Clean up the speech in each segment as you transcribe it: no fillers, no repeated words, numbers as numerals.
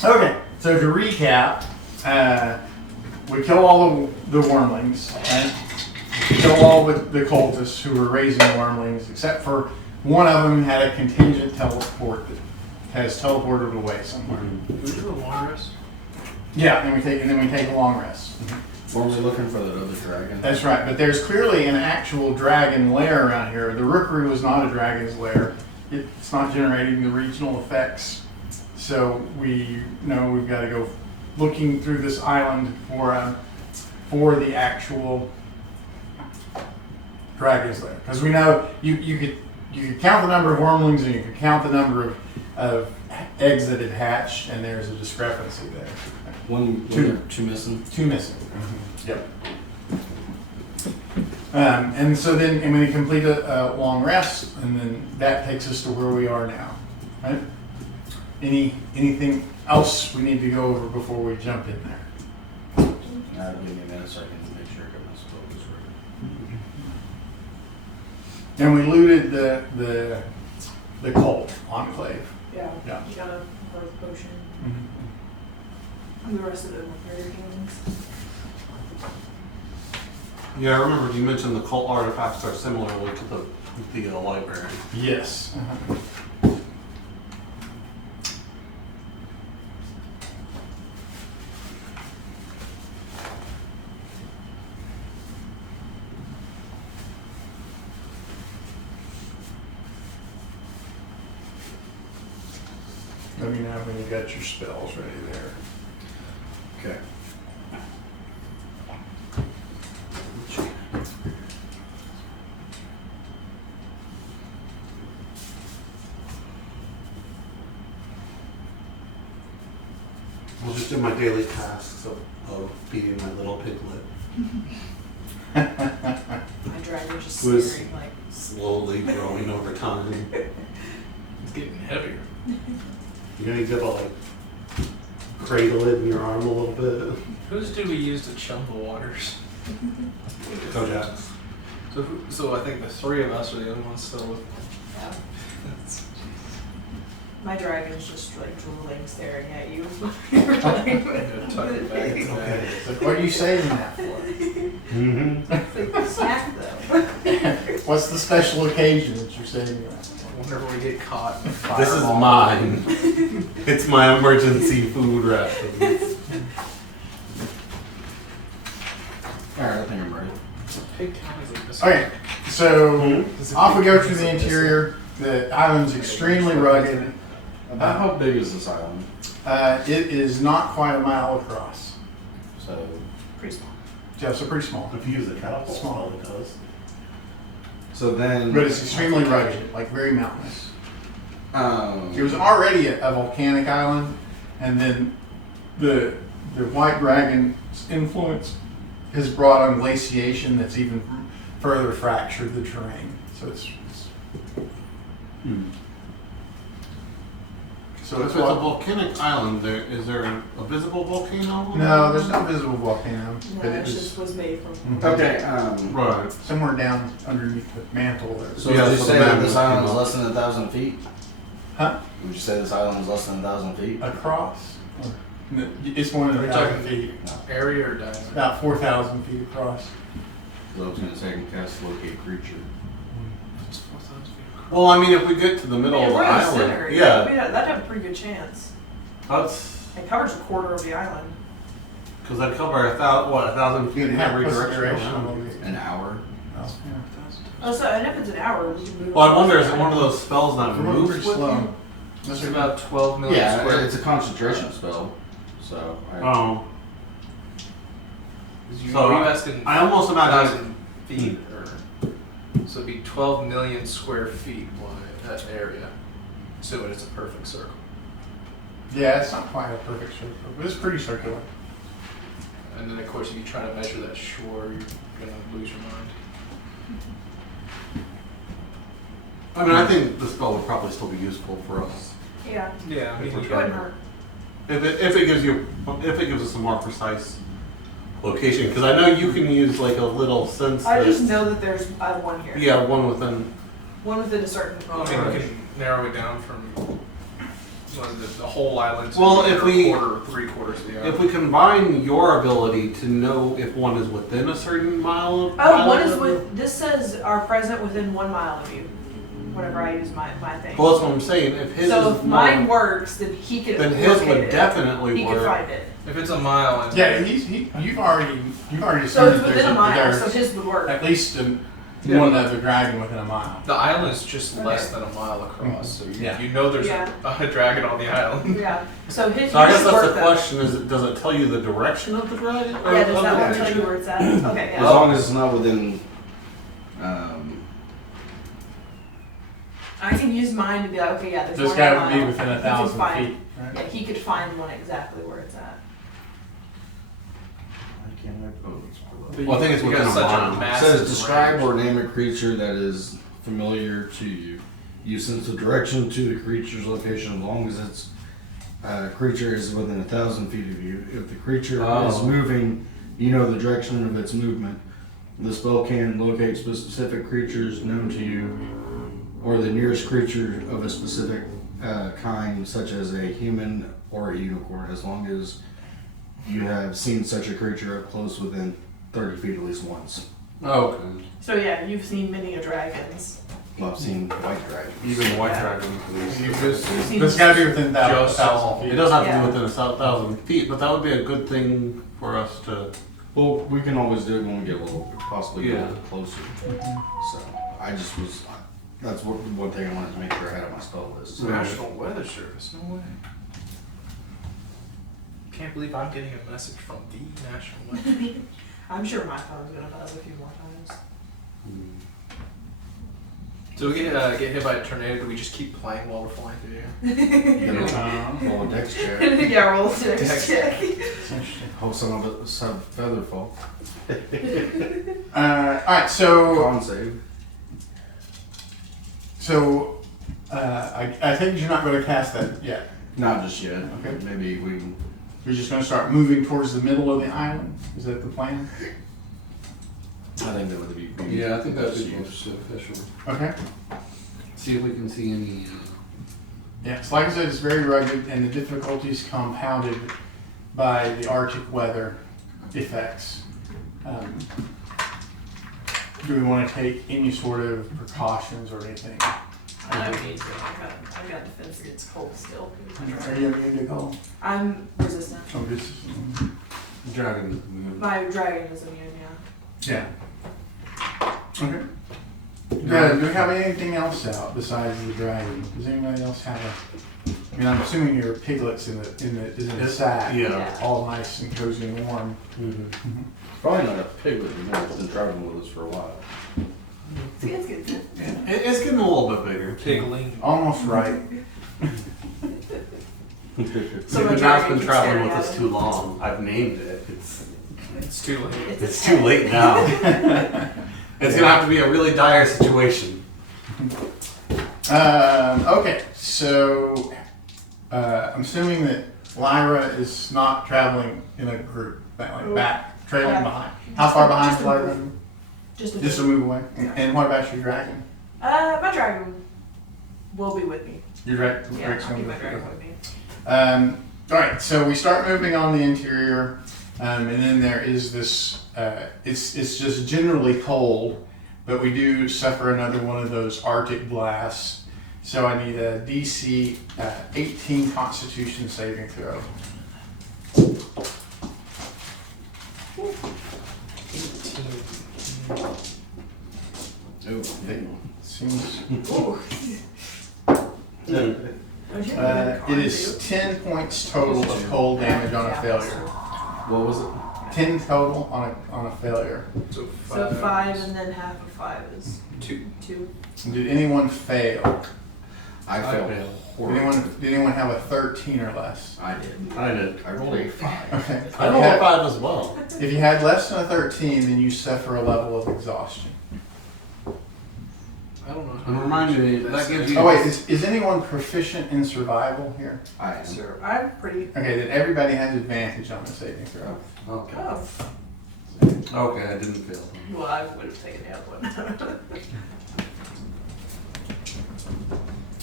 Okay, so to recap, we kill all the wormlings, and we kill all the cultists who were raising wormlings, except for one of them had a contingent teleport that has teleported away somewhere. Do we do a long rest? Yeah, and then we take a long rest. Were we looking for that other dragon? That's right, but there's clearly an actual dragon lair around here. The rookery was not a dragon's lair. It's not generating the regional effects. So we know we've got to go looking through this island for the actual dragon's lair. Because we know you could count the number of wormlings and you could count the number of eggs that had hatched, and there's a discrepancy there. Two missing. Two missing. Yep. And so then, and we complete a long rest, and then that takes us to where we are now. Right? Anything else we need to go over before we jump in there? Give me a minute so I can make sure I got my spells right. And we looted the cult enclave. Yeah. Yeah. You got a growth potion. Mm-hmm. And the rest of them were very healings. Yeah, I remember you mentioned the cult artifacts are similarly to the library. Yes. Let me know when you got your spells ready there. Okay. I'll just do my daily tasks of feeding my little piglet. My dragon just Was- staring like. Slowly growing over time. It's getting heavier. You know, you gotta like cradle it in your arm a little bit. Whose do we use to chum the waters? Kojak's. So I think the three of us are the only ones still with. Yeah. My dragon's just like drooling, staring at you. You're Tuck it back in the bag. So what are you saving that for? Mm-hmm. like, snack though. What's the special occasion that you're saving that for? Whenever we get caught. This is mine. It's my emergency food ration. Alright, I think I'm ready. Pig town is like this. Okay, so off we go through the interior. The island's extremely rugged. About how big is this island? It is not quite a mile across. So, Pretty small. Yeah, so pretty small. If you use a catapult, Small. it does. so then. But it's extremely rugged, like very mountainous. Um, It was already a volcanic island, and then the white dragon's influence has brought on glaciation that's even further fractured the terrain. So it's so If it's it's a volcanic island, is there a visible volcano? no, there's no visible volcano, No, but it it was just was made from. Mhm. okay, Right. somewhere down underneath the mantle there. so Yeah, would you so say the that map this is island is came less than 1,000 feet? Huh? Would you say this island is less than 1,000 feet? Across? No, it's more than Are we 1,000 talking- feet. Area or diameter? About 4,000 feet across. So I was going to say I can cast locate creature. It's 4,000 feet. Well, I mean, if we get to the middle Yeah, of the we're in the island, center. yeah, That'd have a pretty good chance. that's It covers a quarter of the island. because I'd cover 1,000 feet in every What's the direction around. of it? An hour? Oh, Oh, so and if it's an hour, we can move. Well, I wonder, is it one of those spells that yeah. We're moving moves pretty with slow. you? It's about 12 million Yeah, square. it's a concentration spell. So, Oh, You, So, were you asking I almost imagine. 1,000 feet, or so it'd be 12 million square feet wide, that area. So it's a perfect circle. Yeah, it's not quite a perfect circle, but it's pretty circular. And then of course if you try to measure that shore, you're gonna lose your mind. I mean, I think the spell would probably still be useful for us Yeah. Yeah, I mean, If we're you Wouldn't got hurt. if it gives us a more precise location. Because I know you can use like a little sense. I just that- know that there's one here. Yeah, one within. One within a certain. I mean, we can narrow it down from the whole island's Well, either if we- a quarter or 3/4 of the island. If we combine your ability to know if one is within a certain mile of Oh, one is of- with, this says are present within 1 mile of you, whenever I use my thing. Well, that's what I'm saying. If his So is if mine more, works, then he could then his locate would it. definitely He work. could find it. If it's a mile and Yeah, you've already So assumed it's that within a mile, so there's his would work. at least Yeah. one other dragon within a mile. the island's just less than a mile across, so Yeah. you know there's Yeah. a dragon on the island. Yeah, so his So I guess his that's work the though. question: does it tell you the direction of the dragon? Or Yeah, does of that the one tell creature? you where it's at? Okay, As yeah. long as it's not within, I can use mine to be like, okay, yeah, there's This one guy mile. would be within He could 1,000 find- feet, right? Yeah, he could find one exactly where it's at. I can't remember. Oh, it's below. Well, I think it's You within got a such mile. a It massive says describe range. or name a creature that is familiar to you. You sense the direction to the creature's location as long as its creature is within 1,000 feet of you. If the creature is Oh. moving, you know the direction of its movement. The spell can locate specific creatures known to you, or the nearest creature of a specific kind, such as a human or a unicorn, as long as you have seen such a creature up close within 30 feet at least once. Okay. So yeah, you've seen many a dragons. Well, I've seen white dragons. Even white Yeah. dragons. You've seen It's gotta be within Just 1,000 It feet. does have to Yeah. be within 1,000 feet, but that would be a good thing for us to. Well, we can always do it when we get a little, possibly a Yeah. little bit closer. So I just was, that's one thing I wanted to make sure I had on my spell list. So. National Weather Service, no way. Can't believe I'm getting a message from the National Weather. I'm sure my phone's gonna buzz a few more times. So we get hit by a tornado, do we just keep playing while we're flying through the air? You know, Uh, roll a dex check. Yeah, roll the next Dex. check. it's interesting. Hope some of it, some feather fall. Alright, so Con save. I think you're not going to cast that yet. Not just yet. Okay. Maybe we can. You're just going to start moving towards the middle of the island. Is that the plan? I think that would be. Yeah, I think that'd be used. most official. Okay. See if we can see any. Yeah, so like I said, it's very rugged, and the difficulties compounded by the Arctic weather effects. Do we want to take any sort of precautions or anything? I don't need to. I've got defense against cold still. Are you immune to cold? I'm resistant. Oh, this, Dragon move. My dragon is immune, yeah. yeah. Okay. Yeah, do we have anything else out besides the dragon? Does anybody else have a? I mean, I'm assuming your piglet's in a sack, Yeah. all nice and cozy and warm. Mm-hmm. Probably not a piglet anymore. It's been traveling with us for a while. See, it's good. It's getting a little bit bigger. Pigling. Almost right. So Now my it's dragon been keeps traveling staring with at us him. too long. I've named it. It's too late. It's too late now. It's gonna have to be a really dire situation. Okay, so I'm assuming that Lyra is not traveling in a group, back, trailing Yeah. behind. How far behind Just is a Lyra? move. Just a Just a move. move away. And what about your dragon? My dragon will be with me. Your dragon? Yeah, I'll keep my dragon with me. All right, so we start moving on the interior, and then there is this. It's just generally cold, but we do suffer another one of those Arctic blasts. So I need a DC 18 Constitution saving throw. 18. Oh, Seems. Ooh. It is 10 points total of cold damage on a failure. what was it? 10 total on a failure. So So 5 and then half of 5 is 2. 2. Did anyone fail? I failed. failed. Did anyone have a 13 or less? I did. I did. I rolled a 5. Okay. I rolled a 5 as well. If you had less than a 13, then you suffer a level of exhaustion. I don't know. And remind me, that gives you. Oh wait, is anyone proficient in survival here? I am. Zero. I'm pretty. Okay, then everybody has advantage on the saving throw. Okay. Oh. Okay, I didn't fail. Well, I would have taken the other one.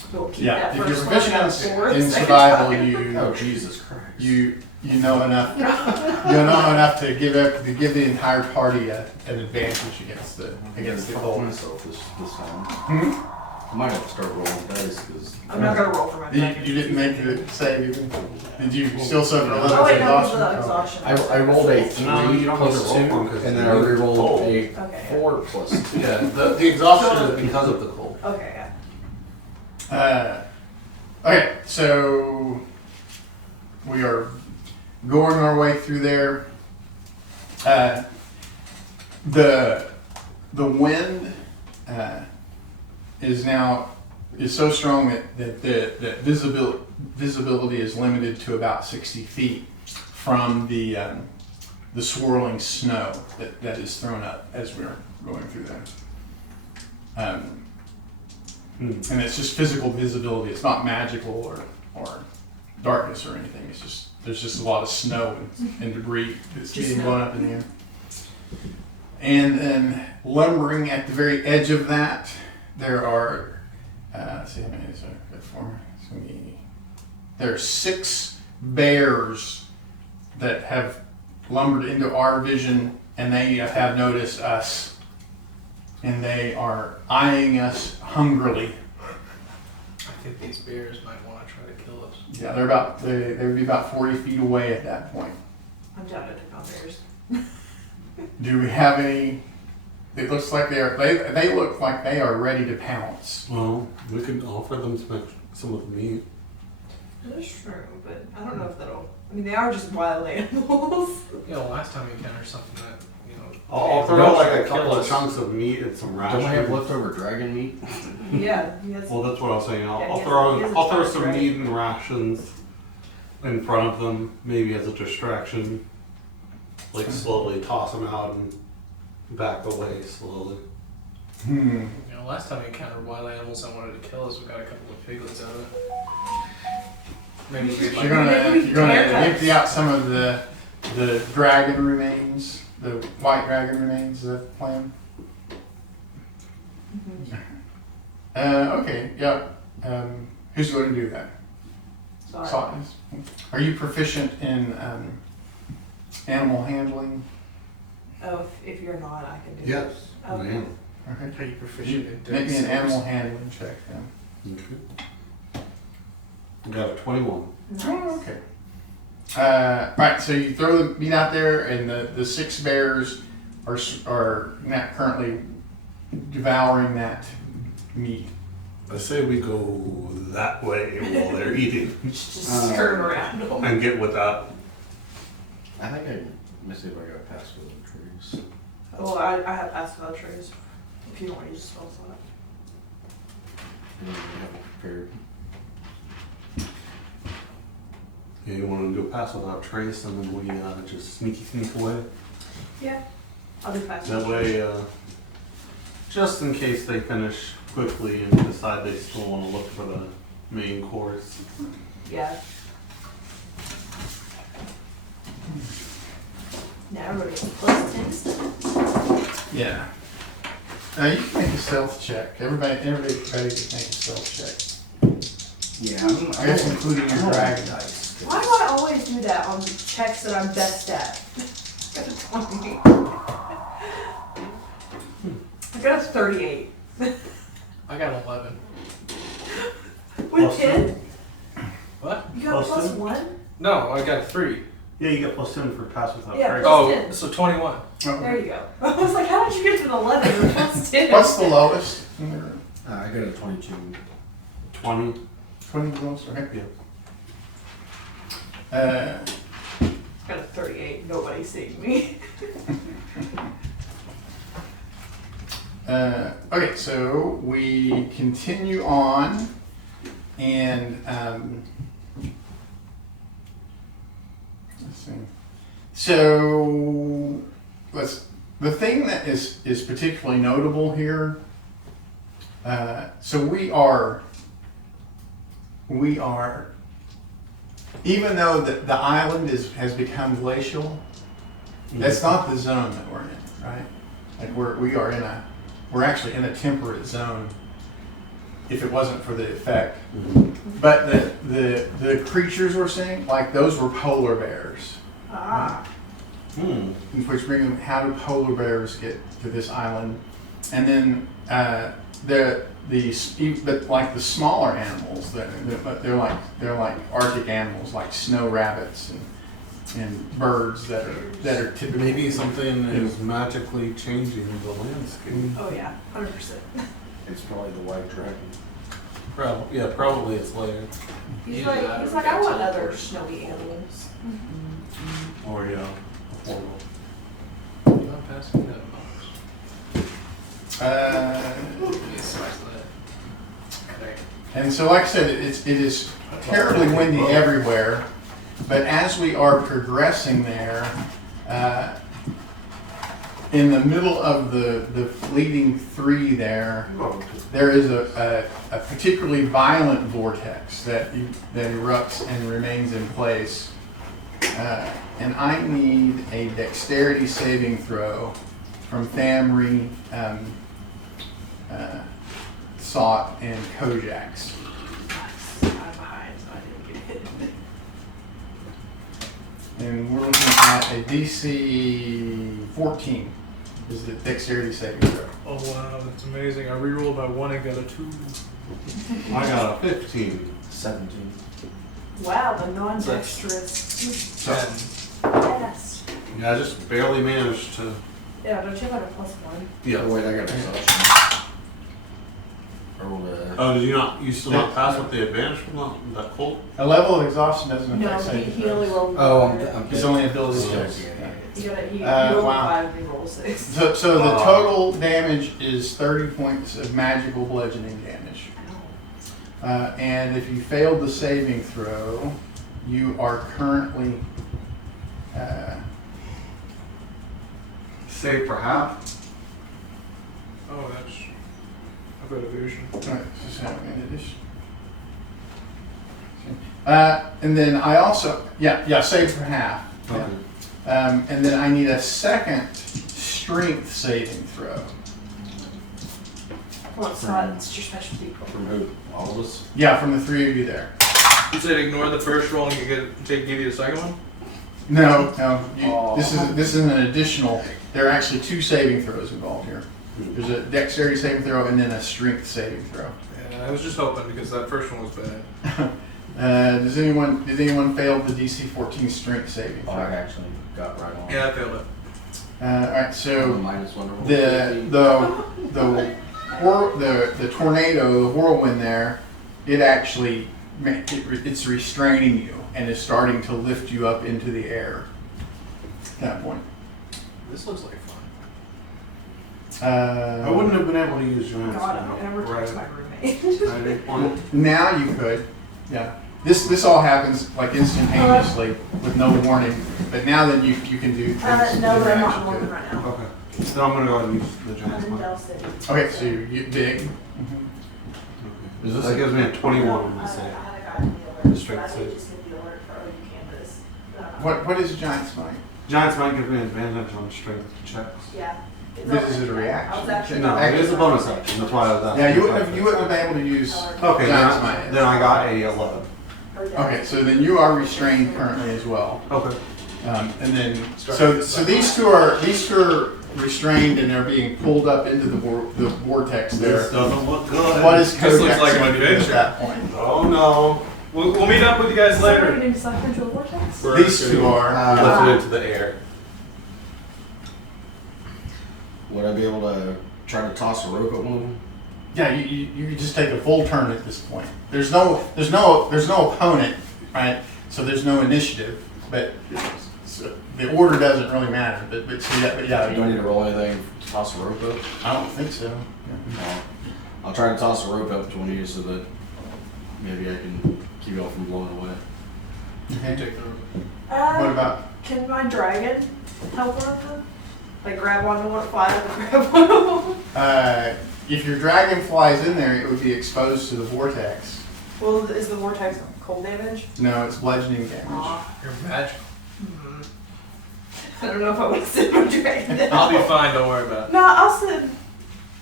We'll keep Yeah, that if you're first proficient one for in the second survival, time. Oh, Jesus Christ. you know enough. You know enough to give the entire party an advantage against the goal. myself this time. Hmm? I might have to start rolling dice because I'm not gonna roll for my second. You didn't make the save even. Did you still suffer a little Oh wait, bit no, of it was the exhaustion? exhaustion. I rolled a 3 No, you don't plus have to 2, roll one 'cause and then you I need rerolled cold. a Okay. 4 plus 2. Yeah, the exhaustion is because of the cold. Okay, yeah. Okay, so we are going our way through there. The wind is so strong that the visibility is limited to about 60 feet from the swirling snow that is thrown up as we're going through there. And it's just physical visibility. It's not magical or darkness or anything. It's just there's just a lot of snow and debris that's Just being snow. blown up in the air. And then lumbering at the very edge of that, there are let's see how many is there good for me. It's gonna be, there are 6 bears that have lumbered into our vision, and they have noticed us. And they are eyeing us hungrily. I think these bears might want to try to kill us. Yeah, they would be about 40 feet away at that point. I'm down to take on bears. Do we have any? It looks like they look like they are ready to pounce. Well, we could offer them some of the meat. That's true, but I don't know if that'll. I mean, they are just wild animals. You know, last time we encountered something that, you know. I'll throw no, like a kill couple of us. chunks of meat and some rations. Don't I have leftover dragon meat? Yeah, he has. Well, that's what I was saying. Yeah, I'll he has a throw choice, some right? meat and rations in front of them, maybe as a distraction. Like slowly toss them out and back away slowly. Hmm. You know, last time we encountered wild animals that wanted to kill us, we got a couple of piglets out of it. Maybe we'd You're like. gonna Haircuts. empty out some of the dragon remains, the white dragon remains. Is that the plan? Okay. Yeah. Who's going to do that? Sorry. Softness. Are you proficient in animal handling? Oh, if you're not, I can do Yes, it. I Okay. am. Okay. Are you proficient in Make me an dex? animal handling check then. Okay. I got a 21. Nice. Oh, okay. Right, so you throw the meat out there, and the 6 bears are not currently devouring that meat. I say we go that way while they're eating Just turn around. and get with that. I think let me see if I got past with the trees. Well, I have passed without trees. If you want to use spell slot. And then we have it prepared. Yeah, you want to go past without trace, and then we just sneak away. Yeah. I'll do fast. That way, just in case they finish quickly and decide they still want to look for the main course. Yeah. Now we're getting close to instant. Yeah. You can make a stealth check. Everybody can make a stealth check. Yeah, I guess including your dragon dice. Why do I always do that on checks that I'm best at? Got a 20. I got a 38. I got 11. With Plus 10? What? You got Plus plus two? 1? No, I got 3. Yeah, you get +10 for pass without Yeah. trace. Oh, 10. so 21. There you go. I was like, how did you get to the 11 with plus 10? What's the lowest in the room? I got a 22. 20. 20 the lowest? Okay. Got a 38. Nobody's seeing me. Okay, so we continue on, and let's see. So the thing that is particularly notable here. So we are, even though the island has become glacial, that's not the zone that we're in, right? Like we're actually in a temperate zone. if it wasn't for the effect. But the creatures we're seeing, like those were polar bears. Ah. Which bring them, how do polar bears get to this island? And then but like the smaller animals, they're like Arctic animals, like snow rabbits and birds that are typically. Maybe something is magically changing the landscape. Oh yeah, 100%. It's probably the white dragon. Probably it's later. He's Either that like, or I want teleport. other snowy animals. Or portal. Not passing that And so, like I said, it is terribly windy everywhere. But as we are progressing there, in the middle of the fleeting three there is a particularly violent vortex that erupts and remains in place. And I need a dexterity saving throw from Thamri, Sot, and Kojax. I'm behind, so I didn't get hit. And we're looking at a DC 14 is the dexterity saving throw. Oh wow, that's amazing. I rerolled my 1 and got a 2. I got a 15. 17. Wow, the non-dexterous. So, Yes. Yeah, I just barely managed to. Yeah, don't you have a +1? Yeah. Oh wait, I got exhaustion. I rolled a... Oh, did you not? You still not pass with the advantage from that Colt? a level of exhaustion doesn't No, affect saving he only throws. rolled. Oh, one. It's only ability skills. He rolled wow. 5 and he rolled 6. So the total damage is 30 points of magical bludgeoning damage. And if you failed the saving throw, you are currently Save for half. Oh, that's. I've got evasion. and then I also save for half. Okay. And then I need a second strength saving throw. Well, it's not. It's your specialty. From who? All of us? Yeah, from the three of you there. You said ignore the first roll and give you the second one? No. This is an additional. There are actually 2 saving throws involved here. There's a dexterity saving throw and then a strength saving throw. Yeah, I was just hoping because that first one was bad. Did anyone fail the DC 14 strength saving Oh, throw? I actually got right on. Yeah, I failed it. All right, so -1 the tornado, the whirlwind there, it actually it's restraining you and is starting to lift you up into the air. At that point. This looks like fun. I wouldn't have been able to use giant God, I don't ever touch my roommate. I didn't want it. Now you could, yeah. This all happens like instantaneously with no warning. But now then you can do things. No, but I'm not action in too. right now. Okay. Then I'm gonna go ahead and use the I'm giant in one. Dell City. Okay, so you dig. That gives me a 21 on my save. The strength save. What is giant smite? Giant Smite gives me advantage on strength checks. Yeah. This is a reaction. I was actually No, it is a bonus action. That's why I was asking. Yeah, you wouldn't have been able to use. Okay, Giant smite. then I got a 11. Okay, so then you are restrained currently as well. Okay. And then so these two are restrained and they're being pulled up into the vortex there. This doesn't look good. What is This looks Kodak like an going to do at adventure. that point? Oh no. We'll meet up with you guys Later. later. Somebody sucked into a vortex? These two are. Lifted into the air. Would I be able to try to toss a rope at one of them? Yeah, you just take a full turn at this point. There's no opponent, right? So there's no initiative, but so the order doesn't really matter. But yeah, Do I need to roll anything to toss a rope up? I don't think so. No. I'll try to toss a rope up to one of you so that maybe I can keep y'all from blowing away. Okay. Take the room. What about? Can my dragon help one of them? Like grab one and want fly up and grab one of them? If your dragon flies in there, it would be exposed to the vortex. Well, is the vortex cold damage? No, it's bludgeoning damage. Aw. You're magical. I don't know if I want to send my dragon down. I'll be fine, don't worry about it. No, I'll send.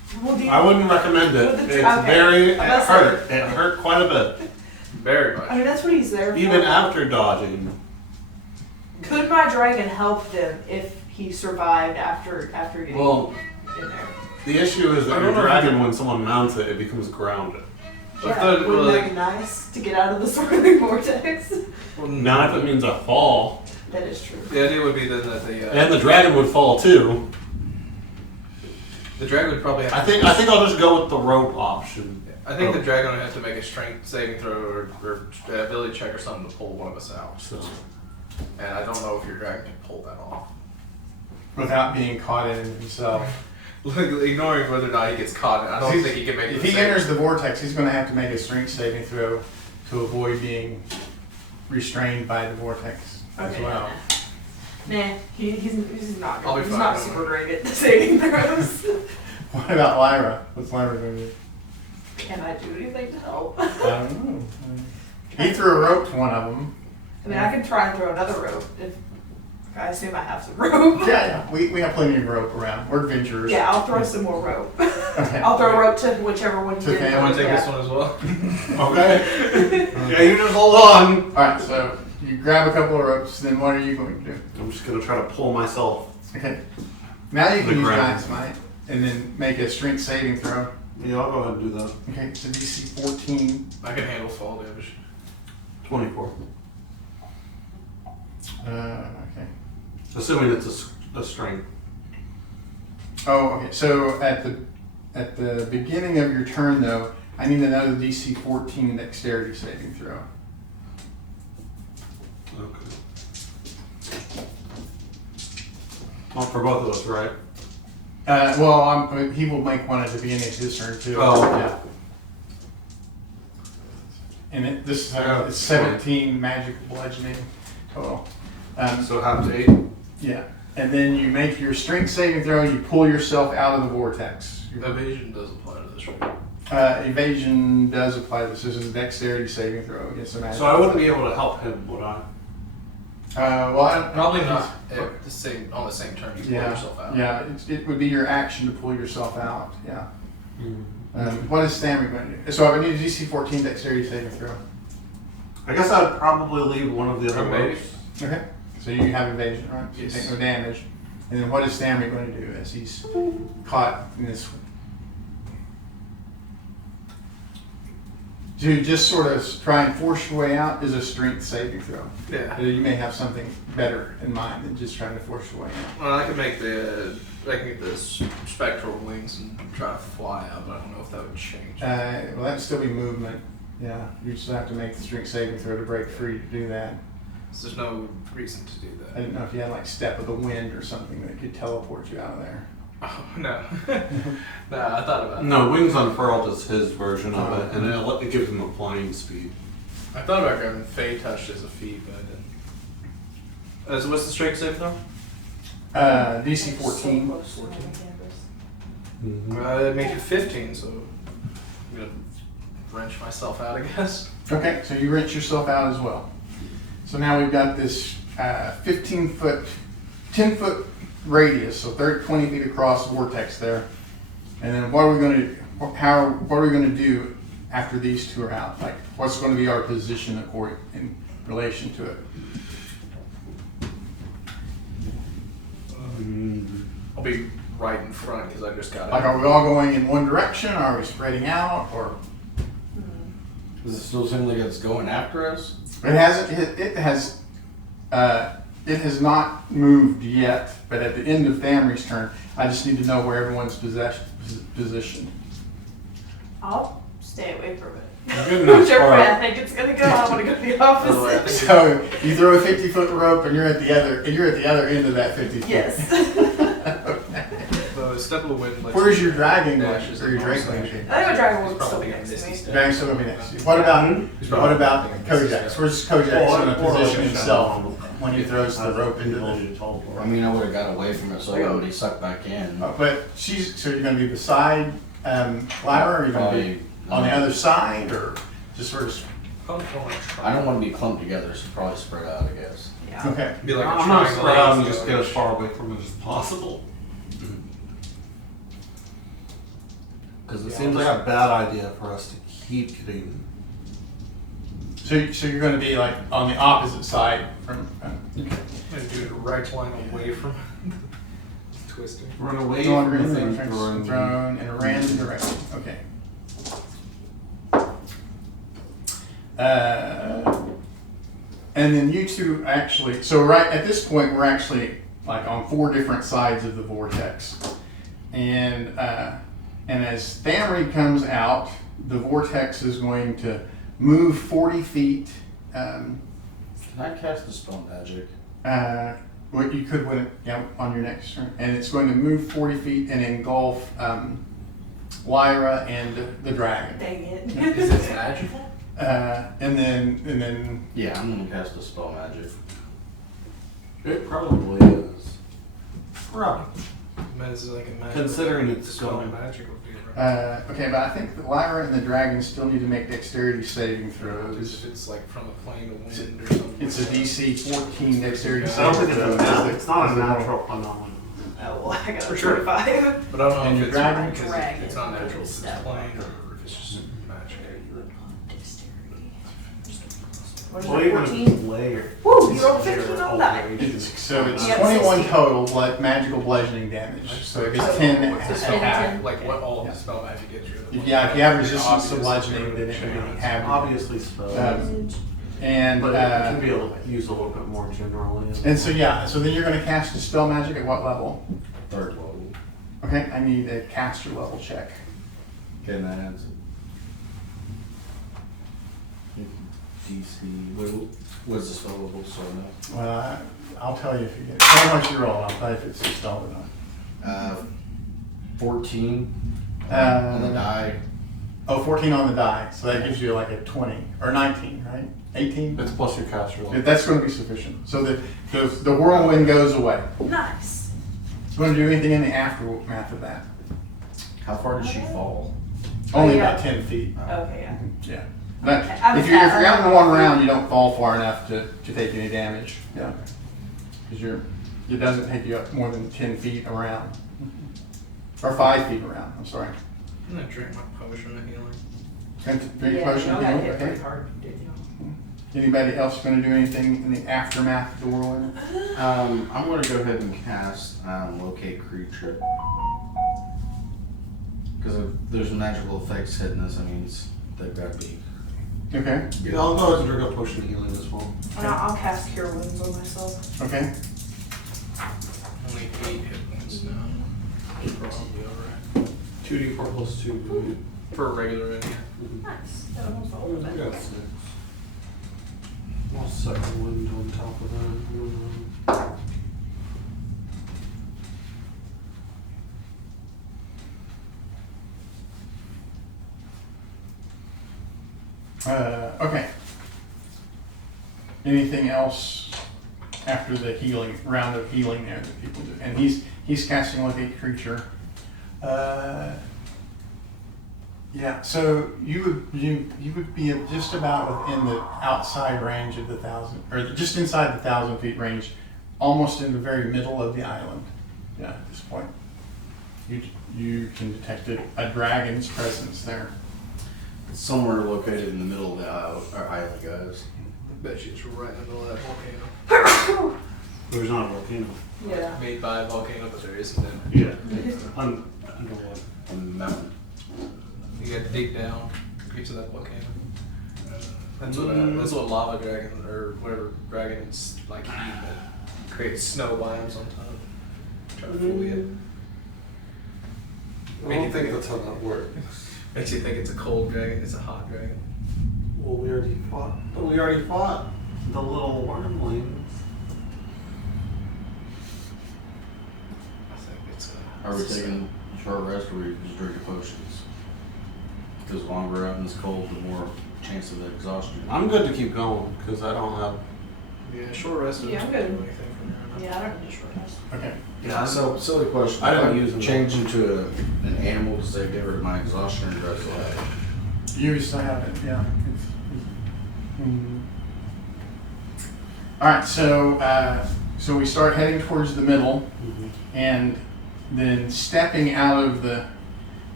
Well, do you, I wouldn't recommend it. With the- It's okay. very, it I'm gonna say- hurt. It hurt quite a bit. Very much. I mean, that's what he's there for. Even after dodging. Could my dragon help them if he survived after getting Well, in there? the issue is I that don't your know if dragon, when someone mounts it, it becomes grounded. I Yeah, thought, wouldn't well, that be nice to get out of the swirling vortex? well, Not if it means a fall. That is true. the idea would be then that And the dragon would fall too. the dragon would probably have I to think I'll just go with the rope option. I think the dragon would have to make a strength saving throw or ability check or something to pull one of us out. So And I don't know if your dragon can pull that off. Without being caught in it himself. Ignoring whether or not he gets caught, I don't think he can make If the he save. enters the vortex, he's going to have to make a strength saving throw to avoid being restrained by the vortex as Okay. well. Nah, he's not I'll be good. He's fine, not don't super worry. great at saving throws. What about Lyra? What's Lyra going to do? Can I do anything to help? I don't know. He threw a rope to one of them. I mean, I can try and throw another rope if I assume I have some rope. Yeah, we have plenty of rope around. We're adventurers. Yeah, I'll throw some more rope. Okay. I'll throw a rope to whichever one you To did. Pam. I want to take Yeah. this one as well. okay. Yeah, you just hold on. Alright, so you grab a couple of ropes, then what are you going to do? I'm just gonna try to pull myself. Okay. Now you The can use ground. Giant Smite and then make a strength saving throw. Yeah, I'll go ahead and do that. Okay, it's a DC 14. I can handle fall damage. 24. Okay. Assuming it's a string. Oh, okay. So at the beginning of your turn, though, I need another DC 14 dexterity saving throw. Okay. Well, for both of us, right? He will make one at the beginning of his turn too. Oh. Yeah. And it's 17 magic bludgeoning total. So half to 8. Yeah. And then you make your strength saving throw. You pull yourself out of the vortex. Evasion does apply to this, right? Evasion does apply to this. This is a dexterity saving throw against a magic. So I wouldn't be able to help him, would I? Probably not at the same on the same turn. You pull yourself out. Yeah, it would be your action to pull yourself out. Yeah. What is Stanley going to do? So I would need a DC 14 dexterity saving throw. I guess I'd probably leave one of the other Maybe. ropes. Okay. So you have evasion, right? So Yes. you take no damage. And then what is Stanley going to do as he's caught in this? To just sort of try and force your way out is a strength saving throw. Yeah. You may have something better in mind than just trying to force your way out. Well, I can make I can get the spectral wings and try to fly out, but I don't know if that would change. Well, that would still be movement. Yeah, you just have to make the strength saving throw to break free to do that. So there's no reason to do I that. didn't know if you had like step of the wind or something that could teleport you out of there. Oh no. No, I thought about it. No, Wings Unfurled is his version of it, and it gives him a flying speed. I thought about grabbing Fey Touch as a feat, but I didn't. So what's the strength save though? DC 14. So close to the campus. It made it 15, so I'm gonna wrench myself out, I guess. Okay, so you wrench yourself out as well. So now we've got this 10-foot radius, so 20 feet across vortex there. And then what are we going to do after these two are out? Like, what's going to be our position in relation to it? I'll be right in front because I just got Like, it. are we all going in one direction? Are we spreading out? Or Does it still seem like it's going after us? it has not moved yet. But at the end of Thamri's turn, I just need to know where everyone's positioned. I'll stay away from it. Good enough Whichever way start. I think it's gonna go, I want to go the opposite. So you throw a 50-foot rope, and you're at the other end of that 50 foot. Yes. The step of the wind. Like, Where's your dragon going? dashes Or your and Drake bonus going? action. I think my dragon He's will still probably be gonna next miss to me. these steps. Dragon's still gonna be next to you. What about Kojax? Where's Kojax going to position himself when he throws the rope into the? I mean, I would have got away from it so I wouldn't be sucked back in. But so you're going to be beside Lyra, or are you going to be on the other side, or just sort of? Probably don't wanna try. I don't want to be clumped together, so probably spread out, I guess. Yeah. Okay. Be like a I'm not triangle spread out and laser. just get as far away from it as possible. Because it Yeah, seems like a bad idea for us to keep getting. So you're going to be like on the opposite side from. I'm gonna do the right line away from twisting. Run away No longer from in the thing thrown throwing. in a random direction. Okay. And then you two actually, so right at this point, we're actually like on 4 different sides of the vortex. And as Thamri comes out, the vortex is going to move 40 feet. Can I cast a spell magic? What you could win it, yeah, on your next turn. And it's going to move 40 feet and engulf Lyra and the dragon. Dang it. Is this magical? And then Yeah, I'm gonna cast a spell magic. It probably is. Probably. It's like a magic. Considering it's spell going. magic would be right. okay, but I think that Lyra and the dragon still need to make dexterity saving Because throws. if it's like from a plane of wind or something. It's a DC 14 dexterity I don't saving think it's a throw. natural. It's not a natural phenomenon. Oh, well, I got For a sure. 25. But I don't know And if your it's dragon? because Dragon. it's not natural, if it's Step. plane or if it's just magic. What is Well, it, even if 14? it's layer. Woo, you rolled 15 on that. So it's Yeah, 21 16. total magical bludgeoning damage. So it gets 10 What's the at spell half. magic? Like what all Yeah. spell magic gets you? Yeah, if you have resistance to Obvious bludgeoning, then it change. would be half. Obviously spells. And But it can be used a little bit more generally. and so yeah, so then you're going to cast a spell magic at what level? 3rd level. Okay, I need a caster level check. Okay, that adds DC. What's the spell level? So no. Well, I'll tell you if you get. Tell me what you roll. I'll tell you if it's a spell or not. 14 on the die. Oh, 14 on the die. So that gives you like a 20 or 19, right? 18. It's plus your caster level. That's going to be sufficient. So the whirlwind goes away. Nice. Going to do anything in the aftermath of that? How far did she fall? Only yeah. about 10 feet. Okay, yeah. Yeah. But Okay, I was if you're out in one at- round, you don't fall far enough to take any damage. Yeah. Because it doesn't take you up more than 10 feet around. Or 5 feet around, I'm sorry. I'm gonna drink my potion of healing. Drink Yeah, potion you of got healing, hit pretty okay. hard, didn't you? Anybody else going to do anything in the aftermath of the whirlwind? I'm gonna go ahead and cast locate creature. Because if there's magical effects hitting this, I mean they've got to be. Okay, Yeah, I'll go ahead and drink a potion of healing as well. And I'll cast Cure Wounds on myself. okay. Only 8 hit points now. Probably alright. 2d4 plus 2. For a regular in here. Nice. That almost all of I it. got 6. Well, second wind on top of that. Okay. Anything else after the healing round of healing there that people do? And he's casting like a creature. Yeah. So you would be just about within the outside range of the 1,000, or just inside the 1,000 feet range, almost in the very middle of the island. Yeah. At this point, you can detect a dragon's presence there. It's somewhere located in the middle of the island, guys. I bet you it's right in the middle of that volcano. There's not a volcano. Yeah. Made by a volcano, but there isn't any. Yeah. Underwater. On the mountain. You gotta dig down, get to that volcano. That's what lava dragon or whatever dragon is like heat that creates snow biomes on top. Try to fool you. I don't think that's how that works. Makes you think it's a cold dragon, it's a hot dragon. Well, we already fought. We already fought the little wormlings. I think it's a. Are we taking a short rest or are we just drinking potions? Because the longer we're out in this cold, the more chance of exhaustion. I'm good to keep going because I don't have. Yeah, short rest doesn't Yeah, I'm do good. anything from here on out. Yeah, I don't need short rest. Okay. Yeah, so silly question. I didn't If use them. change into an animal to say get rid of my exhaustion, or do I still have it? You still have it, yeah. All right, so we start heading towards the middle, and then stepping out of the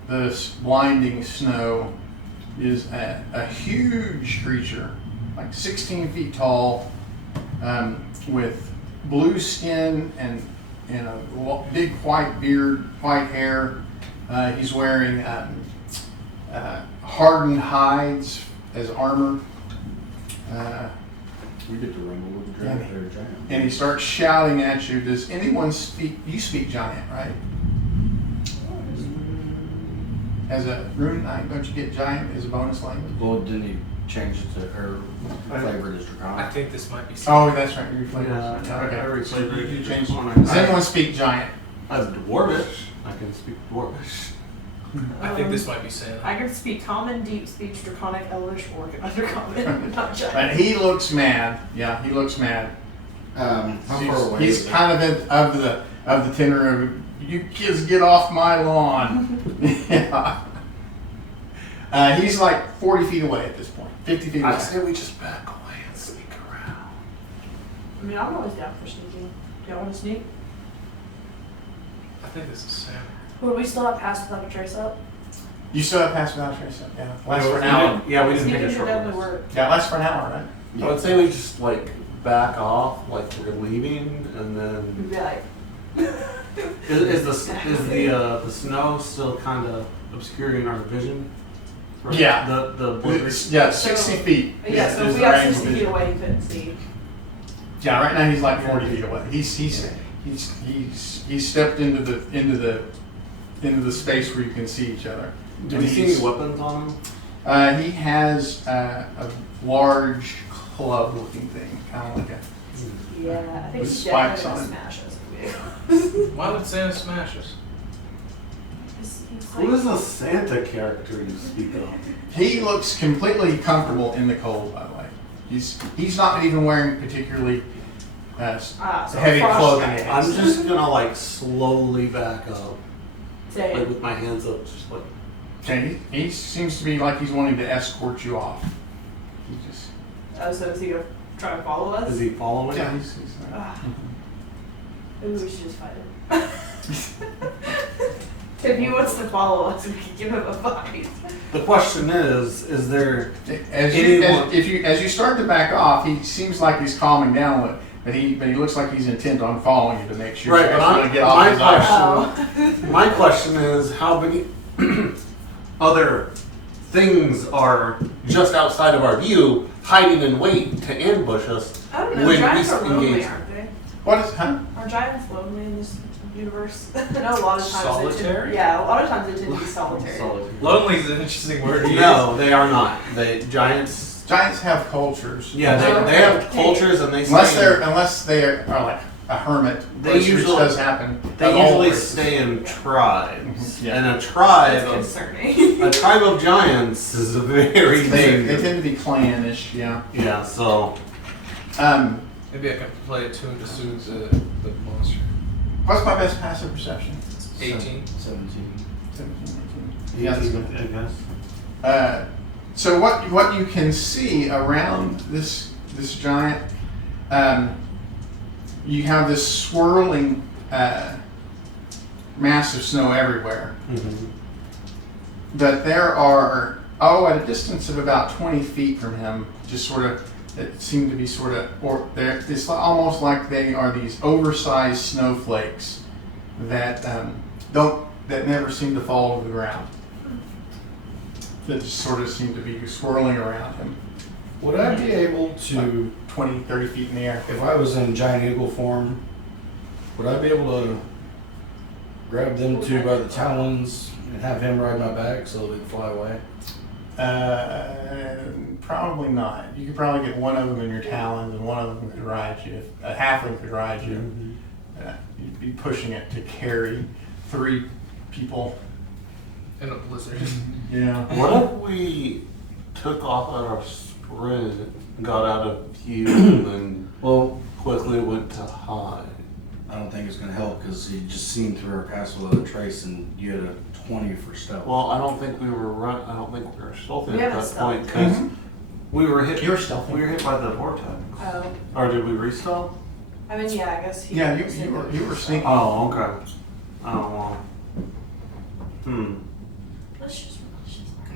this blinding snow is a huge creature, like 16 feet tall, with blue skin and a big white beard, white hair. He's wearing hardened hides as armor. We get to rumble with the giant there, giant. And he starts shouting at you. Does anyone speak? You speak giant, right? As a rune knight, don't you get giant as a bonus language? Well, didn't he change it to her flavored as I draconic? think this might be. Oh, that's right. You reflect. Yeah, Okay. I reflect. You changed. I- Does anyone speak giant? As Dwarvish, I can speak Dwarvish. I think this might be Santa. I can speak common, deep speech, draconic, elvish, orc, and undercommon, not giant. But he looks mad. Yeah, he looks mad. How far away? He's is it? kind of of the tenor of you kids get off my lawn. Yeah. He's like 40 feet away at this point. 50 feet away. I say we just back away and sneak around. I mean, I'm always down for sneaking. Do y'all want to sneak? I think this is Santa. Would we still have passed without a trace up? You still have pass without trace up. Yeah. Lasts Yeah, for an we hour. didn't- Yeah, we didn't Sneaking take a could short definitely rest. work. Yeah, lasts for an hour, right? I would say we just like back off, like we're leaving, and then We'd be like, is the snow still kind of obscuring our vision? Or Yeah. The blizzard. Yeah, 60 feet. yeah, so is if we the got range of 60 feet vision. away, you couldn't see. Yeah, right now he's like 40 feet away. He's stepped into the space where you can see each other. Do And we see he's- any weapons on him? He has a large club-looking thing, kind of like a. Yeah, I think With he's spikes definitely on gonna it. smash us. Why would Santa smash us? He's Who is the Santa character you speak of? He looks completely comfortable in the cold, by the way. He's not even wearing particularly so heavy frost clothing. giant. I'm just gonna like slowly back up, Say like it. with my hands up, just like. Okay, he seems to be like he's wanting to escort you off. He just. Oh, so is he gonna try to follow us? Is he following? Yeah, us? he's Ah. Maybe we should just fight him. If he wants to follow us, we can give him a fight. The question is there As you start to back off, he seems like he's calming down a little, but he looks like he's intent on following you to make sure Right, you're but actually gonna get off my his question- island. Oh. My question is how many other things are just outside of our view, hiding in wait to ambush us I don't know, when giants we are lonely, engage? aren't they? What is, huh? Are giants lonely in this universe? I know a lot of times Solitary? a lot of times they tend to be solitary. Lonely is an interesting word to use. No, they are not. Giants. Giants have cultures. Yeah, they have cultures and they Unless they are like a hermit, They which usually- does happen. They of all usually races. stay in tribes, Mhm, yeah. and a tribe That's of concerning. a tribe of giants is a very They big. tend to be clannish, yeah. Yeah, so Maybe I can play a tune to soothe the monster. What's my best passive perception? 18. 17. 17, 18. Yeah, that's good. I guess. So what you can see around this giant, you have this swirling mass of snow everywhere. Mhm. But there are at a distance of about 20 feet from him, just sort of that seem to be sort of, or it's almost like they are these oversized snowflakes that that never seem to fall to the ground. That just sort of seem to be swirling around him, Would I be able to, 20, 30 feet in the air. if I was in giant eagle form, would I be able to grab them two by the talons and have him ride my back so they'd fly away? Probably not. You could probably get one of them in your talons, and one of them could ride you. If a halfling could ride you, you'd be pushing it to carry 3 people. In a blizzard. Yeah. What if we took off at our sprint, got out of view, and then Well, quickly went to hide? I don't think it's going to help because he just seen through our pass without a trace and you had a 20 for stealth. Well, I don't think we were stealthy We at haven't that point stealthed. because we were hit. You were stealthy. We were hit by the vortex. Oh, Or did we restealth? I mean, yeah, I guess he. Yeah, you were sneaking. Oh, okay. Oh well.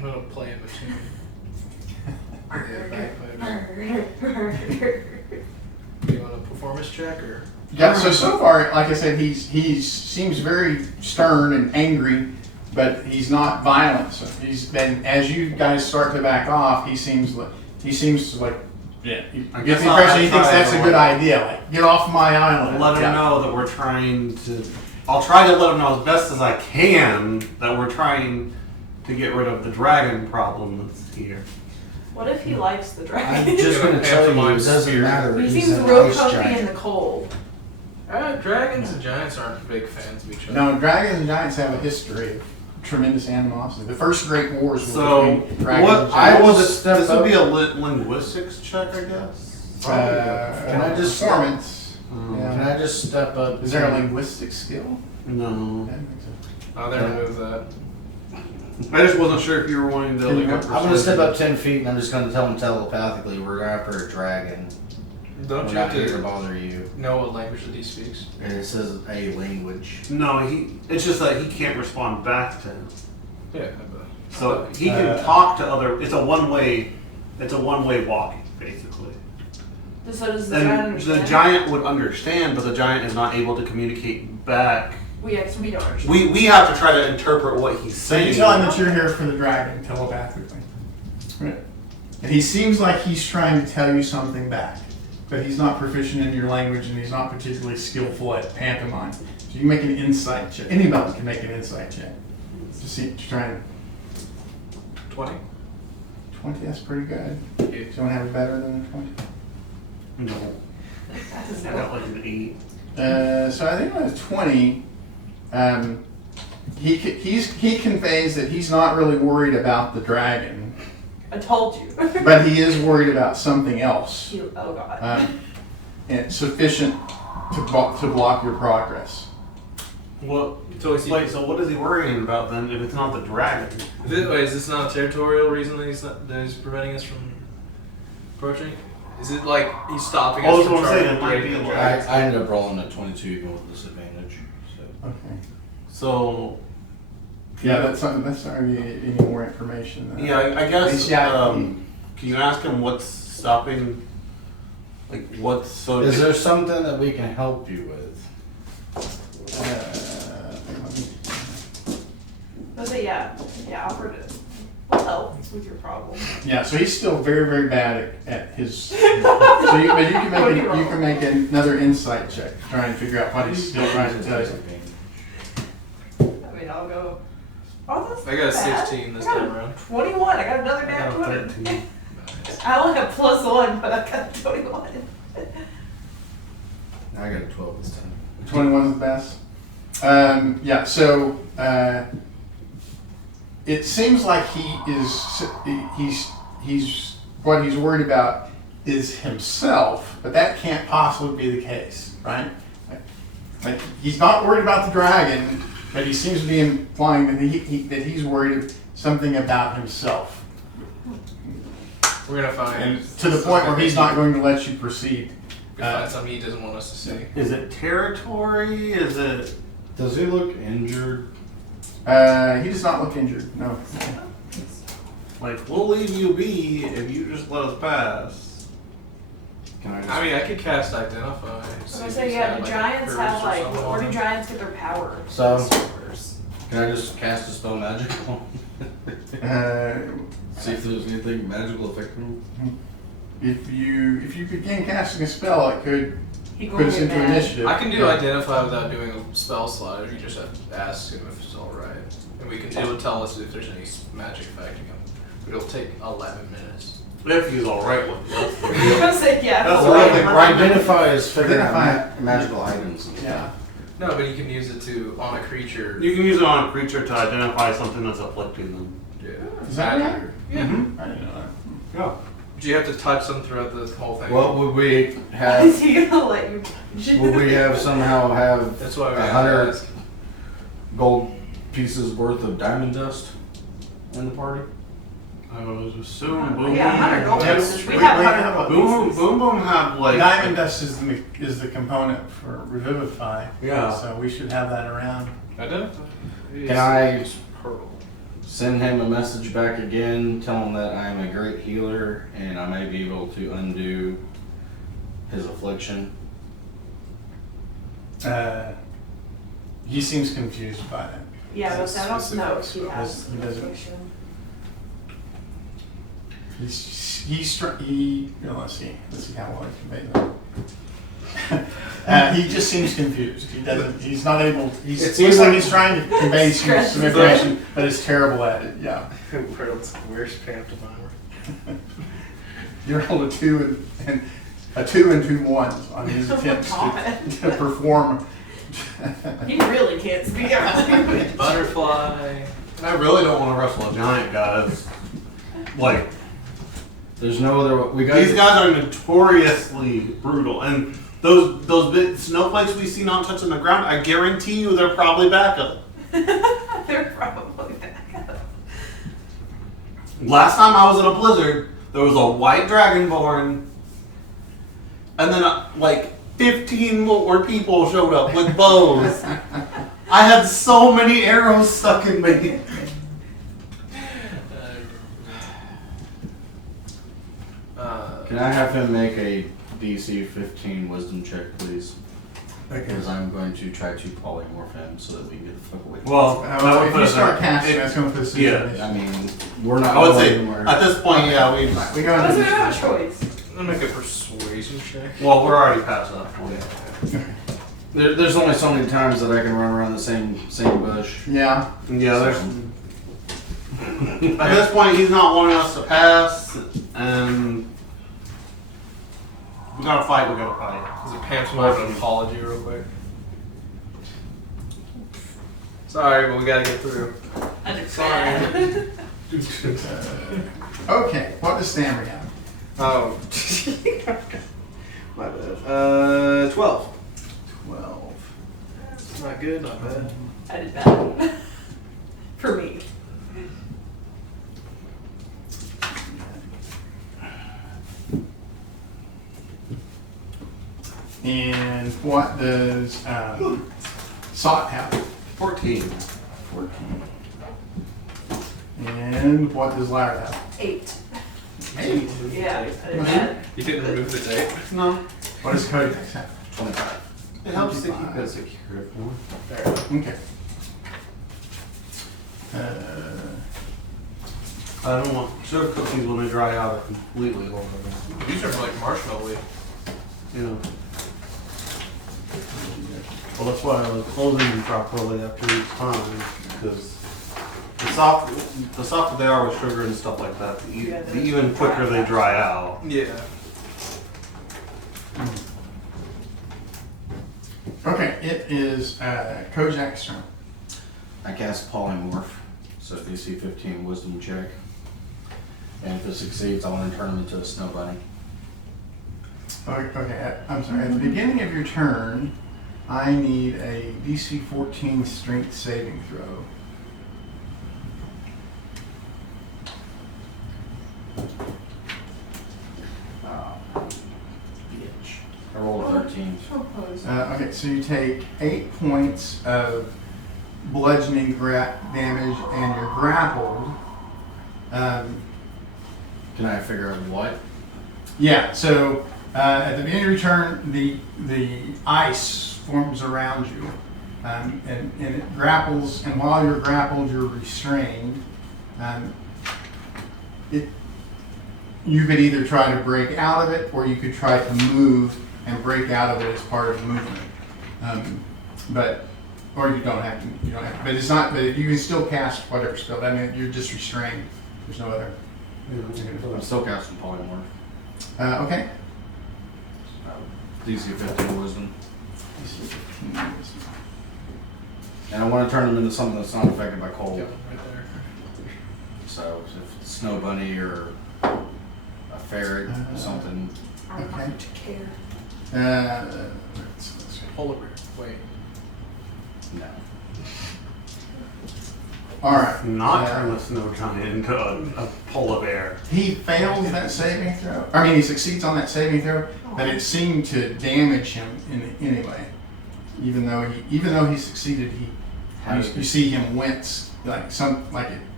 gonna play him a tune. Do you want a performance check or? Yeah, so far, like I said, he's seems very stern and angry, but he's not violent. So he's been, as you guys start to back off, he seems like yeah. You I get guess the impression I'll he thinks try that's a to, good idea. Like, get off my island. Let him Yeah. know that we're trying to. I'll try to let him know as best as I can that we're trying to get rid of the dragon problem that's here. What if he likes the dragon? I'm just Give gonna him tell you, it pantomime doesn't spear. matter. He He's seems an real ice comfy in giant. the cold. Dragons and giants aren't big fans of each other. No, dragons and giants have a history of tremendous animosity. The first great wars were So, between dragons what and I giants. will Just step this would up. be a linguistics check, I guess. Can I just performance? Um, Yeah. Can I just step up? Is there a linguistic skill? No, I don't think so. Oh, they removed that. I just wasn't sure if you were wanting to. Like, I'm gonna step up 10 feet and I'm just gonna tell him telepathically we're after a dragon. Don't We're you not have here to to bother you. know what language that he speaks? And it says a language. No, it's just that he can't respond back to him. Yeah, So he can talk to other. It's a one way walking, basically. So does the giant And understand? the giant would understand, but the giant is not able to communicate back. We don't understand. We have to try to interpret what he's So saying. you tell him that you're here for the dragon telepathically. Right. And he seems like he's trying to tell you something back, but he's not proficient in your language and he's not particularly skillful at pantomime. So you can make an insight check. Anybody can make an insight check. To see, to try and 20? 20, that's pretty good. Yeah. Do you want to have it better than a 20? No, I got like an 8. So I think on a 20, he conveys that he's not really worried about the dragon, I told you. but he is worried about something else. Oh god. And sufficient to block your progress. What? So is he- Wait, so what is he worrying about then? If it's not the dragon? Is this not a territorial reason that he's preventing us from approaching? Is it like he's stopping Oh, us that's from what I'm trying saying, to it might break be the a dragon? I ended up rolling a 22 even with disadvantage. So. Okay. So. Yeah, that's not really any more information. Than Yeah, I guess. Yeah. Can you ask him what's stopping? Like what's so? Is there something that we can help you with? But say yeah, offer to help with your problem. Yeah, so he's still very, very bad at his. So you can make another insight check to try and figure out what he's still trying to tell you. I mean, I'll go. Oh, that's I got a not bad. 16 this I got time a around. 21. I got another I nat got a 20. 13. I only have +1, but I got 21. I got a 12 this time. 21 is the best. Yeah, so it seems like he's what he's worried about is himself, but that can't possibly be the case, right? Like he's not worried about the dragon, but he seems to be implying that that he's worried something about himself, We're gonna find. and to the point where he's not going to let you proceed. We're gonna find something he doesn't want us to see. Is it territory? Is it? Does he look injured? He does not look injured. No. Like, we'll leave you be if you just let us pass. Can I just, I mean, I could cast Identify. I was see gonna if say, he's yeah, got, the like, giants curse have or like, something where on do him. giants get their power? So- can I just cast a spell magical? See if there's anything magical affecting him? If you begin casting a spell, it could He put us get into mad. initiative. I can do Yeah. Identify without doing a spell slot. You just have to ask him if it's alright. And it would tell us if there's any magic affecting him. But it'll take 11 minutes. If he's alright with it. I was gonna say, yeah. That's it's what I like- think, Right, identify is figuring out Identify. magical items. And Yeah. No, but you can use it to, on a creature. You can use it on a creature to identify something that's afflicting them. Yeah. Is that right? Yeah. Mm-hmm. I didn't know that. Yeah. Do you have to touch them throughout the whole thing? What would we Is have? he gonna let you? Would we have somehow have That's why we 100 ask. gold pieces worth of diamond dust in the party? I was assuming Boom Yeah, 100 gold Yeah, pieces. We we have have 100 gold Boom pieces. Boom Boom have like Diamond dust is the component for revivify. Yeah. So we should have that around. Identify. Can I Pearl. Send him a message back again. Tell him that I am a great healer and I may be able to undo his affliction. He seems confused by that. Yeah, but I don't know if he Specifics, has he an doesn't- affliction. Let's see how well I convey that. He just seems confused. He's not able, it It's seems like even- he's trying to convey some information, but is terrible at it, yeah. World's worst pantomime. You're on a 2 and 2 1s on his attempts to perform. He really can't speak out. Butterfly. I really don't want to wrestle a giant, guys. Like, There's no other. these guys are notoriously brutal, and those big snowflakes we see not touching the ground, I guarantee you they're probably backup. They're probably back up. Last time I was in a blizzard, there was a white dragonborn, and then like 15 more people showed up with bows. I had so many arrows stuck in me. Can I have him make a DC 15 wisdom check, please? Because I'm going to try to polymorph him so that we can get the fuck away. Well, If you start casting, that's going to put us in Yeah. a I mean, we're not. I would say going anywhere. at this point, yeah, we. We go Because we into don't have a choice. I'm gonna make a persuasion check. Well, we're already past that point. There's only so many times that I can run around the same bush. Yeah. Yeah, there's. At this point, he's not wanting us to pass, and we gotta fight. We gotta fight. Is it pantomime an apology real quick? Sorry, but we gotta get through. Sorry. Okay, what does Stanley have? Oh. My bad. 12. 12. Not good, not bad. I did bad. For me. And what does Sot have? 14. 14. And what does Larry have? 8. 8. Yeah, I did bad. You didn't remove the tape? No. What does Codex have? 25. It helps to keep 25. it secure. Okay. I don't want sugar cookies when they dry out are completely horrible. These are like marshmallow. You know. Well, that's why I was closing them properly after each time, because the softer they are with sugar and stuff like that, the even quicker they dry out. Yeah. Okay, it is Kojak's turn. I cast polymorph, so DC 15 wisdom check. And if it succeeds, I want to turn him into a snow bunny. Okay, I'm sorry. At the beginning of your turn, I need a DC 14 strength saving throw. Bitch. I rolled a 13. Okay, so you take 8 points of bludgeoning damage, and you're grappled. Can I figure out what? Yeah. So at the beginning of your turn, the ice forms around you, and it grapples. And while you're grappled, you're restrained. You could either try to break out of it, or you could try to move and break out of it as part of movement. Or you don't have to. You don't have to. But it's not. But you can still cast whatever spell. I mean, you're just restrained. There's no other. I'm still casting polymorph. Okay. DC 15 wisdom. And I want to turn him into something that's not affected by cold. Yep, right there. So if it's snow bunny or a ferret or something. I don't Okay. care. Let's see. Polar bear. Wait. No. All right. Not turn the snow giant into a polar bear. He fails that saving throw. I mean, he succeeds on that saving throw, but it seemed to damage him in any way. Even though he succeeded, you see him wince, like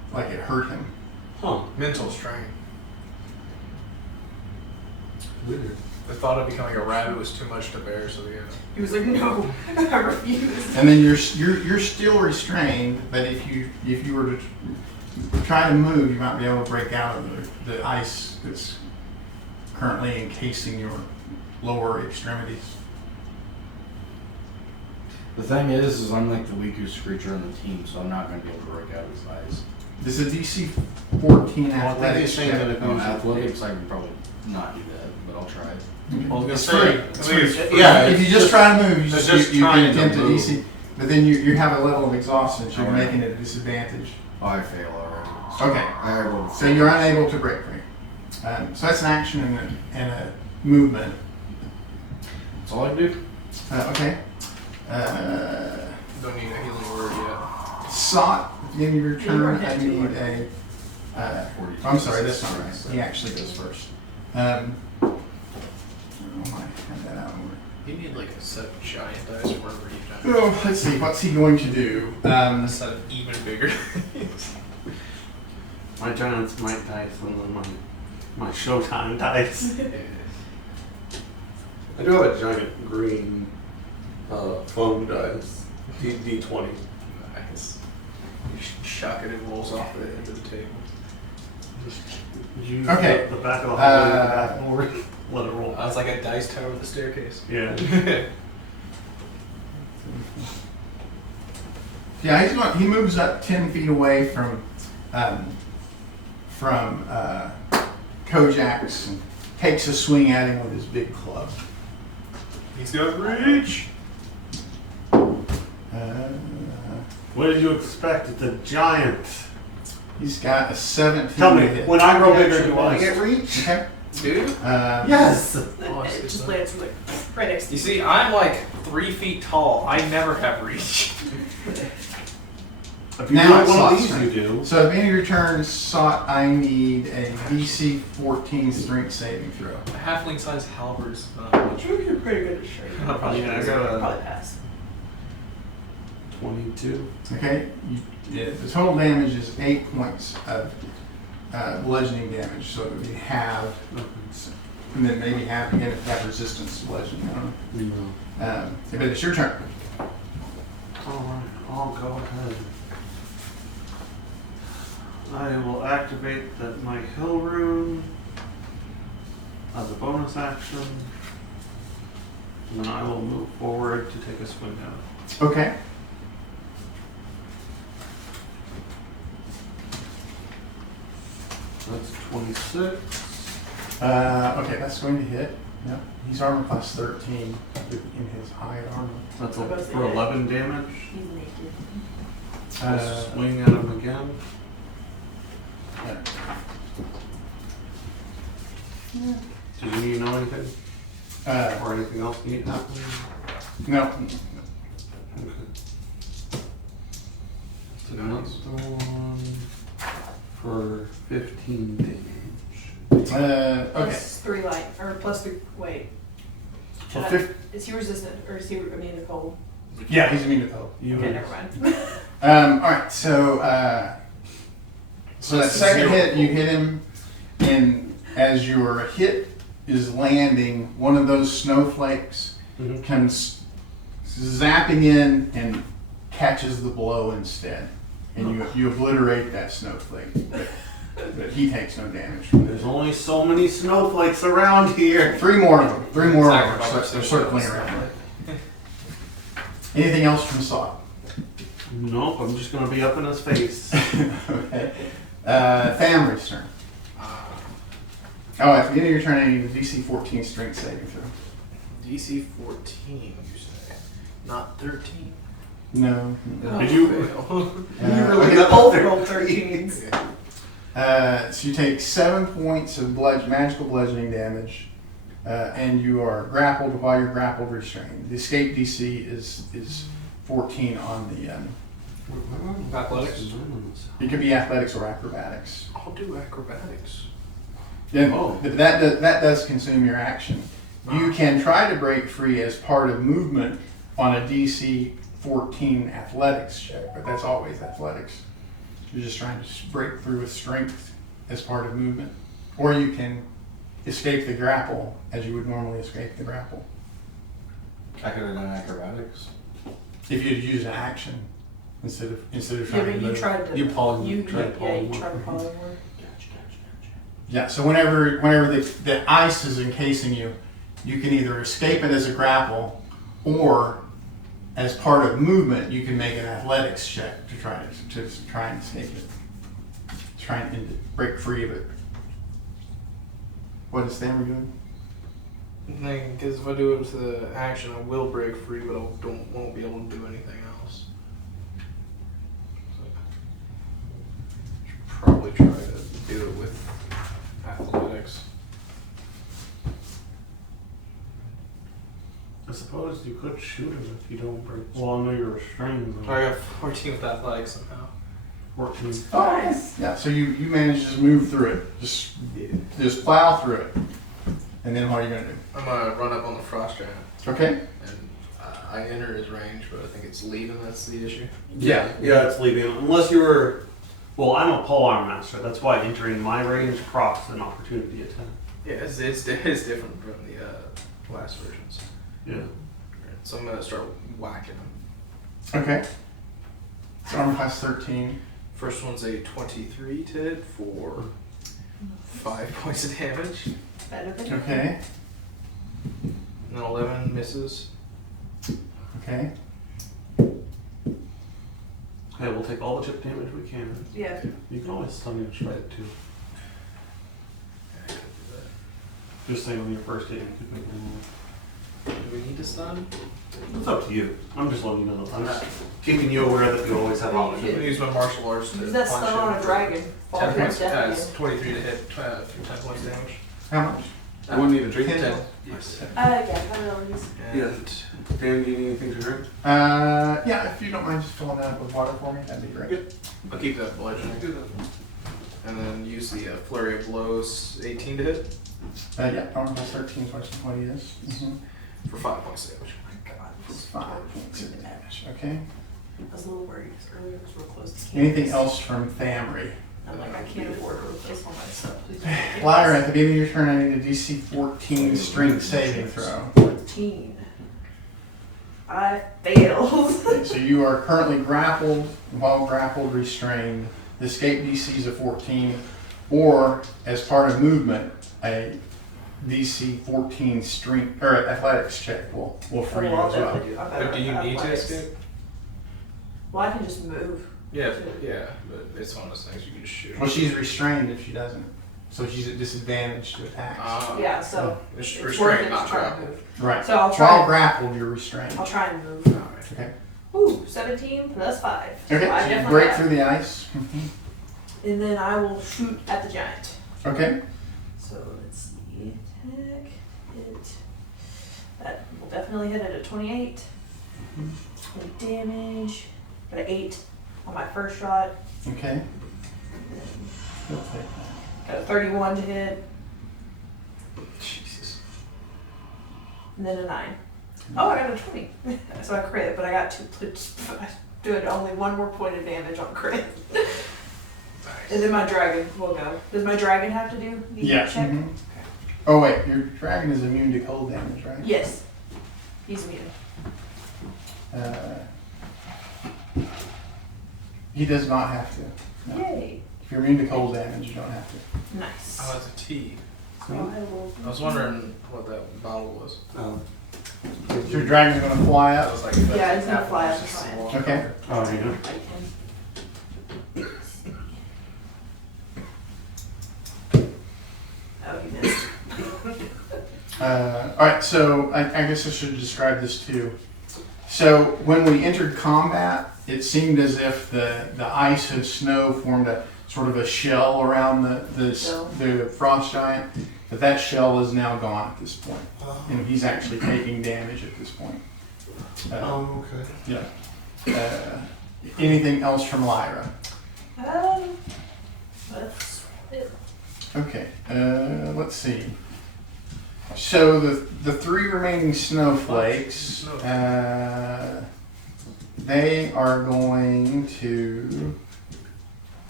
like it hurt him. Huh. Mental strain. Weird. The thought of becoming a rabbit was too much to bear, so yeah. He was like, no, I refuse. And then you're still restrained, but if you were to try to move, you might be able to break out of the ice that's currently encasing your lower extremities. The thing is I'm like the weakest creature on the team, so I'm not going to be able to break out of his eyes. This is a DC 14 Well, I think athletics he's saying check. that if On you athletics, I can probably not do that, but I'll try it. I was gonna It's say, free. I It's mean, free. it's- yeah, If it's you just try to move, it's you just can trying to attempt a move. DC, but then you have a level of exhaustion, so you're Alright. making it a disadvantage. Oh, I fail already. Okay. I will. So you're unable to break free. So that's an action and a movement. That's all I can do. Okay. Don't need a healing word yet. Sought, at the end of your You turn, weren't I that too need hard. a. I'm sorry, that's not right. He actually goes first. Oh, I have that out. You need like a set of giant dice for every time. Oh, let's see, what's he going to do? A set of even bigger dice. My giant's might dice and then my showtime dice. I do have a giant green foam dice. D20. Nice. You shock it and it rolls off the end of the table. Use Okay. the back of the hallway, let it roll. It's like a dice tower with a staircase. Yeah. Yeah, he moves up 10 feet away from Kojak's and takes a swing at him with his big club. He's got reach. What did you expect? It's a giant. He's got a 17 Tell me, to hit. when I grow bigger, Actually do I was. get reach? Okay. Dude. Yes. Oh, It just lands like right next to You see, I'm like 3 feet tall. I never have reach. If you Now do it's one of Sought's these, turn. you do. So at the end of your turn, Sought, I need a DC 14 strength saving throw. A halfling sized halberd is not much. You're pretty good at straight. I'll probably Yeah, I got a Probably pass. 22. Okay? The total damage is 8 points of bludgeoning damage, so it would be halved, and then maybe half again if you have resistance to bludgeoning. I don't know. But it's your turn. Alright, I'll go ahead. I will activate my hill rune as a bonus action. And then I will move forward to take a swing at it. Okay. That's 26. Okay, that's going to hit. Yep. He's armor class 13 in his high armor. That's What was for it? 11 damage. He's naked. I'll swing at him again. Do you need to know anything? Or anything else need to happen? No. Okay. So another one for 15 damage. Okay. Plus 3 light, or plus 3, wait. So Is he resistant, or is he immune to cold? Yeah, he's immune to cold. Okay, never mind. All right, so that second hit, you hit him, and as your hit is landing, one of those snowflakes Mhm. comes zapping in and catches the blow instead, and you obliterate that snowflake, but he takes no damage from There's it. only so many snowflakes around here. 3 more of them. 3 more of them. Sacrifice They're yourself. circling around. Anything else from Saw? Nope, I'm just gonna be up in his face. Okay. Family's turn. Oh, at the end of your turn, I need a DC 14 strength saving throw. DC 14, you say? Not 13? No. Did you- Fail. You really Okay. got Both there. rolled 13s. So you take 7 points of magical bludgeoning damage, and you are grappled while you're grappled restrained. The escape DC is 14 on the. Athletics? It could be athletics or acrobatics. I'll do acrobatics. Then, Oh. but that does consume your action. You can try to break free as part of movement on a DC 14 athletics check, but that's always athletics. You're just trying to break through with strength as part of movement. Or you can escape the grapple as you would normally escape the grapple. I could have done acrobatics. If you'd use an action instead of Yeah, trying but to you move. tried to. You poly- You tried yeah, you polymorph. tried to polymorph. Yeah, so whenever the ice is encasing you, you can either escape it as a grapple, or as part of movement, you can make an athletics check to try and escape it. Try and break free of it. What is Stammer doing? Because if I do it with the action, I will break free, but I won't be able to do anything else. So, should probably try to do it with athletics. I suppose you could shoot him if you don't break. Well, I know you're restrained. I got 14 with athletics somehow. 14. Oh, nice. Yeah, so you manage to just move through it. Just plow through it. And then what are you going to do? I'm gonna run up on the frost giant, Okay? and I enter his range, but I think it's leaving that's the issue. Yeah, it's leaving. Unless you were. Well, I'm a polearm master. That's why entering my range procs an opportunity attack. Yeah, it's different from the last versions. Yeah. So I'm gonna start whacking him. Okay. So armor class 13. First one's a 23 to hit for 5 points of damage. Better than Okay. And then 11 misses. Okay. Hey, we'll take all the chip damage we can. Yeah. You can always stun your shred too. Yeah, I could do Just saying on your first hit, you could make it more. that. Do we need to stun? It's up to you. I'm just letting you know. I'm just keeping you aware that you always have I'm options. gonna use my martial arts to Use that punch stun on him a for dragon. Fall 10 through points. death It's again. 23 to hit for 10 points of damage. How much? I wouldn't even drink 10. 10. Yes. Yeah, I don't know. And Dan, do you need anything to drink? Yeah, if you don't mind just filling that up with water for me, that'd be great. I'll keep that bludgeoning. And then use the flurry of blows 18 to hit Yeah, armor class 13 is what he is. for 5 points of damage. Oh my god. this is 5 horrible. points of damage. Okay. I was a little worried because earlier it was real close to Anything campus. else from Thamri? I'm like, I can't afford to replace all my stuff. Please don't make it Lyra, less. at the beginning of your turn, I need a DC 14 strength saving throw. 14. I failed. Okay, so you are currently grappled, while grappled, restrained. The escape DC is a 14, or as part of movement, a DC 14 strength or athletics check will free you I'll as well. definitely do. I'm better But do you at need to athletics. escape? Well, I can just move. Yeah, but it's one of those things you can just shoot. Well, she's restrained if she doesn't, so she's at disadvantage to attacks. Yeah, so It's it's restrained, worth it to not try and grapple. move. Right. So I'll try. While grappled, you're restrained. I'll try and move. Alright. Okay. Ooh, 17 plus 5. Okay. I So you definitely break have. through the ice. And then I will shoot at the giant. Okay. So let's see. Attack. Hit. That will definitely hit it at 28. 20 damage. Got an 8 on my first shot. Okay. You'll take that. Got a 31 to hit. Jesus. And then a 9. Oh, I got a 20. So I crit, but I got 2. I did only 1 more point of damage on crit. And then my dragon will go. Does my dragon have to do the Yeah. check? mhm. Oh wait, your dragon is immune to cold damage, right? Yes. He's immune. He does not have to. No. Yay. If you're immune to cold damage, you don't have to. Nice. Oh, it's a T. So I will. I was wondering what that vowel was. Is your dragon going to fly I up? was like, Yeah, it's gonna fly up versus and try long Okay. cover. Oh, you do? Fight him. Oh, he missed. All right, so I guess I should describe this too. So when we entered combat, it seemed as if the ice and snow formed a sort of a shell around Shell. the frost giant, but that shell is now gone at this point, and he's actually taking damage at this point. Oh, okay. Yeah. Anything else from Lyra? That's it. Okay, let's see. So the 3 remaining snowflakes, they are going to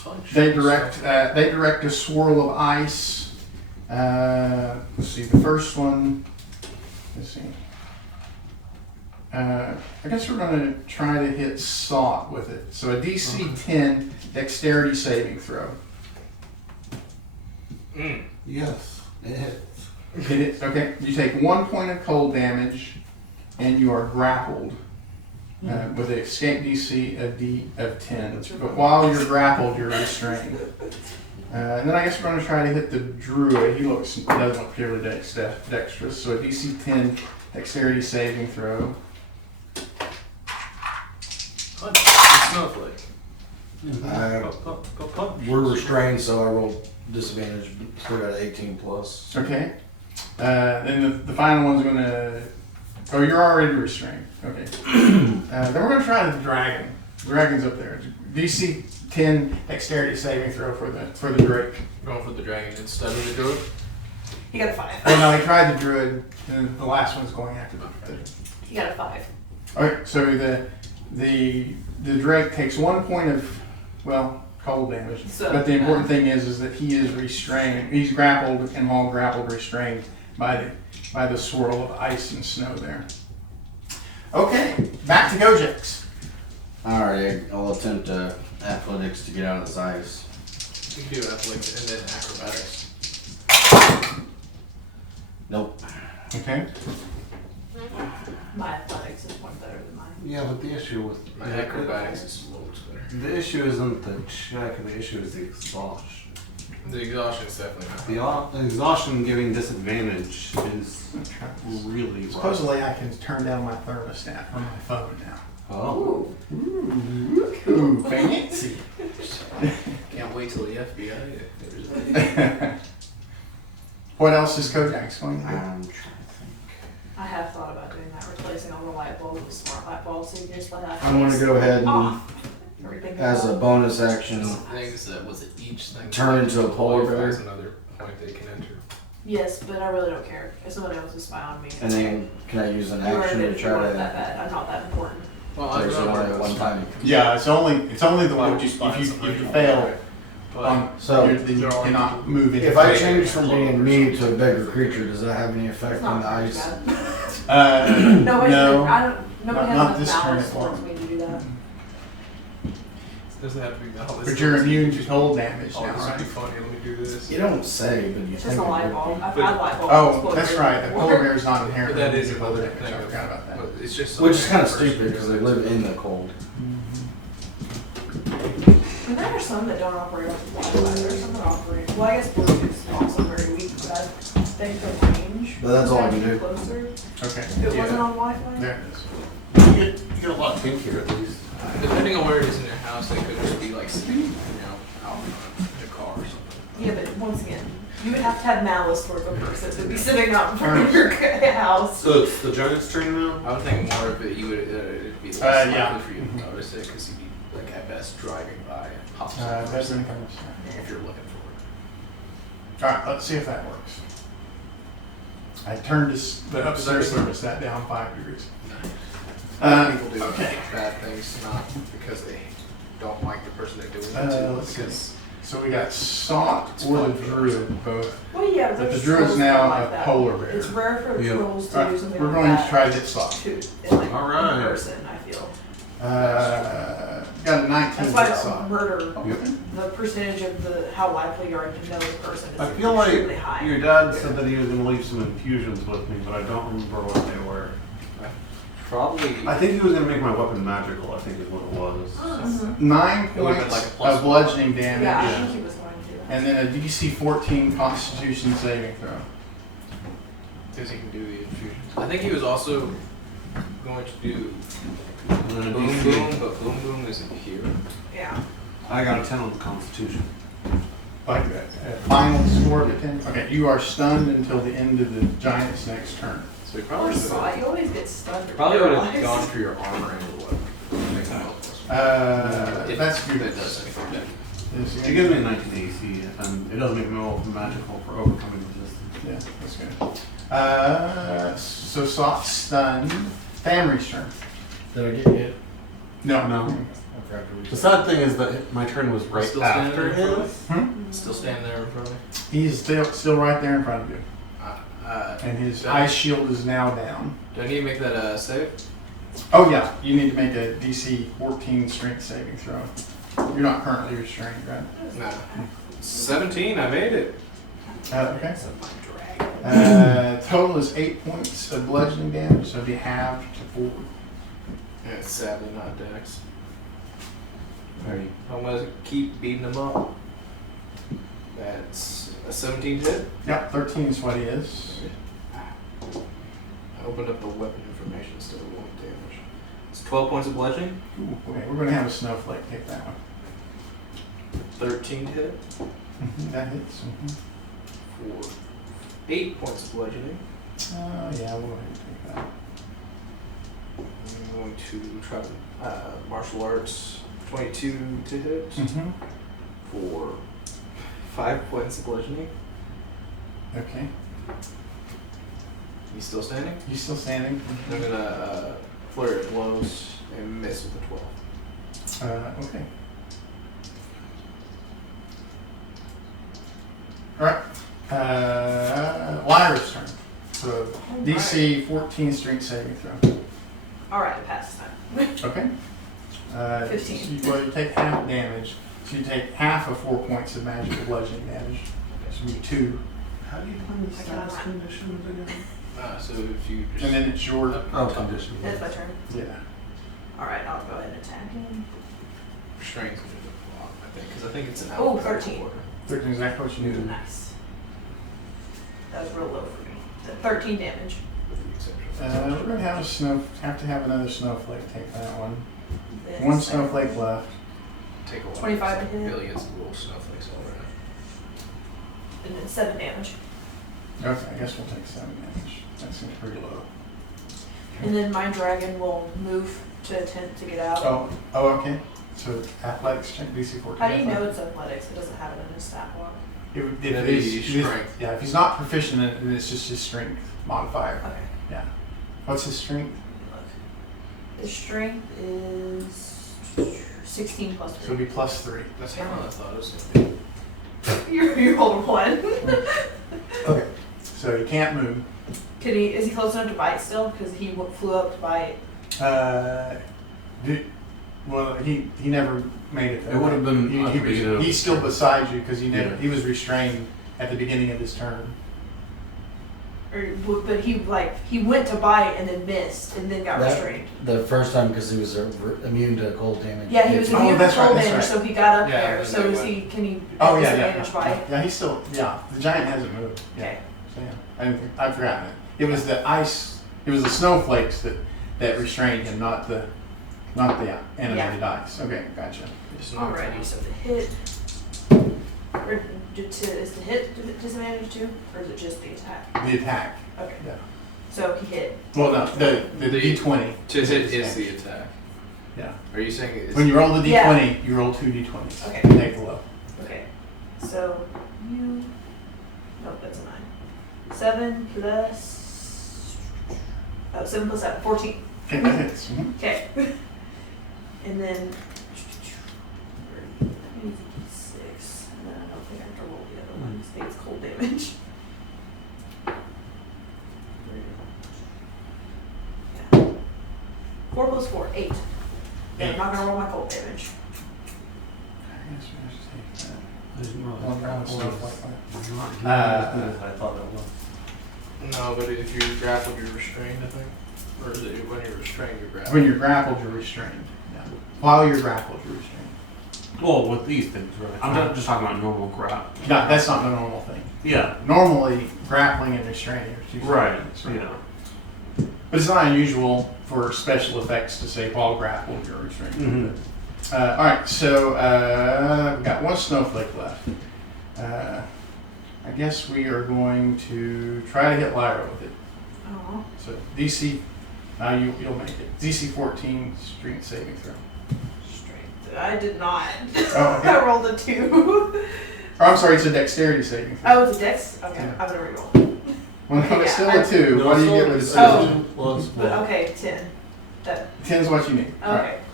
Punch. They direct a swirl of ice. Let's see, the first one. Let's see. I guess we're going to try to hit Sot with it. So a DC 10 dexterity saving throw. Yes, it hits. Hit it. Okay. You take 1 point of cold damage, and you are grappled with an escape DC of 10. But while you're grappled, you're restrained. And then I guess we're going to try to hit the druid. He doesn't look particularly dexterous. So a DC 10 dexterity saving throw. Punch. Snowflake. We're restrained, so I rolled disadvantage. Still got an 18 plus. Okay. Then the final one's going to. Oh, you're already restrained. Okay. Then we're going to try the dragon. The dragon's up there. DC 10 dexterity saving throw for the Drake. Going for the dragon instead of the druid. You got a 5. Oh no, he tried the druid, and the last one's going after the. You got a 5. Okay, so the Drake takes 1 point of cold damage. So, but the important thing is that he is restrained. He's grappled and while grappled, restrained by the swirl of ice and snow there. Okay, back to Gojeks. Alright, I'll attempt athletics to get out of this ice. You can do athletics and then acrobatics. Nope. Okay. My athletics is one better than mine. Yeah, but the issue with My acrobatics is loads better. the issue isn't the check, the issue is the exhaustion. The exhaustion is definitely not. The exhaustion giving disadvantage is really rough. Supposedly I can turn down my thermostat on my phone now. Oh. Ooh, fancy. Can't wait till the FBI. What else is Kojak's going to do? I'm trying to think. I have thought about doing that, replacing all the light bulbs with smart light bulbs, so you can just let that. I'm going to go ahead and, off. Everything as a goes off. bonus action, Things that was it each thing. Turn into a polar bear. That's another point they can enter. Yes, but I really don't care. If somebody else is spy on me, and then can I use an you action already to did. You weren't try that to? bad. I'm not that important. Well, There's only one time. Yeah, it's only the Why one. would you If spy on you somebody? fail But So, then you cannot move it. If I change from being me to a bigger creature, does that have any It's effect not on the very ice? bad. No. I don't. Nobody Not has this enough turn, malice it towards won't. me to do that. it doesn't have to be all this. But you're immune to cold damage Oh, now, this would be right? funny. Let me do this. You don't say, but you It's think. just a it light would bulb. be. I've But- had light bulbs. Oh, explode that's before. right. The polar bear is not But inherently that is immune to another cold thing. damage. I forgot about that. But it's just Which is kind of something stupid because they live in the cold. And there are some that don't operate off of Wi-Fi. There are some that operate. Well, I guess Bluetooth is also very weak, but I think the range. But that's all I can is do. Closer. Okay. If it wasn't on Wi-Fi. There it is. You get a lot pinkier at least. Depending on where it is in your house, they could just be like sitting, out in a car or something. Yeah, but once again, you would have to have malice towards a person to be sitting out in front of your house. So it's the Giants' turn now? I would think more of it. You would it'd be less yeah. likely for you to notice it because you'd be like at best driving by and pops up That's first in kind if you're looking for it. All right, let's see if that works. I turned the upstairs thermostat down 5 degrees. People do okay. bad things not because they don't like the person they're doing it to. Let's see. Because So we got Sot or the Druid, both. Well, yeah, But the there's Druid's trolls now like a that. polar bear. It's rare for Yeah. trolls to All right, do something we're like going that to try to hit Sot. to in like All right. one person. I feel Got a 19 that's hit why Sot. murder. Okay. The percentage of how likely you are to know the person is I feel like extremely high. your dad said that he was going to leave some infusions with me, but I don't remember what they were. probably I think he was going to make my weapon magical, I think is what it was. Mhm. 9 It would've been points like a plus of bludgeoning damage. Yeah, I think he was going to. And then a DC 14 Constitution saving throw. because he can do the infusions. I think he was also going to do And then a boom DC. boom, but boom boom isn't here. Yeah. I got a 10 on the Constitution. Like that. Final score of a 10. Okay, you are stunned until the end of the giant's next turn. So he Or probably saw you always get stunned. or would have paralyzed. gone for your armor and your weapon. Makes it helpful. That's If good. that does anything. Is- It gives me a 19 AC, and it doesn't make me roll magical for overcoming resistance. Yeah, that's good. So Sot's stunned. Famry's turn. Did I get hit? No. No. The sad thing is that my turn was right Still standing after there in his. Still standing there in front of me. He's still right there in front of you, and his Done. ice shield is now down. Do I need to make that save? Oh yeah, you need to make a DC 14 strength saving throw. You're not currently restrained, right? Nah. 17, I made it. Okay. Total is 8 points of bludgeoning damage, so it'd be halved to 4. Yeah, it's sadly not Dex. Alright. I'm gonna keep beating him up. That's a 17 hit. Yep, 13 is what he is. I opened up the weapon information instead of wound damage. It's 12 points of bludgeoning. Ooh, okay, we're gonna have a snowflake take that one. 13 hit. That hits. For 8 points of bludgeoning. Yeah, we'll go ahead and take that. I'm going to try martial arts 22 to hit for 5 points of bludgeoning. Okay, He's still standing. you still standing? I'm gonna flurry of blows and miss with the 12. Okay. Alright. Lyra's turn. So DC 14 strength saving throw. Alright, I passed this time. Okay. 15. Well, you take half damage. So you take half of 4 points of magical bludgeoning damage. So you 2. How do you find the I cannot. status conditions again? So if you just And then it's your. Oh, condition. That's my turn. Yeah. Alright, I'll go ahead and attack him. restraints into the block, I think, because I think it's an Oh, alphabetical 13. order. 13 is exactly what you needed. Nice. That was real low for me. 13 damage. With the exception of We're gonna have to have another snowflake take that one. Then One seven. snowflake left. take a while. 25 to hit. Billions of little snowflakes all around. And then 7 damage. Okay, I guess we'll take 7 damage. That seems pretty low. And then my dragon will move to attempt to get out. Oh, okay. So athletics check DC 14. How do you know it's athletics? It doesn't have it in his stat block. If That'd he's- be if he's- strength. Yeah, if he's not proficient in it, then it's just his strength modifier. Okay. Yeah. What's his strength? Look. His strength is 16 plus So 3. it'll be plus 3. That's how I thought it was going to be. You rolled a 1. Okay. So he can't move. Is he close enough to bite still? Because he flew up to bite. Well, he never made it. It would have been at the beginning of- He's still beside you because Yeah. he was restrained at the beginning of his turn. But he went to bite and then missed and then got That- restrained. The first time because he was immune to cold damage. Yeah, he was Oh, immune to that's right, cold that's damage, right. so he got up Yeah, there. and So then is they he? Can he? Oh at yeah, disadvantage bite? yeah. He's still The giant hasn't moved. Yeah. Okay. So yeah, I'd forgotten it. It was the ice. It was the snowflakes that restrained him, not the animated ice. Okay, gotcha. Just not Alrighty, so the hit. Is the hit disadvantage too, or is it just the attack? The attack. Okay. Yeah. So he hit. Well, no, the D20. To hit is the attack. Yeah. Are you saying it's When you roll the D20, Yeah. you roll 2 D20s. Okay. Take the low. Okay. So you. Nope, that's a 9. 7 plus. Oh, 7 plus 7. 14. Okay, that hits. Mhm. Okay. And then. Maybe 6. And then I don't think I have to roll the other one. I think it's cold damage. Yeah. 4 plus 4, 8. And I'm not gonna roll my cold damage. I guess we have to take that. There's no One round of snowflake left. I thought that was. No, but if you're grappled, you're restrained, I think. Or is it when you're restrained, you're grappled? When you're grappled, you're restrained. Yeah. While you're grappled, you're restrained. Well, with these things, right? I'm not just talking about normal crap. No, that's not the normal thing. Yeah. Normally, grappling and restraining are 2 separate Right. things, Yeah. But it's not unusual for special effects to say while grappled, you're restrained. Mhm. All right, so we've got 1 snowflake left. I guess we are going to try to hit Lyra with it. Oh. So DC, you'll make it. DC 14 strength saving throw. Strength. I did not. Oh, okay. I rolled a 2. Or, I'm sorry, it's a dexterity saving throw. Oh, it's a dex? Okay, Yeah. I'm gonna reroll. Well, no, it's Yeah, still I- a 2. What do you get with a 2? Oh. Plus But one. okay, 10. That. 10 is what you need. All right. Okay.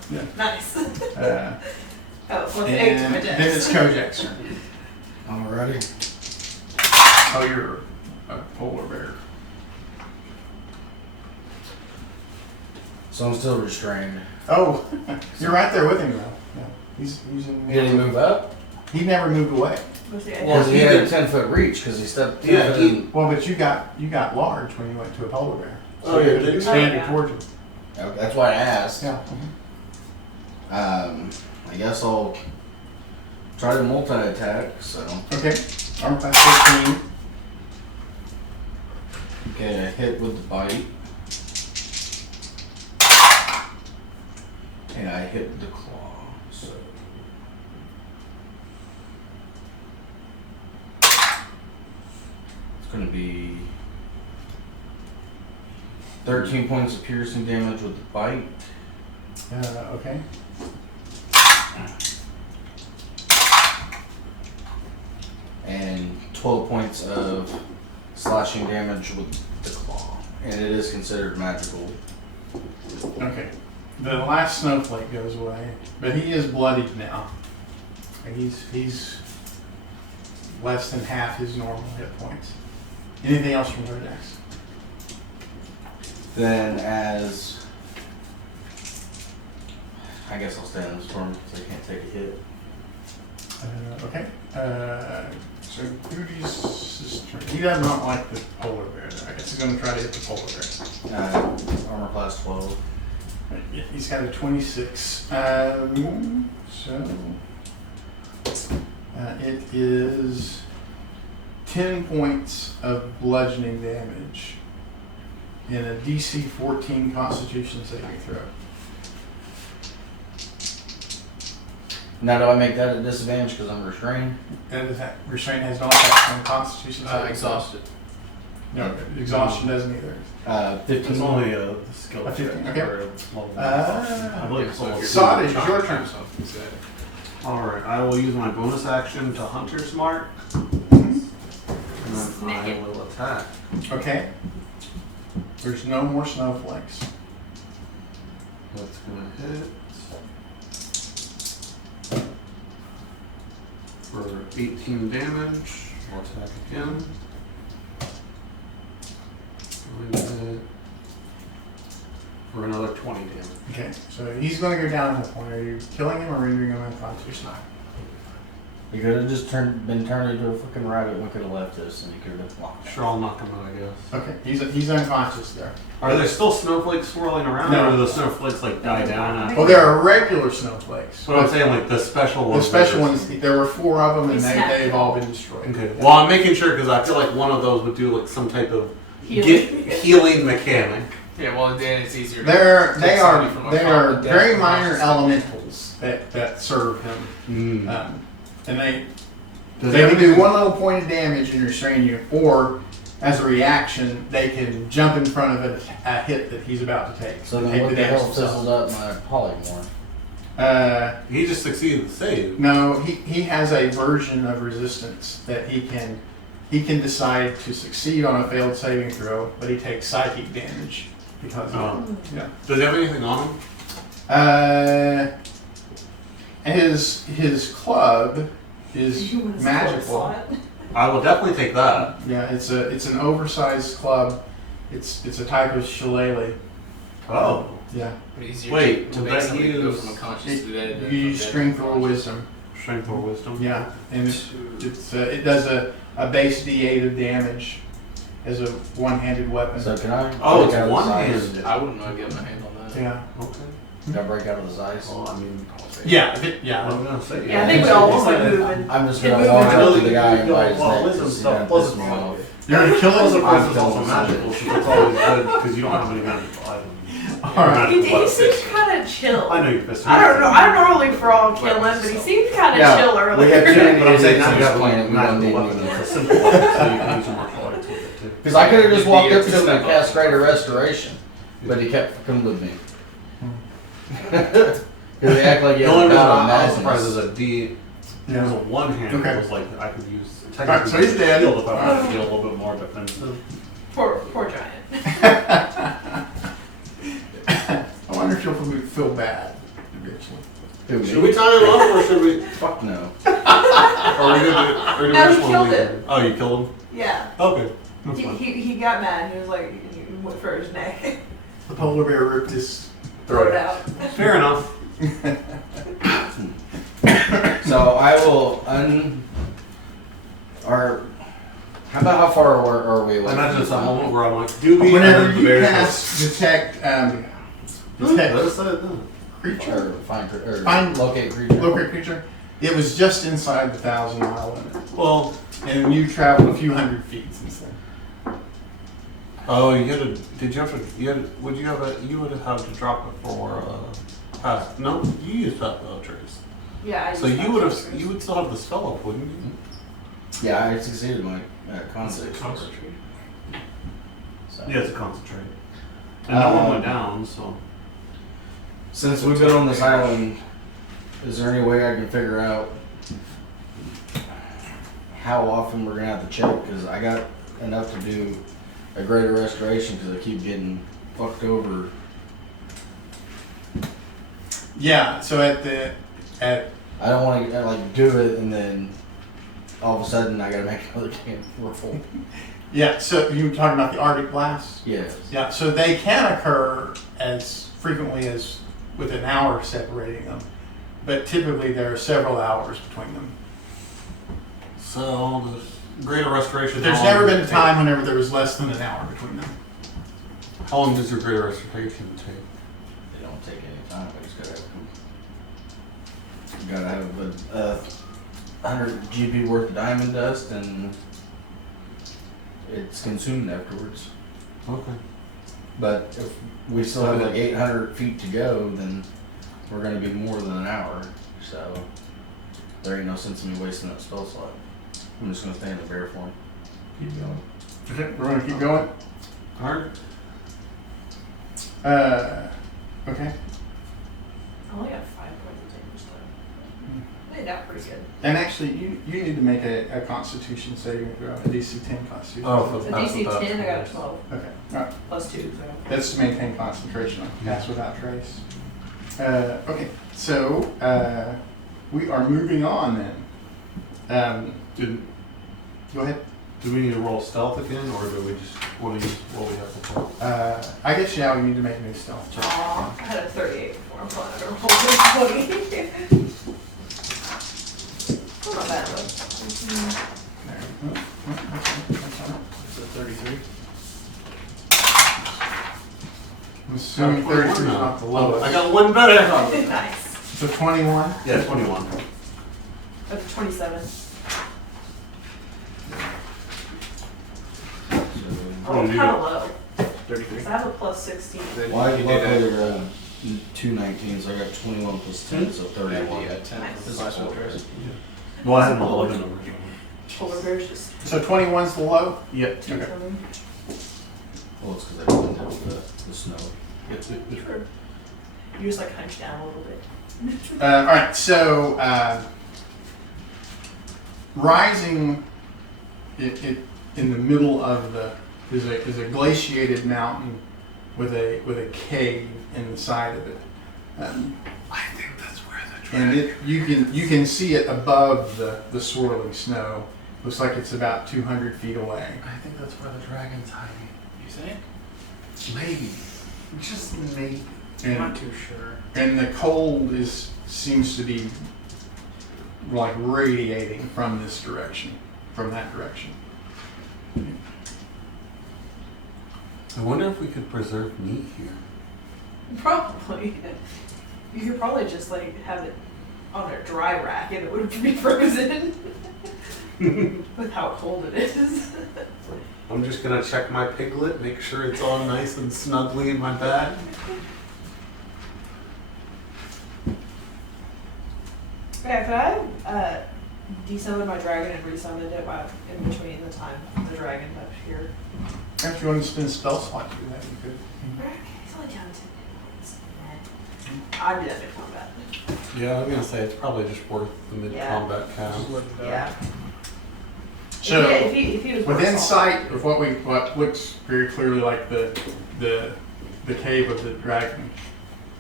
Yeah. Nice. Uh, Oh, what's 8 to and my then dex? it's Kojak's turn. Alrighty. Oh, you're a polar bear. So I'm still restrained. Oh, you're right there with him though. Yeah. He's in. Did he move up? He never moved away. What's the Well, idea? he had a 10-foot reach because he stepped. Yeah, Well, but you got large when you went to a polar bear. So Oh, yeah, it did you? expanded Oh, yeah. towards you. Okay, that's why I asked. Yeah. I guess I'll try to multi-attack. So Okay. Armor class 15. get a hit with the bite, and I hit with the claw. So it's going to be 13 points of piercing damage with the bite. Okay. And 12 points of slashing damage with the claw. And it is considered magical. Okay. The last snowflake goes away, but he is bloodied now. He's less than half his normal hit points. Anything else from Kojak's? Then as... I guess I'll stay in the storm because I can't take a hit. Okay. So Goody's turn. He does not like the polar bear. I guess he's going to try to hit the polar bear. Armor class 12. Yeah, he's got a 26. So it is 10 points of bludgeoning damage in a DC 14 Constitution saving throw. Now do I make that a disadvantage because I'm restrained? And that restraint has no effect on Constitution saving throw. Exhausted. No, exhaustion doesn't either. 15. It's only a skill A check. 15, okay. or a level. Ah. I believe it's level Sod, two. it's your turn. Alright, I will use my bonus action to Hunter Smart. And then I will attack. Okay. There's no more snowflakes. That's gonna hit. For 18 damage. I'll attack again. Going to hit for another 20 damage. Okay, so he's going to go down at that point. Are you killing him or rendering him unconscious? He could have just been turned into a fucking rabbit and we could have left this and he could have been locked. Sure, I'll knock him out, I guess. Okay, he's unconscious there. Are there still snowflakes swirling around? No. Or do the snowflakes like die down? Well, there are regular snowflakes. But I'm saying like the special The ones. special ones, there were 4 of them and They snapped they've them. all been destroyed. Okay. Well, I'm making sure because I feel like one of those would do like some type of healing mechanic. Yeah, well, then it's easier. They Take are somebody from a very death minor process. elementals that serve him. Mm. And they Does can do everything- 1 little point of damage and restrain you, or as a reaction, they can jump in front of a hit that he's about to take. So Take then what the damage hell himself. fizzled up my polymorph? He just succeeded the save. No, he has a version of resistance that he can decide to succeed on a failed saving throw, but he takes psychic damage because of it. Yeah. Does he have anything on him? His club is You wanna magical. slot? I will definitely take that. Yeah, it's an oversized club. It's a type of shillelagh. Oh. Yeah. Easier Wait, to would make that somebody go use- from unconscious to dead. You use strength or wisdom. Strength or wisdom? Yeah, and it does a base D8 of damage as a one-handed weapon. So can I? Oh, break it's out of the one-handed. size? I wouldn't mind getting my hand on that. Yeah. Okay. Can I break out of the size? Well, I mean, Yeah. I Yeah. was gonna say. Yeah, I think we all want to move and I'm just and gonna move walk and up go. to the guy and bite his Well, neck wisdom to see stuff that plus piss me it's off. You're gonna kill Plus, of him. course, it's also magical, so it's always good because you don't have any magical items. All right. He seems kind of chill. I know you're pissed. I don't know. I don't normally frog kill him, but he seemed kind of Yeah, chill we earlier. have too many But I'm saying now you idiots have on like this a planet, we don't magical need weapon. any. It's a simple weapon, so you can use your martial arts with it too. Because I could have just walked up The to him and step cast up. Greater Restoration, but he kept fucking with me. Because they act like The you only have reason a I was surprised madness. is a D. It was a one hand. Okay. It was like I could use. Alright, so he's dead. Shield if I wanted to deal a little bit more defensive. Poor giant. I wonder if you'll feel bad, to actually. Who, Should me? we tie him up or should we? Fuck no. Or are we gonna do? Or do No, we he just wanna killed leave it. Oh, you killed him? Yeah. Okay. That's fine. He got mad. He was like, he went for his neck. The polar bear ripped his Throw it out. Fair enough. So I will how about how far are we? And that's just a moment where I'm like, do we? Whenever and then the you bear cast detect goes, detect let us say it then. creature, Find locate creature. locate creature, it was just inside the 1,000-mile limit, Well, and you traveled a few hundred feet since then. oh, you had to. Did you have to? You had. Would you have a? You would have to drop it for pass. No, you used that trace. Yeah. So you would have. You would still have the spell up, wouldn't you? Yeah, I succeeded my concept. So. Yeah, it's a concentrate. And no one went down, so. Since we've been on this island, is there any way I can figure out how often we're gonna have to check? Because I got enough to do a greater restoration because I keep getting fucked over. Yeah, so at I don't want to like do it and then all of a sudden I gotta make another damn roll. yeah, so you were talking about the Arctic blasts? Yes. Yeah, so they can occur as frequently as with an hour separating them, but typically there are several hours between them. So the greater restoration. There's how never long been a does it time whenever there was less than an hour between them. take? How long does your greater restoration take? They don't take any time. I just gotta have a 100 GP worth of diamond dust and it's consumed afterwards. Okay. But if we still have like 800 feet to go, then we're gonna be more than an hour. So there ain't no sense in me wasting that spell slot. I'm just gonna stay in the bear form. Keep going. Okay, we're gonna keep going. Alright. Okay. I only got 5 points of damage though. Made that pretty good. And actually, you need to make a Constitution saving throw, a DC 10 Constitution. Oh, So for pass DC without 10, I got a trace. 12. Okay, all right. Plus 2. So. That's to maintain concentration on pass without trace. Okay, so we are moving on then. Did Go ahead. Do we need to roll stealth again, or do we just want to use what we have before? I guess yeah, we need to make a new stealth check. Aw, I had a 38 before. I'm planning to roll this 20. Well, not bad though. There. Is it 33? I'm assuming 33 is not the lowest. I got one better. Nice. So 21. Yeah, 21. That's 27. Oh, you kind of low. 33. 'Cause I have a plus 16. Then Well, I you did luckily that. rolled 2 19s, so I got 21 plus 10, so 31. Yeah, 10 Nice. for class trace. Well, I had an 11 over. Polar bear's just So 21's the low. Yep. Okay. coming. Well, it's because I didn't have the snow. True. You just like hunch down a little bit. All right. So rising in the middle of the is a glaciated mountain with a cave in the side of it. I think that's where the And you can see it above the swirling snow. Looks like it's about 200 feet away. I think that's where the dragon's hiding. You think? Maybe. Just maybe. I'm And, not too sure. and the cold seems to be like radiating from this direction, from that direction. I wonder if we could preserve meat here. Probably. You could probably just like have it on a dry rack and it would be frozen. With how cold it is. I'm just gonna check my piglet, make sure it's all nice and snugly in my bag. Okay, could I desummoned my dragon and resummoned it while in between the time the dragon up here? If you want to spend a spell slot, you do that. You could. It's only down 10 points. I'd do that in combat. Yeah, I was gonna say it's probably just worth the mid-combat cast. Yeah. So if he was within worse off. sight of what looks very clearly like the cave of the dragon,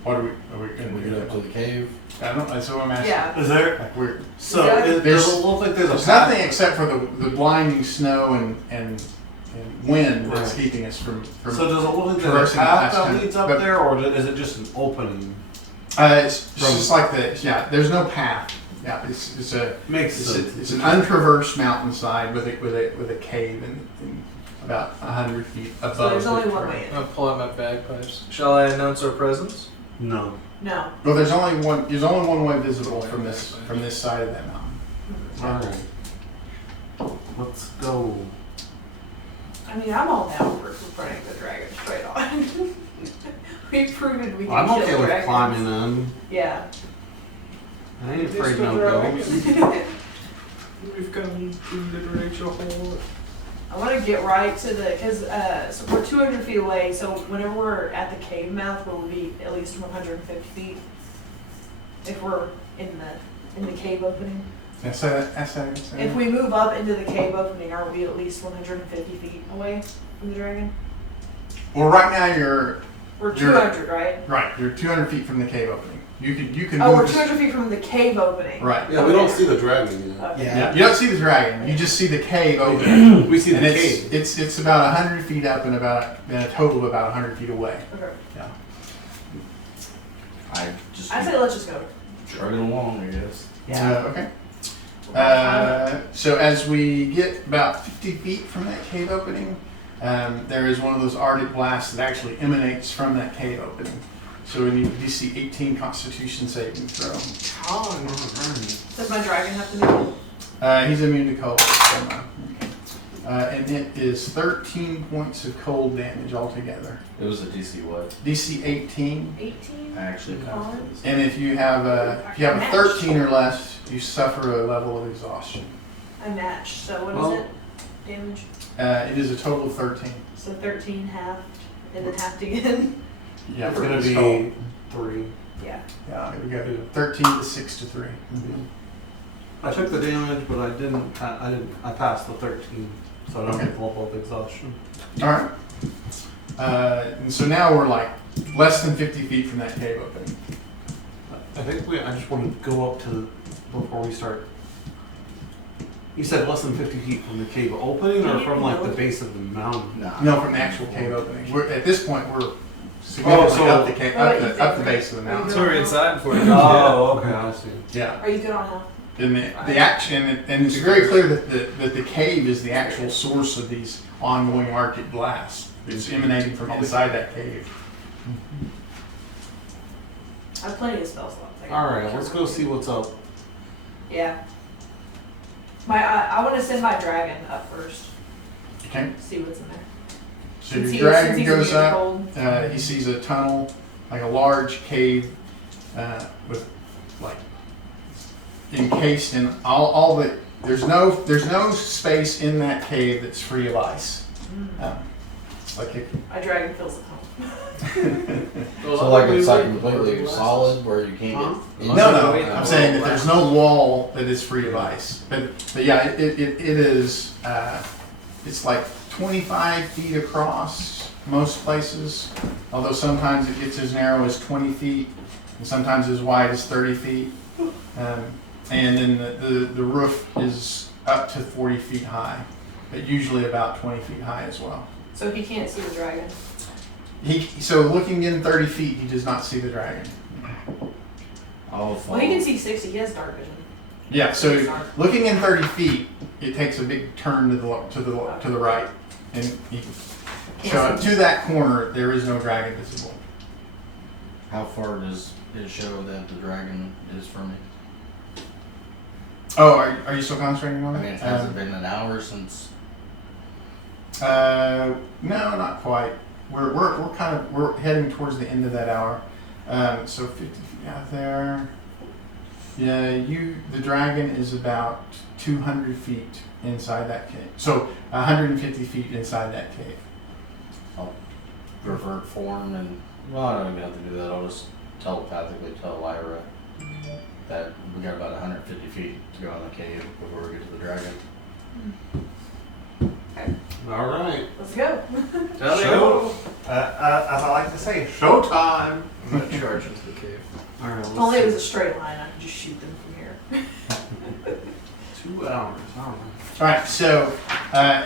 What are we Can gonna we do? get up to the cave? I don't, that's what I'm asking. Yeah. Is there? Like we're, So Yeah. it There's- doesn't look like there's a there's path. nothing except for the blinding snow and wind that's Right. keeping us from So does it look like there's a traversing path the last that leads up but- there, or is it just an opening? It's just like the, yeah, there's no path. Yeah, it's a, Makes it's, sense. it's an untraversed mountainside with a cave in about 100 feet above. So there's the only one terrain. way I'm gonna pull out my bagpipes. Shall I announce our presence? No. in. No. Well, there's only one way visible from this side of that mountain. All right. Let's go. I mean, I'm all down for confronting the dragon straight on. We've proven we can I'm kill okay with dragons. climbing them. Yeah. I ain't afraid of no ghosts. We've come to liberate your horde. I want to get right to the, because so we're 200 feet away, so whenever we're at the cave mouth, we'll be at least 150 feet. If we're in the cave opening. Yeah, say that If we move up into the cave opening, are we at least 150 feet away from the dragon? Well, right now you're We're You're- 200, right? right. You're 200 feet from the cave opening. You can. Oh, move we're this- 200 feet from the cave opening. Right. Yeah, we don't see the dragon yet. Okay. Yeah. You don't see the dragon. You just see the cave opening. We see and the it's, cave. It's about 100 feet up and a total of about 100 feet away. Okay. Yeah. I just I say let's just go. chugging along, I guess. Yeah. Okay. Time So as we get about 50 feet from that cave opening, there is one of those Arctic blasts that actually emanates from that cave opening. So we need a DC 18 Constitution saving throw. Oh, does my dragon have to do it? He's immune to cold. So no. And it is 13 points of cold damage altogether. It was a DC what? DC 18. 18? I actually passed it. And if you have a 13 or less, you suffer a level of exhaustion. I match. So what Well- is it? Damage? It is a total of 13. So 13 halved, and then halved again. Yeah, It's gonna it's be cold. Yeah. 3. Yeah, here we go. 13 to 6 to 3. I took the damage, but I didn't. I passed the 13, so I don't Okay. get the level of exhaustion. All right. And so now we're like less than 50 feet from that cave opening. I think I just want to go up to before we start. You said less than 50 feet from the cave opening, or from like the base of the mountain? Nah. No, from the actual cave opening. We're, at this point, we're significantly so- up the cave, Oh, wait, you up the think- base of the mountain. So we're inside before we Oh, okay, I see. Yeah. Are you good on health? And the action, and it's very clear that the cave is the actual source of these ongoing Arctic blasts. It's emanating from inside that cave. I have plenty of spell slots. I got- All right, let's go see what's up. Yeah. I want to send my dragon up first. Okay. See what's in there. So Since your dragon since he's goes immune to up. cold. He sees a tunnel, like a large cave, with like encased in all the. There's no space in that cave that's free of ice. Like if, My dragon feels at home. So like it's like completely solid where you can't Huh? get. no, I'm saying that there's no wall that is free of ice. But yeah, it is. It's like 25 feet across most places. Although sometimes it gets as narrow as 20 feet, and sometimes as wide as 30 feet. And then the roof is up to 40 feet high, but usually about 20 feet high as well. So he can't see the dragon. So looking in 30 feet, he does not see the dragon. I'll Well, he can see 60. He has dark vision. Yeah, so looking in 30 feet, it takes a big turn to the right, and so to that corner there is no dragon visible. How far does it show that the dragon is from me? Oh, are you still concentrating on I it? mean, has it been an hour since? No, not quite. We're heading towards the end of that hour. So 50 feet out there. Yeah, the dragon is about 200 feet inside that cave. So 150 feet inside that cave. I'll revert form and, well, I don't even have to do that. I'll just telepathically tell Lyra that we got about 150 feet to go in the cave before we get to the dragon. All right. Let's go. Show. As I like to say, showtime. I'm gonna charge into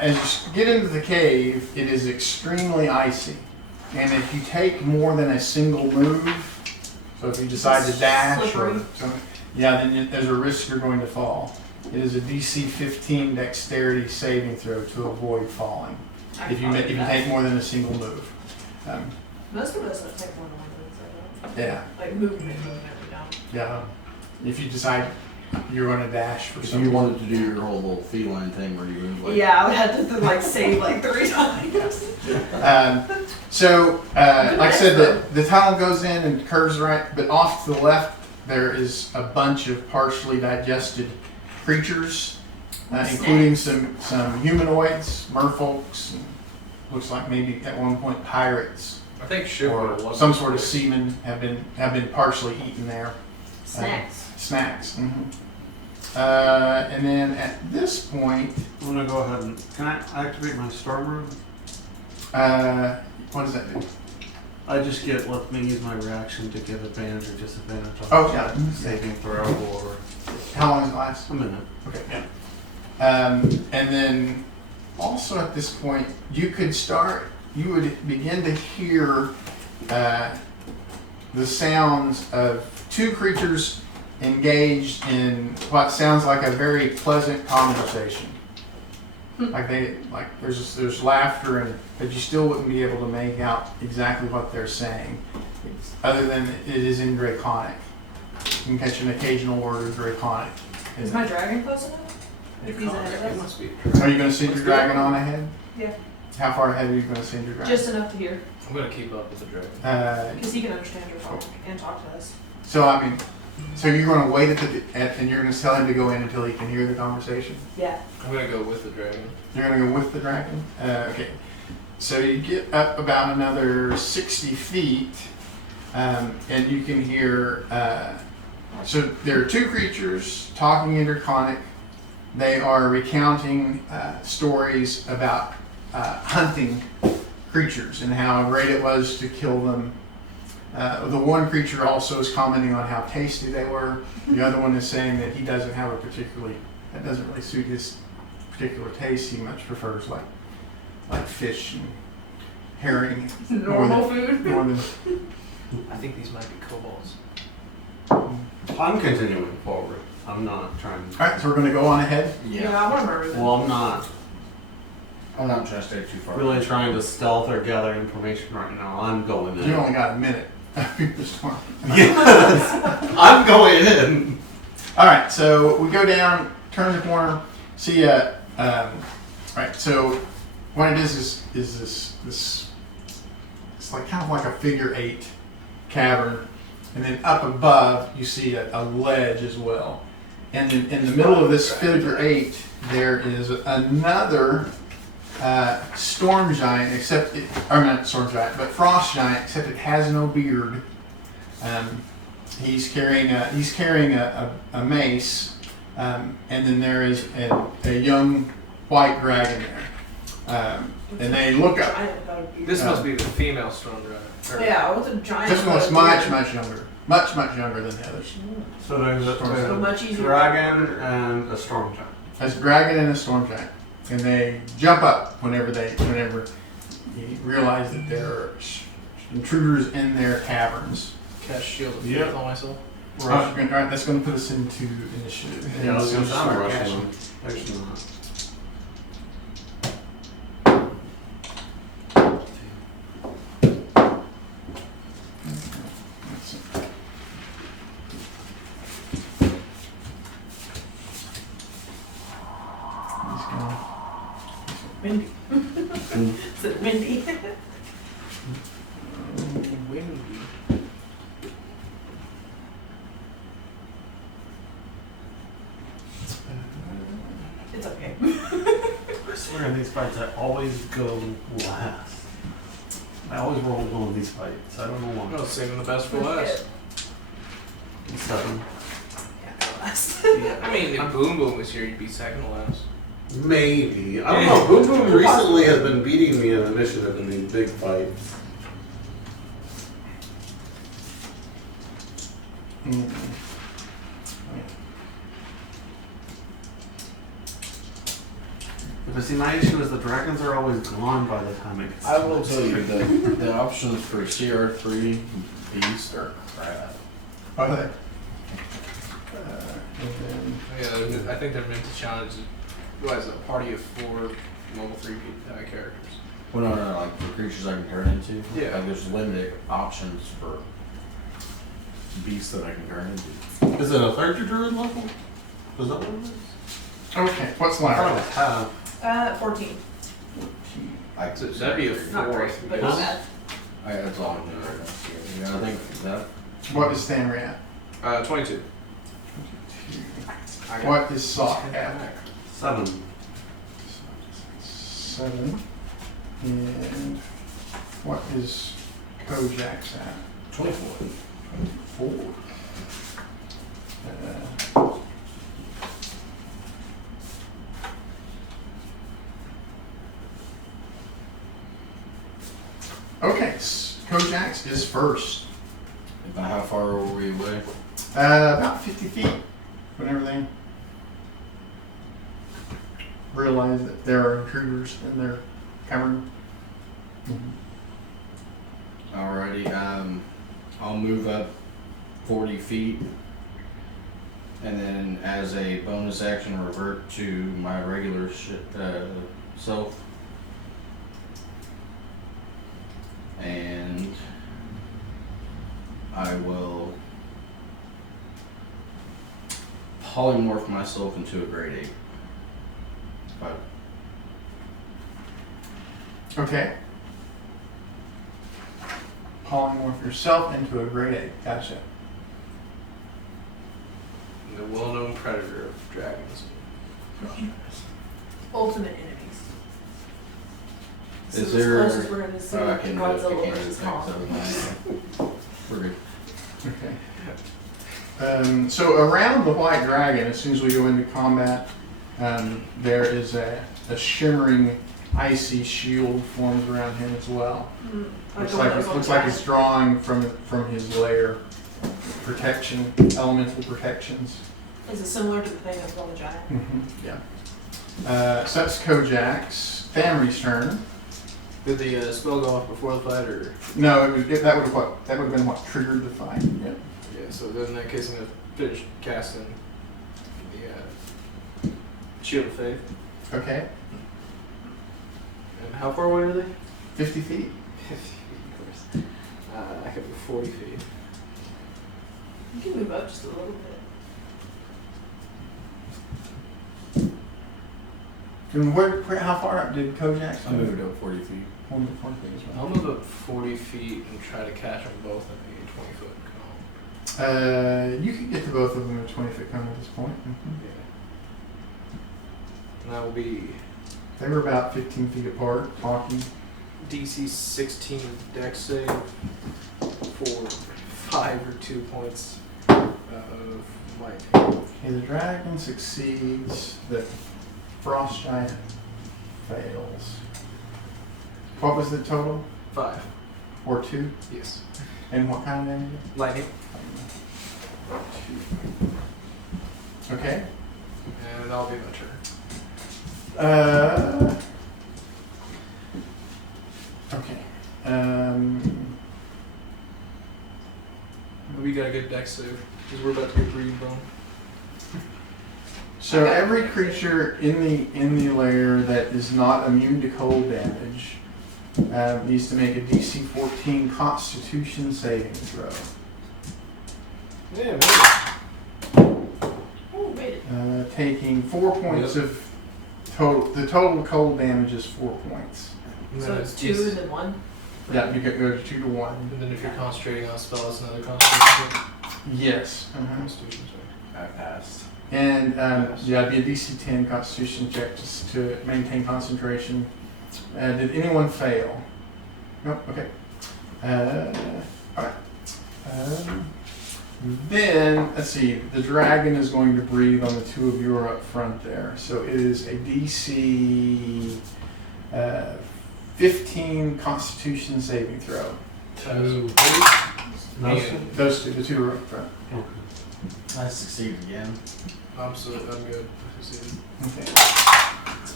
as you get into the cave, it is extremely icy. And if you take more than a single move, so if you decide to dash or Slippery. something, yeah, then there's a risk you're going to fall. It is a DC 15 dexterity saving throw to avoid falling. I If you can do that. take more than a single move. Most of us don't take more than one move, so I don't. Yeah, Like movement, we don't. yeah. If you decide you're going to dash for If some you reason. wanted to do your whole little feline thing where you move like Yeah, I would have to like save like 3 times. Like I said, the tunnel goes in and curves right, but off to the left there is a bunch of partially digested creatures, including some humanoids, merfolks, and looks like maybe at one point pirates I think Shiver or was some sort of seamen have been partially eaten there. Snacks. Snacks. And then at this point, I'm gonna go ahead and can I activate my storm room? what does that do? I just let me use my reaction to give advantage or disadvantage on Oh, yeah. saving throw or How long does it last? a minute. Okay, yeah. And then also at this point, you would begin to hear the sounds of 2 creatures engaged in what sounds like a very pleasant conversation. Like there's laughter, but you still wouldn't be able to make out exactly what they're saying, other than it is in Draconic. You can catch an occasional word of Draconic. Is my dragon close enough? If he's ahead It of us? must be. Are you going to send your dragon on ahead? Yeah. How far ahead are you going to send your dragon? Just enough to hear. I'm gonna keep up with the dragon. Because he can understand your talk and talk to us. So I mean, so you're going to wait and you're going to tell him to go in until he can hear the conversation. Yeah. I'm gonna go with the dragon. You're going to go with the dragon. Okay. So you get up about another 60 feet, and you can hear. So there are 2 creatures talking in Draconic. They are recounting stories about hunting creatures and how great it was to kill them. The one creature also is commenting on how tasty they were. The other one is saying that he doesn't have that doesn't really suit his particular taste. He much prefers like fish and herring. Normal food. More than, I think these might be kobolds. I'm continuing forward. I'm not trying. all right, so we're going to go on ahead. Yeah, I want to murder them. Well, I'm not I'm not trying to stay too far. really trying to stealth or gather information right now. I'm going in. You only got a minute. All I'm going in. right, so we go down, turn the corner, see right. So what it is this it's like kind of like a figure 8 cavern, and then up above you see a ledge as well. And then in the middle of this figure 8, there is another storm giant, or not storm giant, but frost giant, except it has no beard. He's carrying a mace, and then there is a young white dragon there. And they look up. Giant without a beard. This must be the female storm dragon. Or- Yeah, what's a giant? This one looks without a much beard? younger, much younger than the others. So there's So a much easier. dragon and a storm giant. There's a dragon and a storm giant, and they jump up whenever you realize that there are intruders in their caverns. Cast shield of Yep. faith on myself. All right, that's going to put us into initiative. Yeah, I was And gonna so say I'm start rushing cashing. them. Actually not. He's gonna- Mindy. Is it Mindy? Windy. It's okay. I swear in these fights I always go last. I always roll one of these fights. I don't know why. No, saving the best for last. 7. Yeah, go last. I mean, if Boom Boom was here, you'd be second to last. Maybe. I don't know. Boom Boom recently has been beating me in initiative in these big fights. But see, my issue is the dragons are always gone by the time it gets. I will tell you that the options for CR3 beast are crap. Are they? And then, Yeah, I think they're meant to challenge. What is it? A party of 4 level 3 characters. Well, no, like the creatures I can turn into. Yeah. Like there's limited options for beasts that I can turn into. Is it a 30 druid level? Is that what it is? okay, what's I thought it left? was half. 14. So that'd be a Not 4. great, but not bad. That's all I'm doing right now. Yeah, I think that. What is Stanry at? 22. What is Sock at? 7. 7. And what is Kojak's at? 24. 4. Okay, Kojak's is first. About how far are we away? About 50 feet when everything realize that there are intruders in their cavern. Alrighty, I'll move up 40 feet and then as a bonus action revert to my regular self. And I will polymorph myself into a great ape. But Okay. Polymorph yourself into a great ape. Gotcha. The well-known predator of dragons. Ultimate enemies. Is This there- as close as we're going to see I can do it. I Godzilla can't do versus things, Kong. so we're good. Okay. So around the white dragon, as soon as we go into combat, there is a shimmering, icy shield forms around him as well. Looks like it's drawing from his lair. Protection, elemental protections. Is it similar to the thing that's on the giant? Yeah. So that's Kojak's. Famry's turn. Did the spell go off before the fight, or? No, that would have been what triggered the fight. Yep. Yeah, so then in that case I'm going to finish casting the Shield of Faith. Okay. And how far away are they? 50 feet. 50 feet, of course. I could be 40 feet. You can move up just a little bit. And how far up did Kojak's I moved up 40 feet. 40 feet as well. I'll move up 40 feet and try to catch them both in the 20-foot cone. You can get to both of them in a 20-foot cone at this point. Yeah. And that will be They were about 15 feet apart, talking. DC 16 dex save for 5 or 2 points of might. Okay, the dragon succeeds. The frost giant fails. What was the total? 5. Or 2? Yes. And what kind of damage? Lightning. Okay. And that'll be my turn. Okay. We got a good dex save because we're about to get breathed on. So every creature in the lair that is not immune to cold damage needs to make a DC 14 Constitution saving throw. Yeah, man. Oh, made it. Taking 4 points of total. The total cold damage is 4 points. And So then it's 2 and then 1? Yeah, you could go 2 to 1. And then if you're concentrating on a spell, it's another concentration check. Yes. Constitution check. I passed. And yeah, it'd be a DC 10 Constitution check just to maintain concentration. Did anyone fail? Nope. Okay. All right. Then let's see. The dragon is going to breathe on the two of you are up front there. So it is a DC 15 Constitution saving throw. Those two, the two are up front. I succeeded again. I'm good. I succeeded. Okay.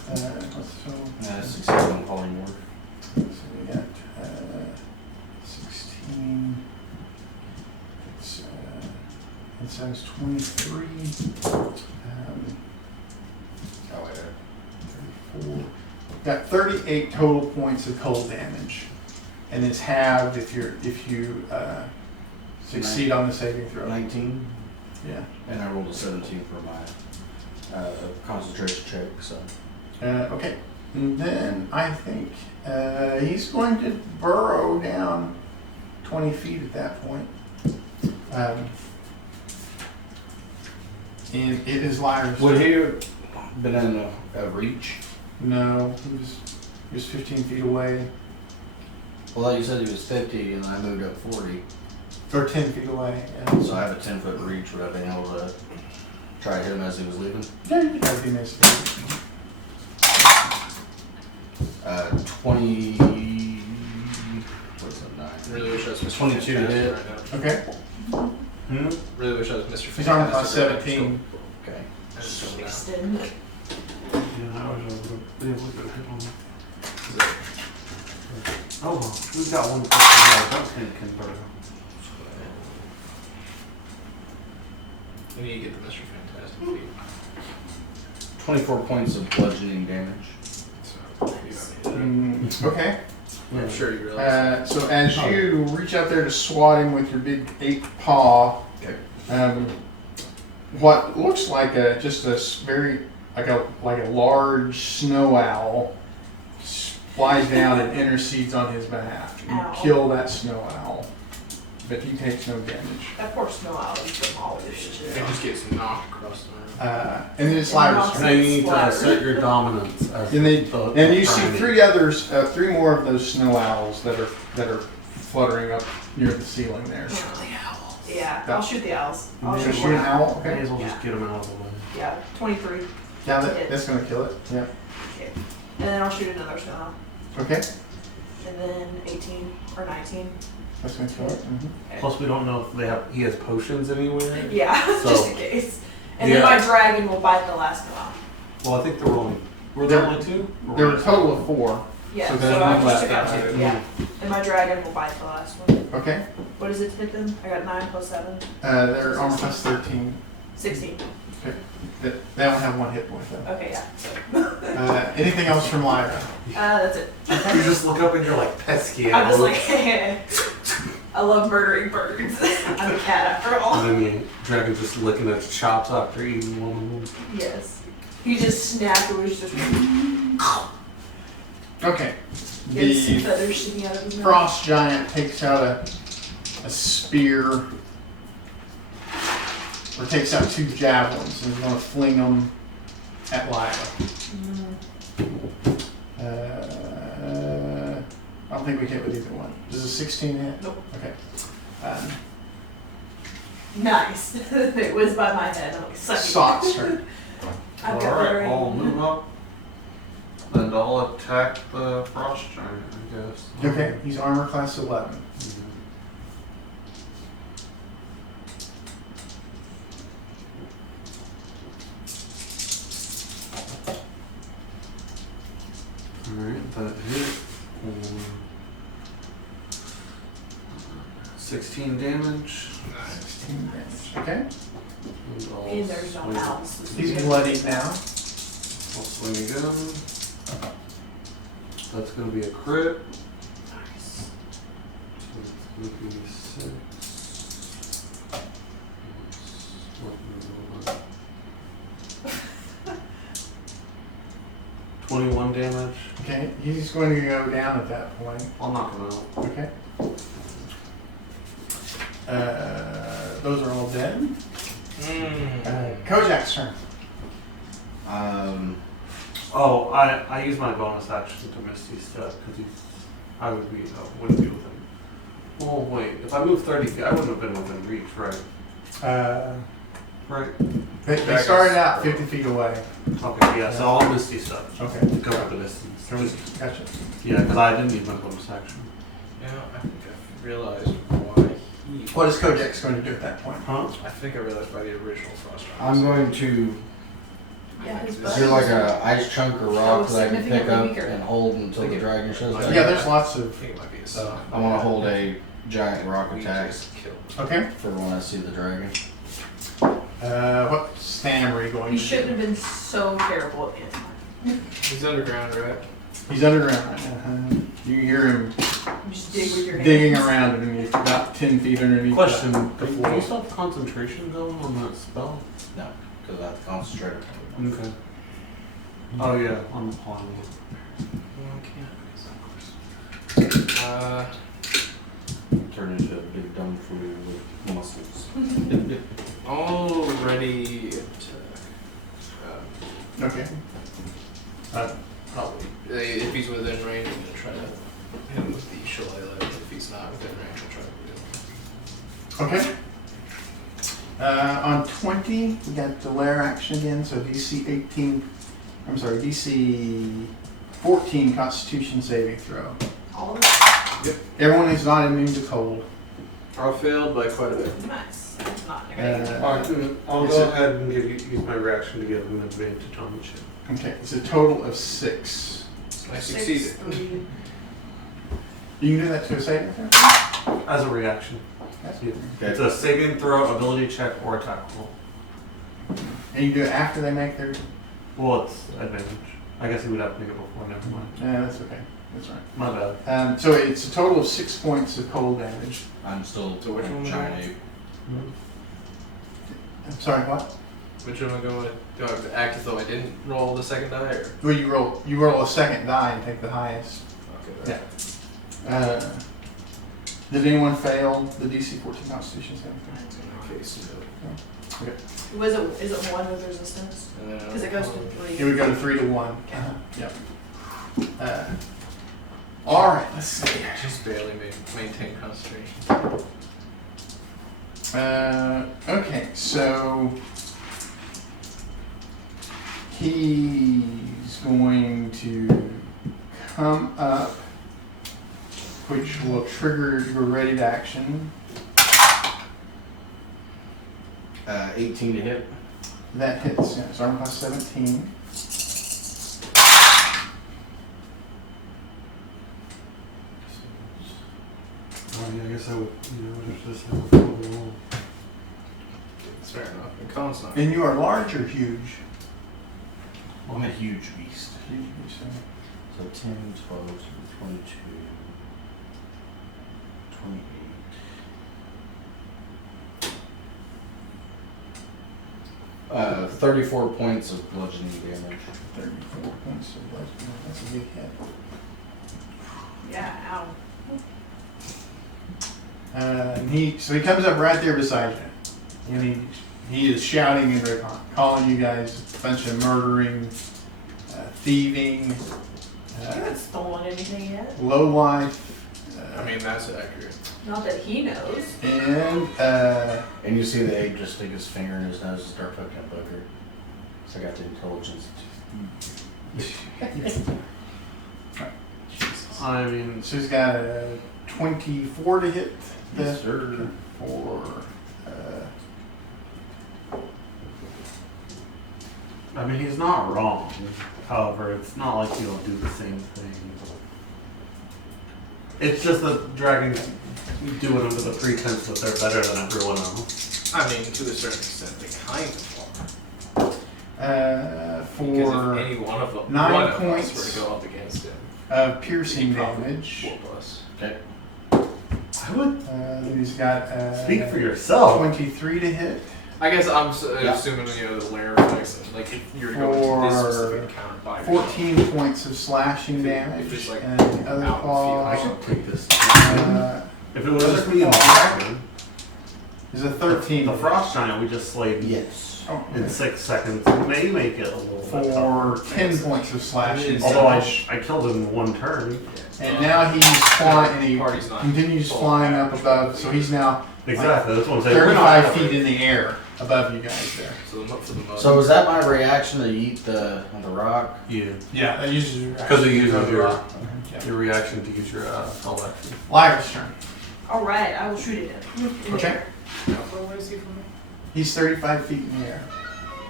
So 67 polymorph. we got 16. It says 23. Oh, wait. 34. Got 38 total points of cold damage, and it's halved if you succeed on the saving throw. 19. Yeah. And I rolled a 17 for my concentration check, so. Okay. And then I think he's going to burrow down 20 feet at that point. And it is Lyra's. Would he have been in a reach? No, he was 15 feet away. Well, you said he was 50 and I moved up 40. Or 10 feet away. Yeah. So I have a 10-foot reach. Would I have been able to try to hit him as he was leaving? Yeah, you gotta be missed. 20. What's that, 9? Really wish I was Mr. 22 to Fantastic hit. right now. Okay. Really wish I was Mr. He's armor class Fantastic. 17. Okay. I just don't know. Extend. Yeah, I was able to hit on that. Is it- Oh, well, we've got one person that can burn. We need to get the Mr. Fantastic feet. 24 points of bludgeoning damage. So, you got me Okay. there. I'm sure you realize. So as you reach out there to swat him with your big ape paw, Okay. what looks like just a very like a large snow owl flies down and intercedes on his behalf. You Ow. kill that snow owl, but he takes no damage. That poor snow owl is demolished. It just gets knocked across the room. And then it's Lyra's knocks turn. And you need to Splatter. assert your dominance as And they the and you see primate. three more of those snow owls that are fluttering up near the ceiling there. Yeah, I'll shoot the owls. I'll You shoot shoot an one. owl, May okay? as well just get him out of the way. Yeah, 23. Yeah, that's gonna kill it. Yeah. Okay. And then I'll shoot another snow owl. Okay, And then 18 or 19. that's gonna kill it. Mhm. Okay. Plus, we don't know if he has potions anywhere. Yeah, So- just in case. And Yeah. then my dragon will bite the last snow owl. Well, I think there were there only two? Or There were a was- total of 4. Yeah, So so, then I one just took left. out 2. Yeah. And my dragon will bite the last one. Okay. What is it to hit them? I got 9 plus 7. They're armor class 13. 16. They don't have 1 hit point though. Okay, yeah. So. Anything else from Lyra? That's it. You just look up and you're like, pesky I'm just owl. like, I love murdering birds. I'm a cat after all. And then the dragon's just licking its chops after eating one of them. Yes. He just snapped. It was just Okay. gets some The feathers sticking out of his mouth. frost giant takes out a spear, or takes out 2 javelins, and is going to fling them at Lyra. I don't think we hit with either one. Does a 16 hit? Nope. Okay. Nice. It was by my head. I'm like, suck it. Sock's turn. I've got Alright, the I'll ring. move up. And I'll attack the frost giant, I guess. Okay, he's armor class 11. Alright, that hit for 16 damage. 16 damage. Okay. And I'll And there's no swing- owls. He's bloodied now. I'll swing again. That's gonna be a crit. Nice. So it's gonna be 6. 21 damage. Okay, he's going to go down at that point. I'll knock him out. Okay. Those are all dead. Kojak's turn. Oh, I use my bonus action to Misty Step because wouldn't be with him. Oh wait, if I move 30 feet, I wouldn't have been within reach, right? Right. They started out 50 feet away. Okay, yeah. So I'll Misty Step. Okay. To cover the distance. Gotcha. Yeah, because I didn't use my bonus action. You know, I think I realized why he. What is Kojak's going to do at that point? Huh? I think I realized why the original Frost Giant. I'm going to Yeah, his Is butt. there like a ice chunk or rock was that I can pick significantly up weaker. and hold until the dragon shows Yeah, back? Yeah, there's lots I of. think it might be a song. I want to hold a giant rock We attack just killed. Okay. for when I see the dragon. What stam are you going He to shouldn't do? have been so terrible at anti. He's underground, right? He's underground right now. You can hear him You just dig with your hands. digging around underneath, about 10 feet underneath. Question: the Do floor. you still have concentration going on that spell? No, because I have to concentrate. Okay. Oh yeah, on the pawn. No, I can't. Because of course. Turn into a big dumb fool with muscles. Already attack. Okay. Probably. If he's within range, I'm gonna try to hit him with the shillelagh. If he's not within range, I'll try to do it. Okay. On 20, we got the lair action again, so DC 14 Constitution saving throw. All of it. Everyone is not immune to cold. I failed by quite a bit. Nice. That's not negative. I'll Is go it- ahead and use my reaction to give him advantage on the check. Okay, it's a total of 6. I 6, succeeded. 3. You can do that to a saving throw? As a reaction. That's Yeah. good. It's a saving throw, ability check, or attack roll. And you do it after they make their. Well, it's advantage. I guess he would have to make it before. Never mind. Yeah, that's okay. That's right. My bad. So it's a total of 6 points of cold damage. I'm still So which one was giant that? ape. I'm sorry, what? Which one am I going with? Do I have to act as though I didn't roll the second die, or? Well, you roll a second die and take the highest. Okay. Yeah. Did anyone fail the DC 14 Constitution saving In that case, no. Is it 1 with resistance? Because it goes to throw? 3. Here we go to 3 to 1. Yep. All right. Let's see. I just barely maintain concentration. Okay, so he's going to come up, which will trigger your ready to action. 18 to hit. That hits. Yeah, it's armor class 17. Oh yeah, I guess I would. Just have a full roll. It's fair enough. And con's not. And you are large or huge? I'm a huge beast. Huge. So So 10, 12, 22, 28. 34 points of bludgeoning damage. 34 points of bludgeoning. That's a big hit. Yeah, ow. And he comes up right there beside you, and he is shouting and calling you guys a bunch of murdering, thieving, You haven't stolen anything yet. low life, I mean, that's accurate. Not that he knows. and And you see the ape just stick his finger in his nose and start poking at Booker. So I got the intelligence. I mean, so he's got a 24 to hit. Yes, sir. I mean, he's not wrong. However, it's not like he'll do the same thing. It's just that dragons do it under the pretense that they're better than everyone else. I mean, to a certain extent, they kind of are. Because For if any one of them, 9 one of us points. were to go up against him, piercing he'd probably damage. whoop us. Okay. I would Then he's got speak for yourself. 23 to hit. I guess I'm Yeah. assuming, the lair effects, and, like, if you're going to this specific encounter by yourself. 14 points of slashing damage, If it's like and the other out in the field, I claw should take this. if If it was just me and the dragon, is a 13 the frost giant we just slayed Yes. Oh, in 6 seconds may make it a little bit for tougher. 10 points of slashing Although damage. I killed him in 1 turn. And now he's flying, and he Party's not continues full flying up damage. above, so he's now Exactly, that's what I'm saying. We're not 35 feet in the air above you guys there. So for the most. So is that my reaction to eat the rock? Yeah. Yeah, that uses your Because it uses action. your Yeah. your reaction to use your spell action. Lyra's turn. Alright, I will shoot it in. Okay. How far away is he from me? He's 35 feet in the air.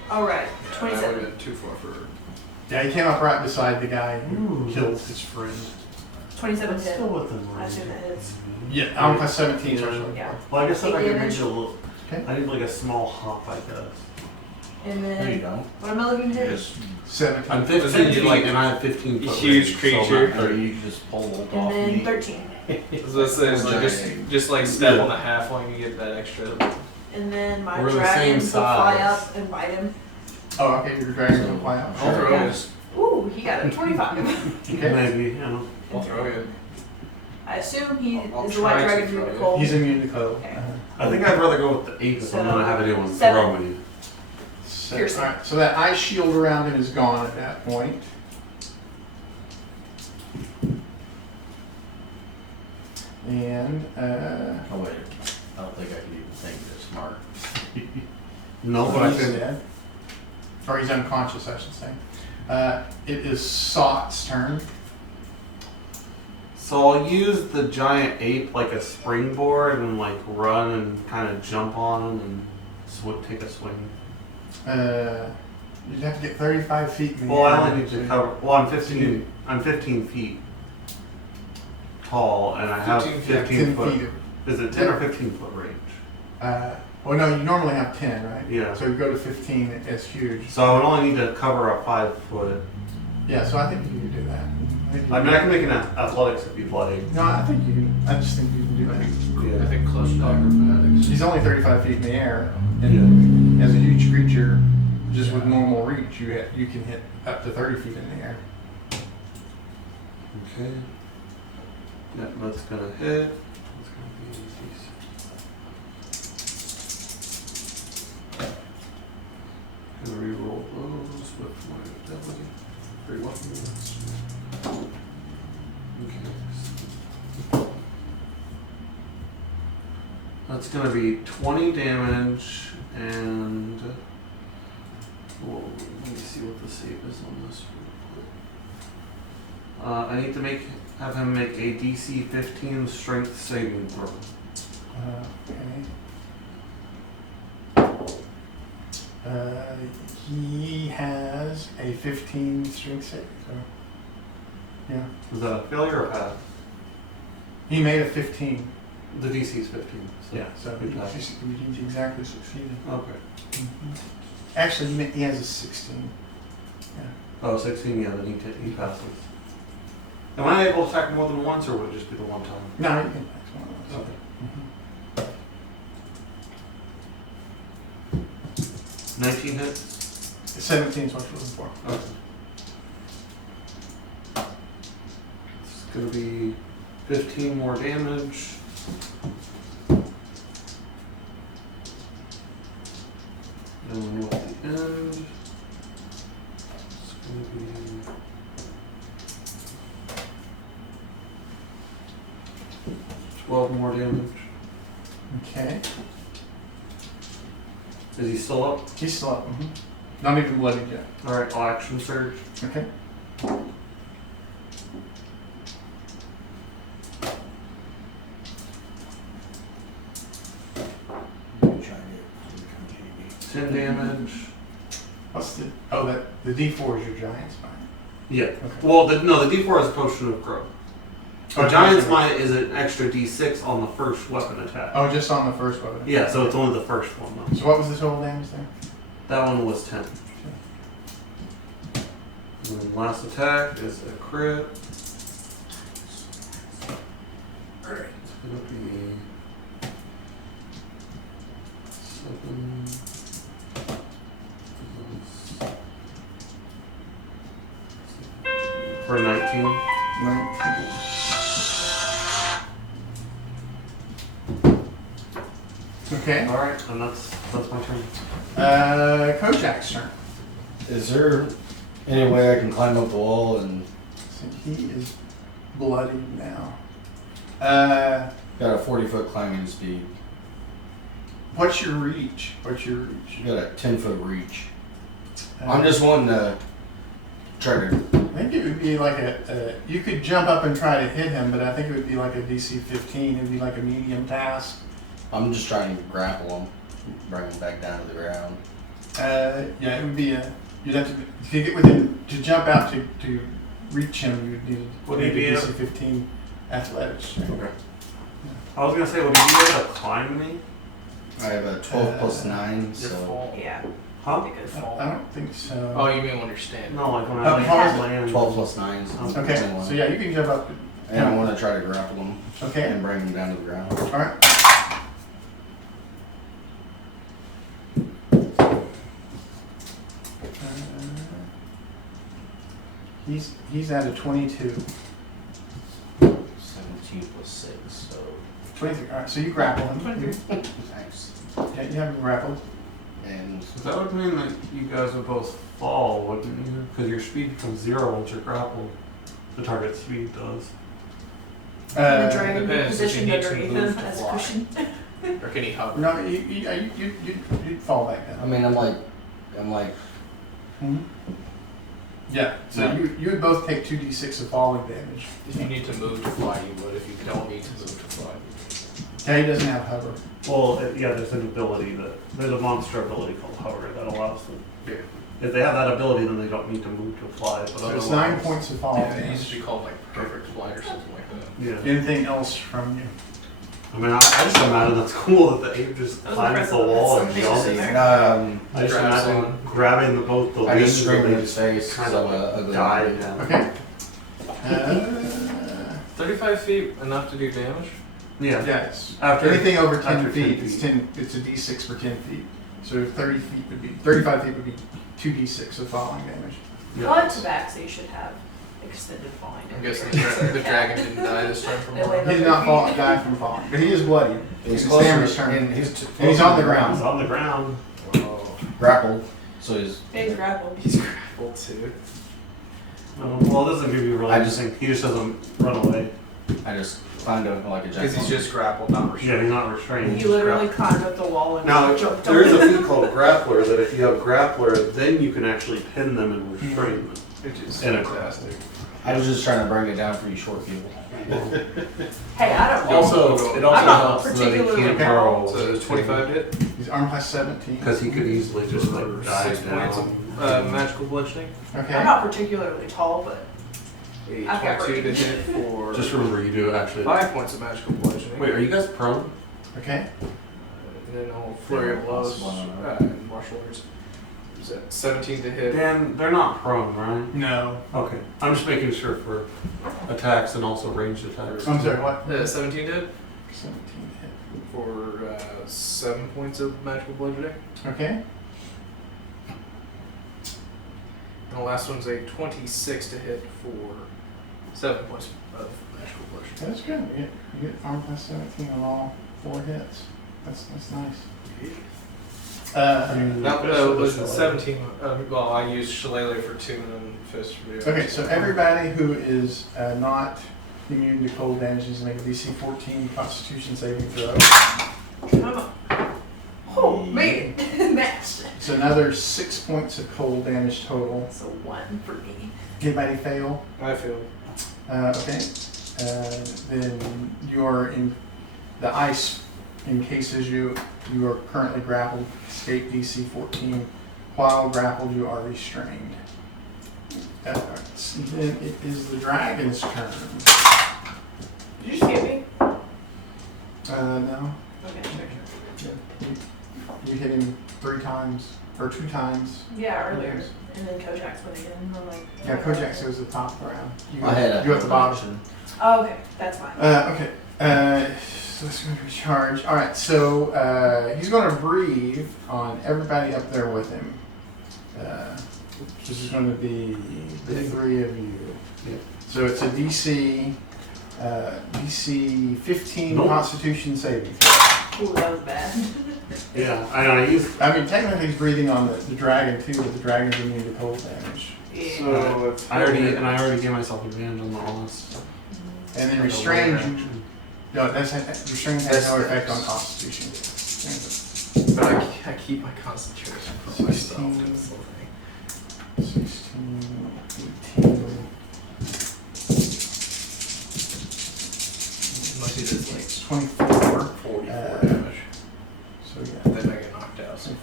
All right, Yeah, that would 27. have been too far for. Yeah, he came up right beside the guy who Ooh, killed that's- his friend. 27 That's hit. still within I range. assume that hits. Yeah, I don't know if 17 Yeah. or Yeah. Well, I guess if I 8 could damage. reach a little. Okay. I need like a small hop, I guess. And No, you then, don't. what am I looking to hit? Just, 17. I'm Wasn't 15 it feet like and I have 15 foot huge range, creature? So or you just pull off And then me. 13. I was gonna say, it's like just like step Yeah. on the halfling and get that extra. And then my We're the dragon same will fly size. up and bite him. Oh, okay, your dragon's gonna fly out. I'll throw Yeah. you. Ooh, he got a 25. Okay. Maybe, you know. I'll throw you. I assume he I'll is the white try to dragon throw immune to you. cold. He's immune to cold. Okay. I think I'd rather go with the 8 if I'm gonna have anyone throw me. So, Piercing. alright, so that ice shield around him is gone at that point. And, Oh wait, I don't think I can even think this smart. No, but I he's can. dead. Or he's unconscious, I should say. It is Sot's turn. So I'll use the giant ape like a springboard and like run and kind of jump on him and take a swing. You'd have to get 35 feet in the Well, air. I only need to cover. Well, I'm 15. I'm 15 feet tall, and I have 15 15 10 foot. feet. Is it 10 or 15 foot range? Well, no, you normally have 10, right? Yeah. So you go to 15, it's huge. So I would only need to cover a 5 foot. Yeah, so I think you can do that. I mean, I can make an athletics if you'd like. No, I think you can. I just think you can do that. I think close to acrobatics. He's only 35 feet in the air, and as a huge creature, just with normal reach, you can hit up to 30 feet in the air. Okay. Yeah, that's gonna hit. That's gonna be easy. Gonna reroll those with my ability. Very weapons. Okay. That's gonna be 20 damage and. Whoa, let me see what the save is on this real quick. I need to have him make a DC 15 strength saving throw. Okay. He has a 15 strength save. So, yeah. Is that a failure or a pass? He made a 15. The DC is 15. So Yeah, so good pass. he's exactly succeeded. Okay. Actually, he has a 16. Oh, 16, yeah, then he passes. Am I able to attack more than once, or would it just be the one time? No, you can attack one of those. Okay. Mhm. 19 hits? 17 is what you're looking for. Okay. It's gonna be 15 more damage. And then with the end, it's gonna be 12 more damage. Okay. Is he still up? He's still up. Not even bloodied yet. Alright, I'll action surge. Okay. You try to 10 damage. What's the? Oh, that the D4 is your giant spine. Yeah. Okay. Well, the D4 is a potion of growth. The Oh, Giant's okay. Might is an extra D6 on the first weapon attack. Oh, just on the first weapon. Yeah, so it's only the first one though. So what was the total damage there? That one was 10. And then last attack is a crit. Alright. It's gonna be 7. For 19. Okay. Alright, and that's my turn. Kojak's turn. Is there any way I can climb up the wall and So he is bloody now. got a 40-foot climbing speed? What's your reach? What's your reach? You got a 10-foot reach. I'm just wanting to try to. I think it would be like you could jump up and try to hit him, but I think it would be like a DC 15. It would be like a medium task. I'm just trying to grapple him, bring him back down to the ground. Yeah, it would be you'd have to get within, to jump out to reach him, you'd need Would he be maybe a- DC 15 athletics. Okay. I was gonna say, would you be able to climb me? I have a 12 plus 9, Your so fall. Yeah. Huh? Be good. I don't think so. Oh, you mean when you're standing? No, like when How I far land. 12 plus 9. So Okay, 21. so yeah, you can jump up. And I want to try to grapple him Okay, and bring him down to the ground. all right. He's at a 22. 17 plus 6, so 23. All right, so you grapple him. 23. nice. Yeah, you have him grappled. And That would mean that you guys would both fall, wouldn't you? Because your speed becomes 0 once you're grappled. The target speed does. And the dragon depends if you positioned need to underneath move him to as a fly. cushion. Or can he hover? No, you'd fall back I down. mean, I'm like, Mhm. Yeah, so Yeah. you would both take 2d6 of falling damage. If you need to move to fly, you would. If you don't need to move to fly. Yeah, he doesn't have hover. Well, yeah, there's an ability there's a monster ability called Hover that allows them. Yeah. If they have that ability, then they don't need to move to fly. But So it's otherwise- 9 points of falling Yeah, it used damage. to be called like perfect flight or something like that. Yeah. Anything else from you? I mean, I just imagine that's cool that the ape just That was climbs the impressive. wall That's and so jumps. amazing. I just Grabs imagine on. grabbing both the I just wings screamed and in they his face kind because of I'm a ugly die man. down. Okay. 35 feet enough to do damage? Yeah. Yes. After Anything over 10 after 10 feet, it's 10. It's a d6 for 10 feet. So 30 feet would be 35 feet would be 2d6 of falling damage. Yeah. Well, it's back, so you should have extended falling I'm damage. guessing the dragon didn't die this time from They falling. wait. He did not die from falling, but he is bloody. He's His closer, damage turn. and he's And he's on the It's ground. on the ground. Whoa. grappled, so he's. He's grappled. He's grappled too. Well, it doesn't give you really I just- anything. He just doesn't run away. I just climbed up like a giant. Because he's just grappled, not Yeah, restrained. he's not restrained. You literally climbed up the wall and Now, jumped there is over. a feat called Grappler that if you have Grappler, then you can actually pin them and restrain them. Which is In a fantastic. I was just trying to bring it down for you short people. Hey, I don't know. Also, it also I'm not helps that he particularly can't tall. roll. So it's 25 hit? He's arm class 17. Because he could easily just like dive 6 points down. of magical bludgeoning. Okay. I'm not particularly tall, but A I've got 22 to range. hit for Just remember, you do actually. 5 points of magical bludgeoning. Wait, are you guys prone? Okay. And then I'll flurry of blows. And martial arts. Is that 17 to hit? Dan, they're not prone, right? No. Okay. I'm just making sure for attacks and also ranged attacks. I'm sorry. What? 17 to hit 17 hit. for 7 points of magical bludgeoning. Okay. And the last one's a 26 to hit for 7 points of magical bludgeoning. That's good. You get arm class 17 on all 4 hits. That's nice. That was 17. Well, I used Shillelagh for 2 and then Fist for the other. Okay, so everybody who is not immune to cold damage needs to make a DC 14 Constitution saving throw. come on. Oh, man. Matched. It's another 6 points of cold damage total. So 1 for me. Anybody fail? I feel. Okay. Then you are in the ice encases you. You are currently grappled. Escape DC 14. While grappled, you are restrained. Then it is the dragon's turn. Did you just hit me? No. Okay, sure. You hit him 3 times or 2 times. Yeah, earlier. And then Kojak's went again. I'm like, Yeah, Kojak goes the top round. You I had you at the bottom. option. oh, okay. That's fine. Okay. So it's going to recharge. All right. So he's going to breathe on everybody up there with him. This is going to be the 3 of you. Yeah. So it's a DC 15 Nope. Constitution saving throw. Ooh, that was bad. Yeah, I used. I mean, technically he's breathing on the dragon too, but the dragon's immune to cold damage. Yeah. So it's I already gave myself advantage on the honest. And then restrained, no, restrained has no effect on Constitution. But I keep my concentration for myself. 16. That's the thing. 16, 18. Must be this like It's 24. 44 Uh, damage. So yeah, Then I get knocked out. so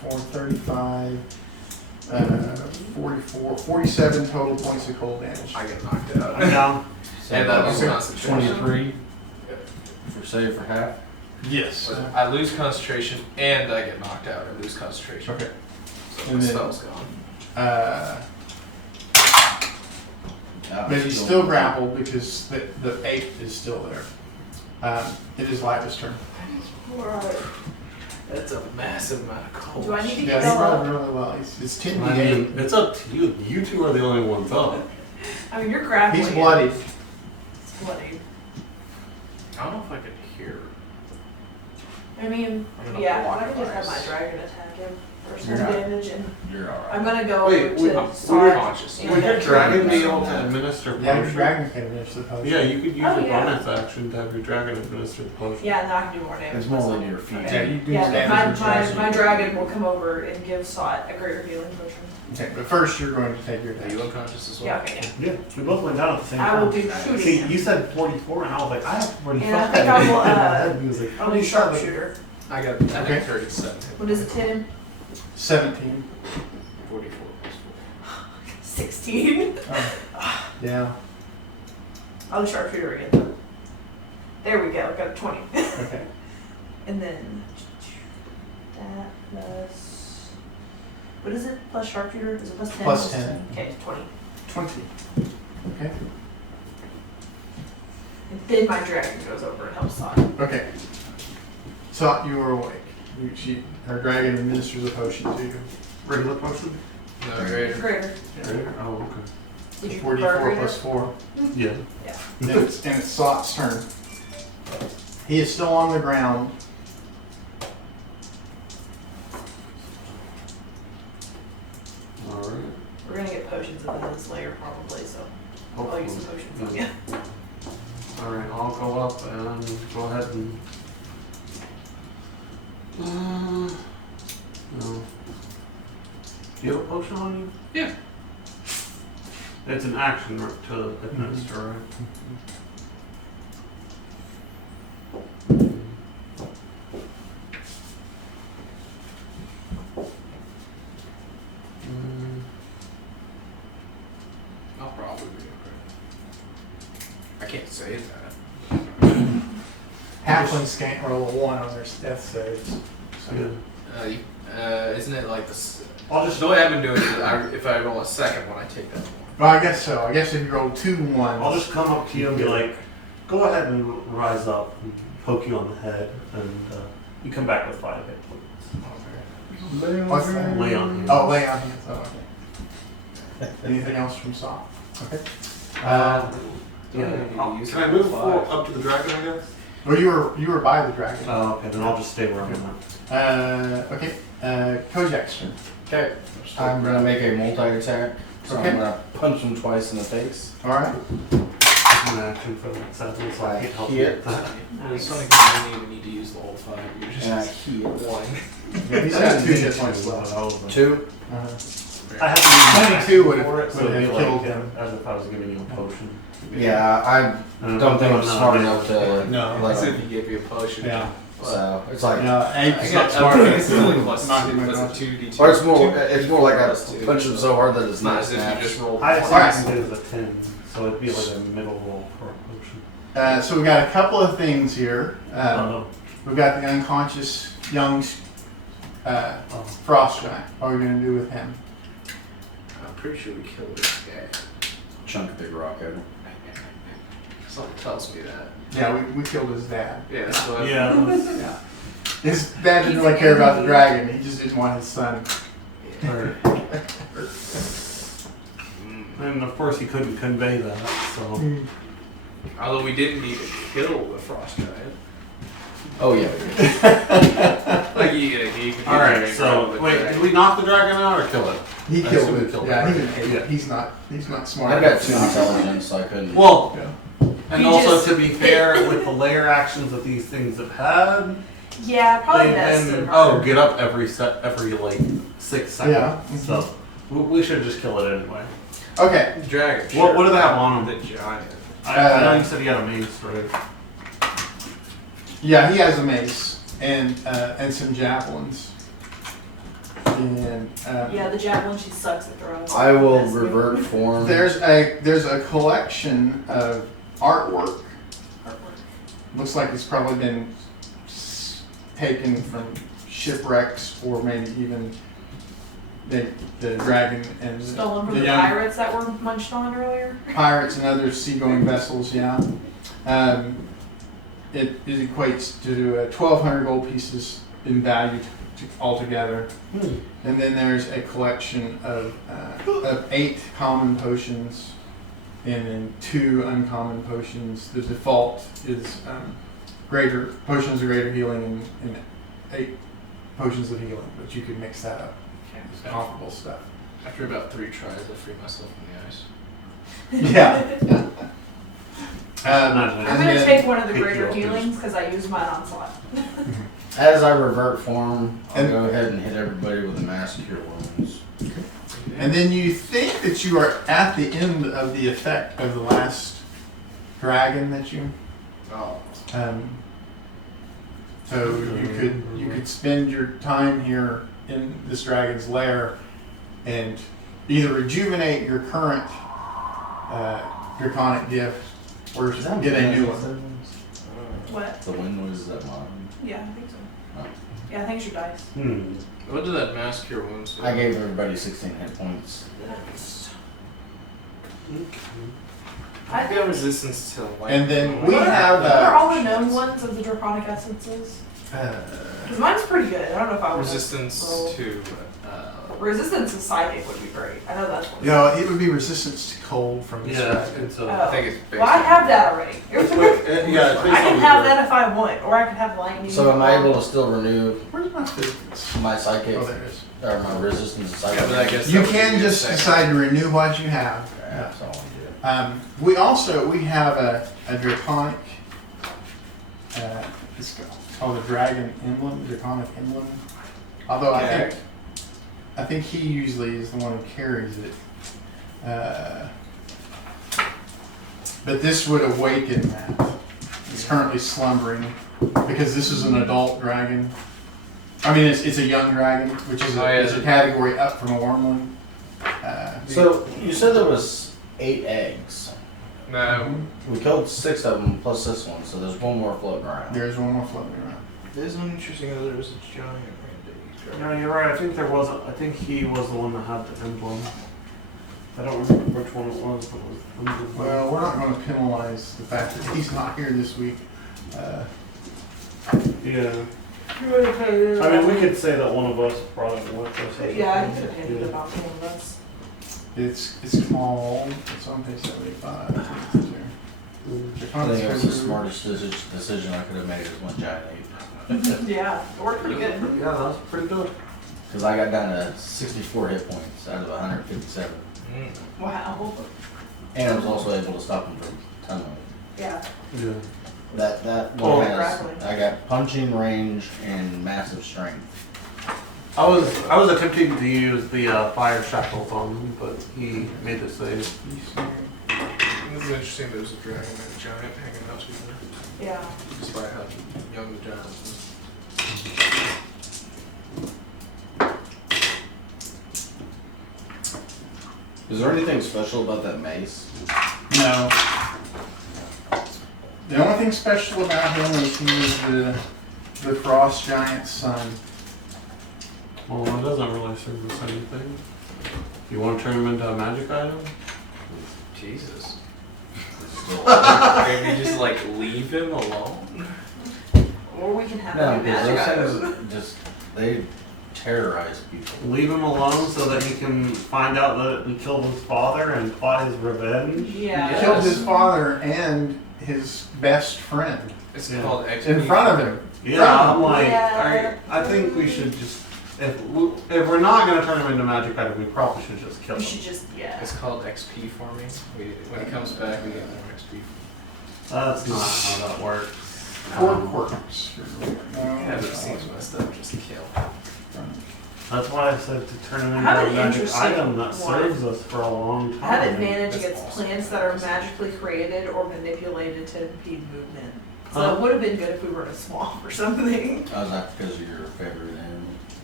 4, 35, 44, 47 total points of cold damage. I get knocked out. I'm down. And that was concentration. 23 for save for half. Yes. I lose concentration and I get knocked out. I lose concentration. Okay. So And my then- spell's gone. But he's still grappled because the ape is still there. It is Lila's turn. Alright. That's a massive amount of cold. Do I need to Yeah, get he all rolled up? really well. It's 10 I d8. mean, it's up to you. You two are the only ones up. I mean, you're grappling. He's bloodied. It's bloodied. I don't know if I could hear. I mean, I'm gonna yeah, block I could just have eyes. my dragon attack him for some You're not- damage, and You're alright. I'm gonna go Wait, over we- to I'm Sarge conscious. and Would your then- dragon be able to administer Yeah, your potion? dragon can finish the potion. Yeah, you could use Oh, a yeah. bonus action to have your dragon administer the potion. Yeah, now I can do more damage. It's more myself. than your feet. Yeah, Okay. you do Yeah, damage my, with dragon. my dragon will come over and give Sot a greater healing potion. Okay, but first you're going to take your Are damage. you unconscious as well? Yeah, okay, yeah. Yeah, we both went down at the same I time. will be shooting See, him. you said 44, and I was like, I have 45. And I think I will, In my head, he was like, I'll do sharpshooter. I got Okay. 37. What is it, Tim? 17. 44 plus 16. Yeah. I'll do sharpshooter again, though. There we go, got a 20. Okay. And then that plus. What is it? Plus sharpshooter? Is it plus 10? Plus 10. Okay, 20. 20. Okay. And then my dragon goes over and helps Sot. Okay. So you are awake. Her dragon administers a potion to you. regular potion? 4. No, greater. Greater. Oh, okay. Would you 44 prefer greater? plus 4. Yeah. Yeah. And it's Sot's turn. He is still on the ground. Alright. We're gonna get potions into this layer probably, so I'll use some potions on you. Alright, I'll go up and go ahead and. No. Do you have a potion on you? Yeah. It's an action to administer, right? I'll probably be okay. I can't say that. Halflings can't roll a 1 on their death saves. So. Yeah. Isn't it like this? I'll just The way I've been doing it is if I roll a second one, I take that one. Well, I guess so. I guess if you roll 2 1s. I'll just come up to you and be like, go ahead and rise up and poke you on the head, and you come back with 5 hit points. What's that? Lay on hands. Oh, lay on hands. Oh, okay. Anything else from Saw? Okay. Yeah. Yeah, you Can I move forward up to the dragon, I guess? Well, you were by the dragon. Oh, okay, then I'll just stay where I'm at. Okay. Kojak's turn. Okay. I'm gonna make a multi-attack. So Okay. I'm gonna punch him twice in the face. All right. An action for that sentence, so I can't help you Hit. with that. It's funny because you don't even need to use the whole 5. You're just And I hit. one. Yeah, he's got 2 hit points left. 2. I have to use 22 would have- for it, so would it'd have be killed like, him. as if I was giving you a potion. Yeah, And don't think I'm doing smart that, enough to. No. let As him. if he gave you a potion. Yeah. So it's like. Yeah, I Ape's got not smart enough. it's only plus Not 2, even but enough. it's a 2d2. Or it's more. It's more like I Plus 2. punch him so hard that it's It's not not as if you snaps. just rolled Highest one. I can do is a 10, so it'd be like a middle roll for a potion. So we got a couple of things here. Oh. We've got the unconscious young Oh. frost giant. What are we going to do with him? I'm pretty sure we killed this guy. Chunk of big rock out. Something tells me that. Yeah, we killed his dad. Yeah, that's what Yeah. Yeah. His dad didn't really care about the dragon. He just didn't want his son. Or- And of course he couldn't convey that, so. Although we didn't need to kill the frost giant. Oh yeah. Like he could Alright, so wait, did we knock the dragon out or kill it? He I killed assume it. we killed Yeah, it. he didn't hate Yeah. it. He's not smart. I've got 2 intelligence, so I couldn't. Well, Yeah. and You also just- to be fair, with the layer actions that these things have had, Yeah, probably they best. then to- get up every like 6 seconds. Yeah. So we should just kill it anyway. Okay. Dragon. What do they have on The him? giant. I know you said he had a mace, right? Yeah, he has a mace and some javelins. And Yeah, the javelin, she sucks at throwing. I will That's good. revert form. there's a collection of artwork. Looks like it's probably been taken from shipwrecks or maybe even the dragon and Stolen from the the young pirates that were munched on earlier. pirates and other seagoing vessels. Yeah, it equates to 1,200 gold pieces in value altogether. And then there's a collection of 8 common potions and then 2 uncommon potions. The default is greater potions of greater healing and 8 potions of healing, but you can mix that up. It's comparable stuff. After about 3 tries, I freed myself from the ice. Yeah. I'm And gonna then- take one of the pick greater you up healings because I used mine on slot. As I revert form, I'll And- go ahead and hit everybody with a mass cure wounds. And then you think that you are at the end of the effect of the last dragon that you. Oh. So you could spend your time here in this dragon's lair and either rejuvenate your current draconic gift or get a new one. What? The wind noise is at mine. Yeah, I think so. Oh. Yeah, I think it's your dice. What did that mass cure wounds do? I gave everybody 16 hit points. I got resistance to light. And then we What have are all the known ones of the draconic essences? Because mine's pretty good. I don't know if I would resistance roll. to. Resistance to psychic would be great. I know that's one. no, it would be resistance to cold from this Yeah, dragon. it's Oh. a. I think it's based Well, I on- have that already. Yeah, it's I based can on have the- that if I want, or I can have lightning. So am I able to still renew Where's my physics? my psychic, Oh, there it is. or my resistance to psychic? Yeah, but I guess You that would can be the just second. decide to renew what you have. Yeah, that's all I do. We have a draconic. It's called a dragon emblem, draconic emblem. Although Okay. I think he usually is the one who carries it. But this would awaken that. It's currently slumbering because this is an adult dragon. I mean, it's a young dragon, which is Oh, yeah. is a category up from a wormling. So you said there was 8 eggs. No, We killed 6 of them plus this one, so there's one more floating around. There's one more floating around. there's one interesting. There was a giant No, you're right. I think there was. I think he was the one that had the emblem. I don't remember which one it was, but it was the emblem. Well, we're not going to penalize the fact that he's not here this week. Yeah. I mean, we could say that one of us brought it with us. Yeah, I could have handed Yeah. it off to one of us. It's called. It's on page 75. I think it was the smartest decision I could have made, is one giant ape. Yeah, it worked pretty good. Yeah, that was pretty good. Because I got down to 64 hit points out of 157. Wow. And I was also able to stop him from tunneling. Yeah. Yeah. That Oh. one has, Grappling. I got punching range and massive strength. I was attempting to use the fire shackles on him, but he made the save. It was interesting. There was a dragon and a giant hanging out together, Yeah. despite how young the giant was. Is there anything special about that mace? No. The only thing special about him is he is the frost giant's son. Well, it doesn't really serve us anything. You want to turn him into a magic item? Jesus. Still- Maybe just like leave him alone. Or we can have No, a because magic those item. things just, they terrorize people. Leave him alone so that he can find out that he killed his father and plot his revenge. He Yeah. killed his father and his best friend It's Yeah. called XP. in front of him. Yeah, I'm like, Yeah. I think we should just, if we're not going to turn him into magic item, we probably should just kill We him. should just, yeah. It's called XP for me. When he comes back, we get more XP. That's not how that works. Four quirks. Yeah, but it seems messed up. Just kill. That's why I said to turn him I into have a an magic interesting item that one. serves us for a long time. Have advantage That's against awesome. plants that are magically created or manipulated to impede movement. So Huh? it would have been good if we were in a swamp or something. Oh, is that because of your favorite animal?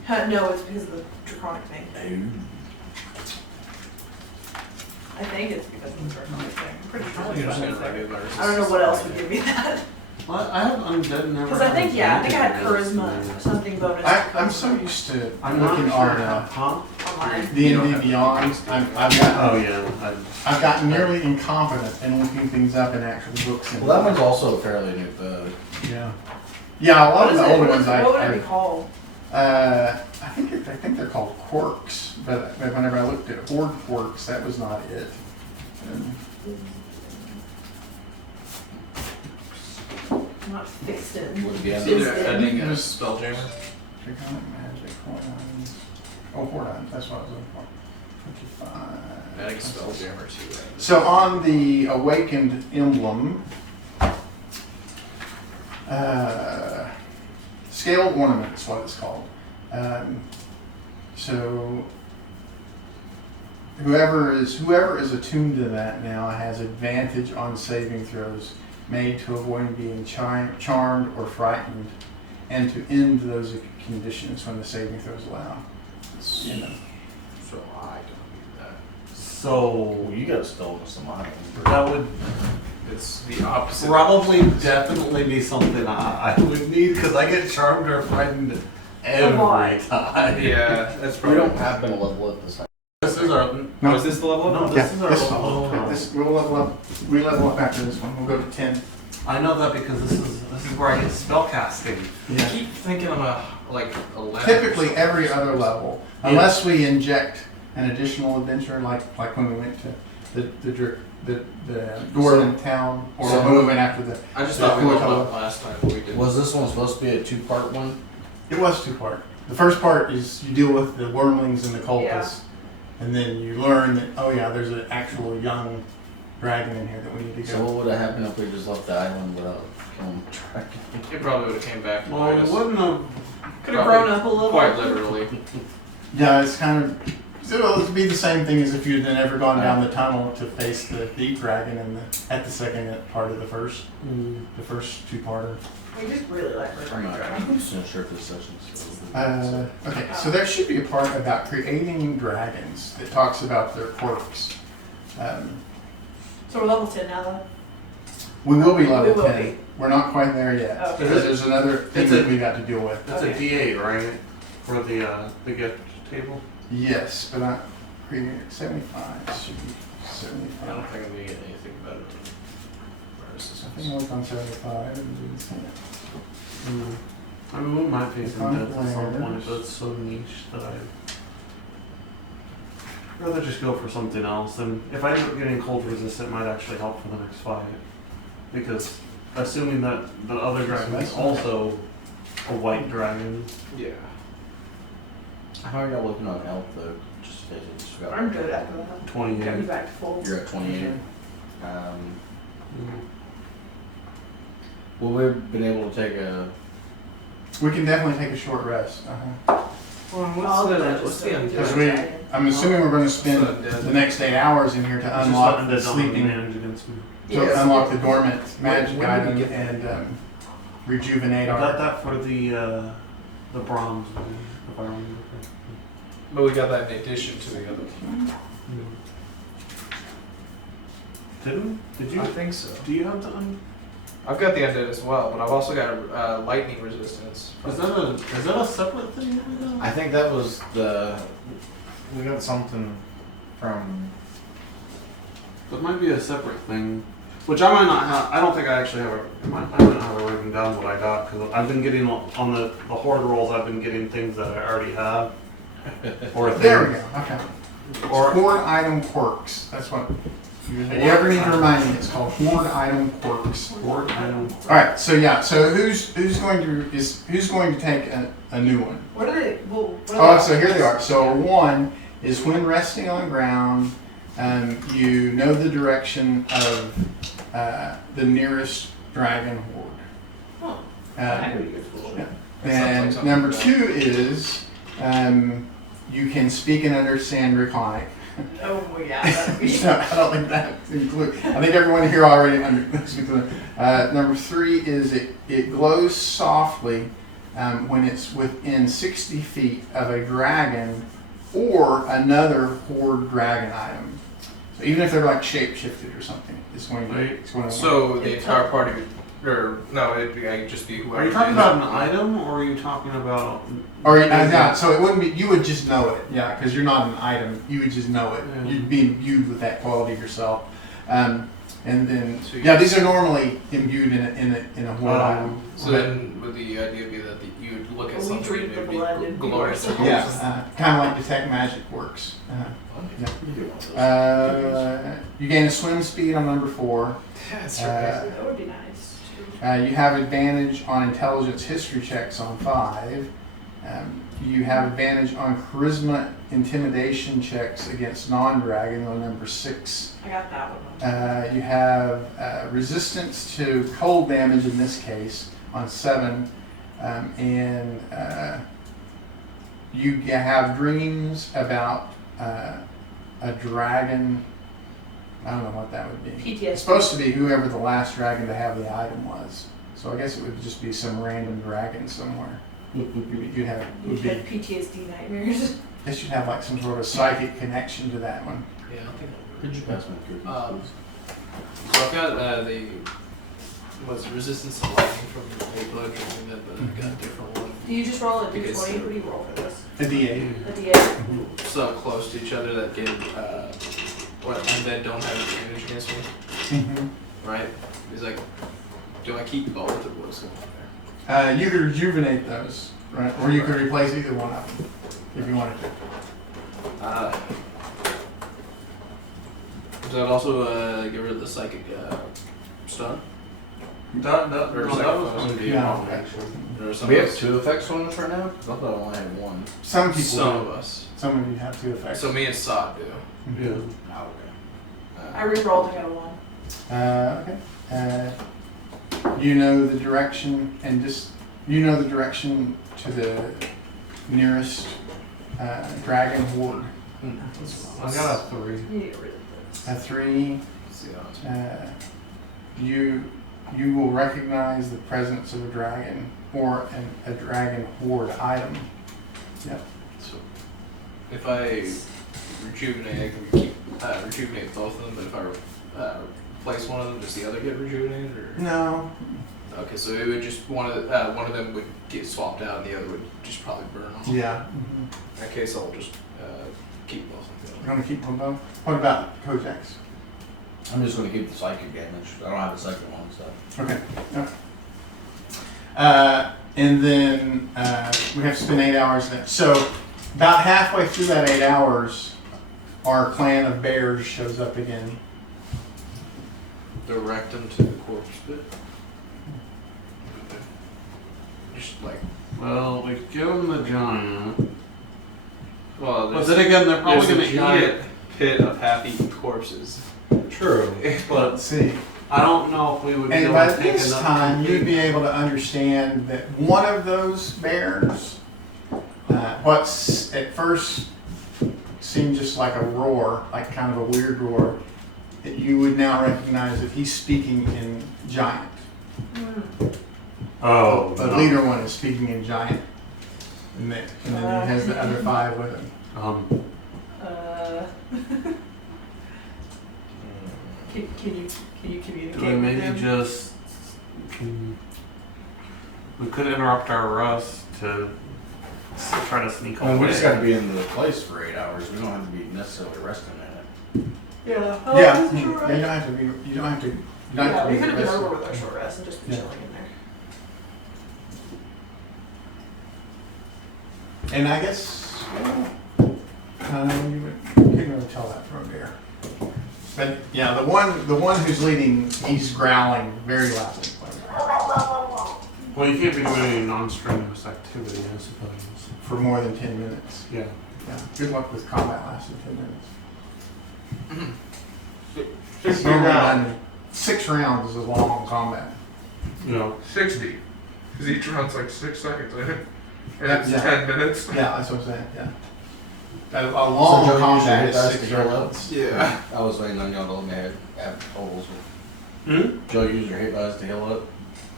No, it's because of the draconic thing. I think it's because of the draconic thing. I'm pretty sure You it's just because gonna of like it. I don't know what else would give me that. Well, I have undead never. Because I think, I had charisma or something bonus. I'm so used to I'm not looking sure. on Huh? Online. D&D Beyond. I've got Oh yeah. I've gotten nearly incompetent in looking things up in actual books. And, Well, that one's also a fairly new book. yeah, yeah. A lot What of is the it? older What ones is it? What would it be I called? I think they're called quirks, but whenever I looked at horde quirks, that was not it. And, Not fixed in. Would it be It's under- either adding a There's- spelljammer. Draconic magic, horns. Oh, horns. That's what I was looking for. 55. Adding a spelljammer to it. So on the awakened emblem, scaled ornament is what it's called. So whoever is attuned to that now has advantage on saving throws made to avoid being charmed or frightened, and to end those conditions when the saving throws allow. You know. So I don't do that. So Well, you got stolen some items. that would It's the opposite. probably definitely be something I would need because I get charmed or frightened every lot. time. Yeah, that's We probably. don't happen to level up this time. This is our. No. is this the level? No, Yeah, this is our. this, Oh, this we'll level up. We level up after this one. We'll go to 10. I know that because this is where I get spell casting. I keep thinking I'm a like 11. Typically every other level, unless we inject an additional adventure, like when we went to the dwarven town, or So- moving after the. I just the thought we Full leveled Color. up last time, but we didn't. Was this one supposed to be a two-part one? It was 2-part. The first part is you deal with the wormlings and the cultists, and then you learn that there's an actual young dragon in here that we need to So go. what would have happened if we just left the island without killing the dragon? It probably would have came back to Well, bite it us. wouldn't have. Could have grown up a little. Quite literally. Yeah, it's kind of. So it'll be the same thing as if you'd never gone down the tunnel to face the deep dragon at the second part of the first 2-parter. We just really like I'm Red not Dragon. 100% sure if this section's Okay, so there should be a part about creating dragons that talks about their quirks. So we're level 10 now, though. We will be level We will 10. be. We're not quite there yet Oh. because there's another thing It's a- that we got to deal with. That's a D8, right? For the gift table. Yes, but I created 75. Should be I 75. don't think I'm gonna get anything better than I think I looked on 75 and didn't see it. I mean, we might face in Draconic death at some point, lairs. but it's so niche that I'd rather just go for something else. And if I end up getting cold resistant, it might actually help for the next fight. Because assuming that the other dragon is also a white dragon. Yeah. How are y'all looking on health though? Just in case you just got. I'm good after that. Got me 28. back to full. You're at 28. Mhm. Well, we've been able to take a. We can definitely take a short rest. Well, All the what's the dungeons. Because undead? I'm assuming we're going to spend What's the undead? the next 8 hours in here to It's unlock just the undead don't sleeping, manage against me. to Yes. unlock the dormant magic when did we item get that? and rejuvenate I got our. that for the bronze one, if I remember correctly. But we got that in addition to the other one. Did we? Did you? I think so. Do you have the I've got the undead as well, but I've also got lightning resistance. Is that a separate thing that we got? I think that was we got something from. That might be a separate thing, which I might not have. I don't think I actually have I might not have it written down what I got because I've been getting on the horde rolls. I've been getting things that I already have. Or There we go. Okay. Or Horde item quirks. That's what. If you ever need to remind me, it's called horde item quirks. horde item. All right. So yeah. So who's going to take a new one? What are they? Well, what Oh, are so here they are. So 1 is when resting on ground, you know the direction of the nearest dragon horde. Huh. Uh, That'd be useful. yeah. That sounds like And something number like 2 is you can speak and understand Reclonic. Oh, well, yeah. That'd be. So I don't think that includes. I think everyone here already understands. Number 3 is it glows softly when it's within 60 feet of a dragon or another horde dragon item. So even if they're like shapeshifted or something, it's going to. So the entire party, or no, it'd just be whoever. Are you talking about an item, or are you talking about? Or yeah, so it wouldn't be. You would just know it, yeah, because you're not an item. You would just know it. Yeah. You'd be imbued with that quality yourself. And then, So yeah, these are normally imbued in a horde item. So then, would the idea be that you would look at We something drink and the it'd blood be and glorious? be Yeah, kind of like detect magic works. You gain a swim speed on number 4. That's That would be nice. You have advantage on intelligence history checks on 5. You have advantage on charisma intimidation checks against non-dragon on number 6. I got that one. You have resistance to cold damage in this case on 7. And you have dreams about a dragon. I don't know what that would be. PTSD. It's supposed to be whoever the last dragon to have the item was. So I guess it would just be some random dragon somewhere. You'd have You've had PTSD nightmares. I guess you'd have like some sort of psychic connection to that one. Yeah, I think. Could you pass me cookies? So I've got the resistance to lightning from Halo drinking that, but I've got a different one. Do you just roll a Because- d20? What do you roll for this? A D8. A d8? So close to each other that give and then don't have advantage against me, Mm-hmm. right? He's like, do I keep both or what's going on there? You could rejuvenate those, right? Or you could replace either one of them if you wanted to. Does that also get rid of the psychic stun? That Or was going to be Yeah. wrong, actually. Or some We of have us? 2 effects on this right now? 'Cause I thought I only had 1. Some people Some do. of us. Some of you have 2 effects. So me and Sot do. Yeah. Oh, okay. I re-rolled. I got a 1. Okay. You know the direction and just you know the direction to the nearest dragon horde. I got a 3. You need to get rid of this. A 3. What's the odds? You will recognize the presence of a dragon or a dragon horde item. Yep. So if I rejuvenate, I can keep rejuvenate both of them. But if I replace one of them, does the other get rejuvenated? Or? No. Okay, so it would just one of them would get swapped out, and the other would just probably burn off. Yeah. In that case, I'll just keep both of You're them. gonna keep them both. What about Kojak's? I'm just going to keep the psychic damage. I don't have the second one, so. Okay. And then we have to spend 8 hours in it. So about halfway through that 8 hours, our clan of bears shows up again. Direct them to the corpse bit. Just like, Well, we give them the giant. well, But then again, they're probably there's going a to eat giant it. pit of half-eaten corpses. True. But Let's see. I don't know if we would be And able by to take this enough. time, you'd be able to understand that one of those bears, what's at first seemed just like a roar, like kind of a weird roar, that you would now recognize that he's speaking in giant. Oh, The no. leader one is speaking in giant. And then he has the other 5 with him. Can you communicate Do we with maybe them? just we could interrupt our rest to try to sneak away? We just got to be in the place for 8 hours. We don't have to be necessarily resting in it. Yeah. Yeah, Is it short you rest? don't have to be. You don't have to. You don't Yeah, have to we be could have been rested. over with our short rest and just been Yeah. chilling in there. And I guess you couldn't really tell that from a bear. But yeah, the one who's leading, he's growling very loudly. Well, you can't be doing any non-strenuous activity, I suppose. For more than 10 minutes. Yeah. Yeah. Good luck with combat lasting 10 minutes. 60 Normally rounds. done 6 rounds is a long combat. You know, 60. Because each round's like 6 seconds, I think. And Yeah, it's yeah. 10 minutes. Yeah, that's what I'm saying. Yeah. A long So Joe combat usually is hit us 6 to heal up? rounds. Yeah. I was waiting on y'all to let me have totals. Hmm? Joe used your hit dice to heal up.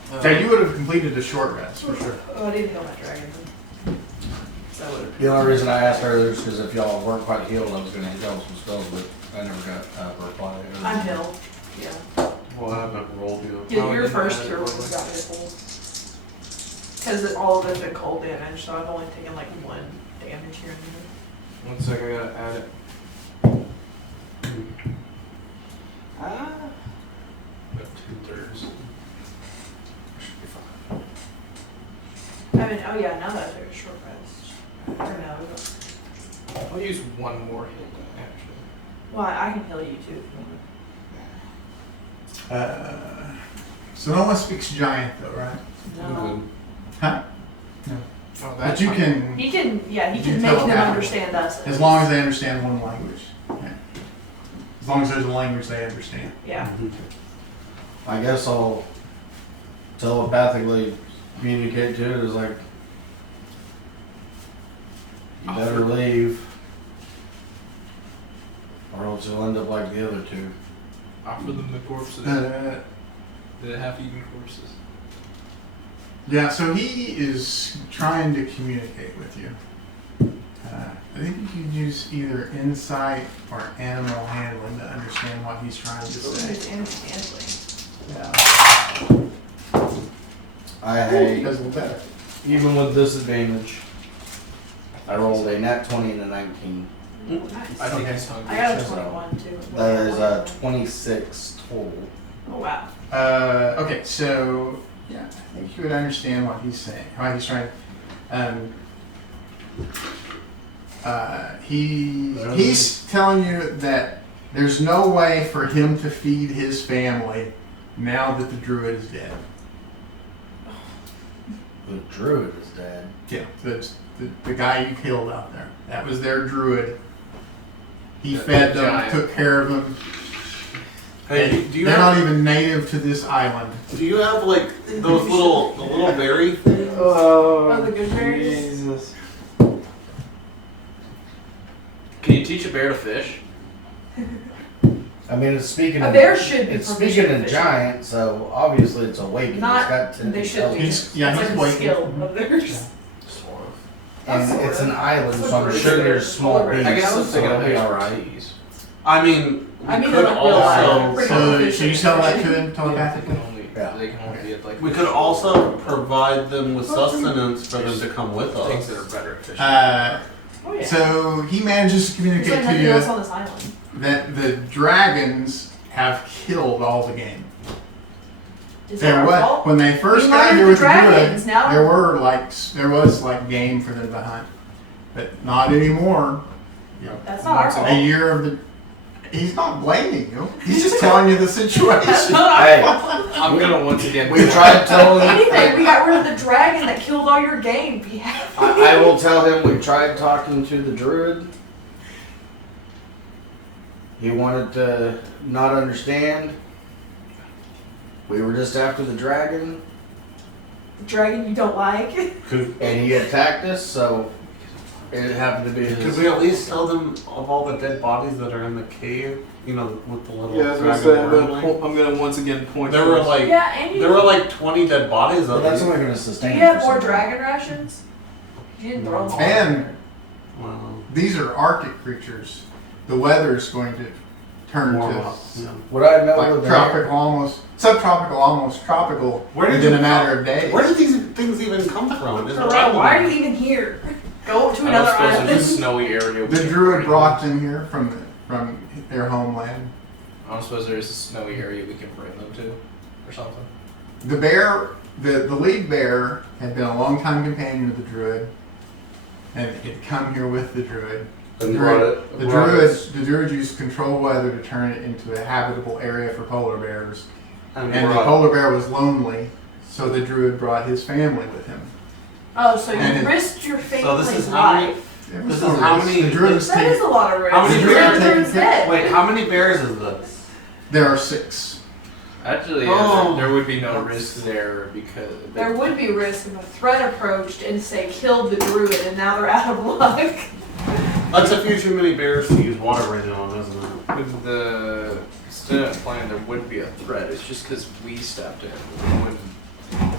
So you would have completed a short rest for sure. Oh, I didn't heal my dragon. So I would've- The only reason I asked earlier is because if y'all weren't quite healed, I was going to hit y'all with some spells, but I never got a reply. I'm healed. Yeah. Well, I haven't rolled you. Yeah, your first cure would have got me full. Because all of it's been cold damage, so I've only taken like 1 damage here and there. 1 second, I gotta add it. Got 2/3. Should be fine. I mean, oh yeah, now that I took a short rest. Or no, I'll use 1 more heal die, actually. well, I can heal you too if you want. So no one speaks giant though, right? No. Huh? No. Oh, But you can, He can, yeah, he You can can make tell them that. understand us. as long as they understand one language. Yeah. As long as there's a language they understand. Yeah. I guess I'll telepathically communicate to it as like, you better leave, or else you'll end up like the other two. Offer them the corpses. The half-eaten corpses. Yeah, so he is trying to communicate with you. I think you can use either insight or animal handling to understand what he's trying to say. It's understandably. Yeah. I, Does a little better. even with disadvantage, I rolled a nat 20 and a 19. Nice. I think Okay. he's hungry. I got a So, 21 too. That is a 26 total. Oh wow. Okay, so yeah, I think you would understand what he's saying. How he's trying. He's telling you that there's no way for him to feed his family now that the druid is dead. The druid is dead. Yeah, the guy you killed out there. That was their druid. He The fed them, giant. took care of them. Hey, do you They're have not even native to this island. do you have like those the little berry things? Oh, the good berries? Jesus. Can you teach a bear to fish? I mean, it's speaking. A in- bear should be It's proficient speaking in in fishing. giant, so obviously it's awakened. Not- It's got to They should be. He's- yeah, it's he's like a waking. skill of theirs. Sort of. And it's an island, It's so I'm like sure really there's good. small I beasts. I guess I'm so thinking it'll of be alright. expertise. I mean, I we mean, could they're not real live. also Pretty So proficient you tell that in to him They can telepathically? only, Yeah. they can only be at like. we could also provide them with sustenance for them to come with things that are us. better at fishing. Uh, Oh yeah. so he manages to There's communicate like to nothing you else on this island. that the dragons have killed all the game. Is There that our was fault? when they first We got murdered here the with the druid. dragons, now- There was like game for them to hunt, but not anymore. That's not our fault. A year of the. He's not blaming you. He's just telling you the situation. That's not our Hey, fault. I'm gonna once again. we tried telling him. Anything, we got rid of the dragon that killed all your game. Be happy. I will tell him we tried talking to the druid. He wanted to not understand. We were just after the dragon, The dragon you don't like. and he attacked us, so it happened to be Could his. we at least tell them of all the dead bodies that are in the cave? You know, with the little Yeah, I was gonna dragon say, warbling? I'm gonna once again point. There were towards- like Yeah, and you. there were like 20 dead bodies But of that's these. only going to Do sustain. you have for more some- dragon rations? You didn't throw them all. And Wow. these are Arctic creatures. The weather's going to turn Warm to up, yeah. Would I know like the tropical, almost subtropical, almost tropical Where did within you a matter of days. Where did these things even come from? Is For it real, random? why are you even here? Go to I don't another suppose island. there's a snowy area. we The can druid bring brought them them here from their homeland. I don't suppose there's a snowy area we can bring them to, or something. The bear, the lead bear, had been a long time companion of the druid, and had come here with the druid. The And druid used control weather to turn it into a habitable area for polar bears. And And the brought- polar bear was lonely, so the druid brought his family with him. Oh, so you And it- risked your So this family's is how many? life. There was This no is how risk. many- The druid was That is a taking, lot of risk. How many The bears- druid's dead. Wait, how many bears is this? there are 6. Actually, Oh. there would be no risk there because There would be risk if a threat approached and say killed the druid and now they're out of luck. That's a few too many bears to use water rating on, isn't it? with the student plan there would be a threat. It's just because we stepped in. We wouldn't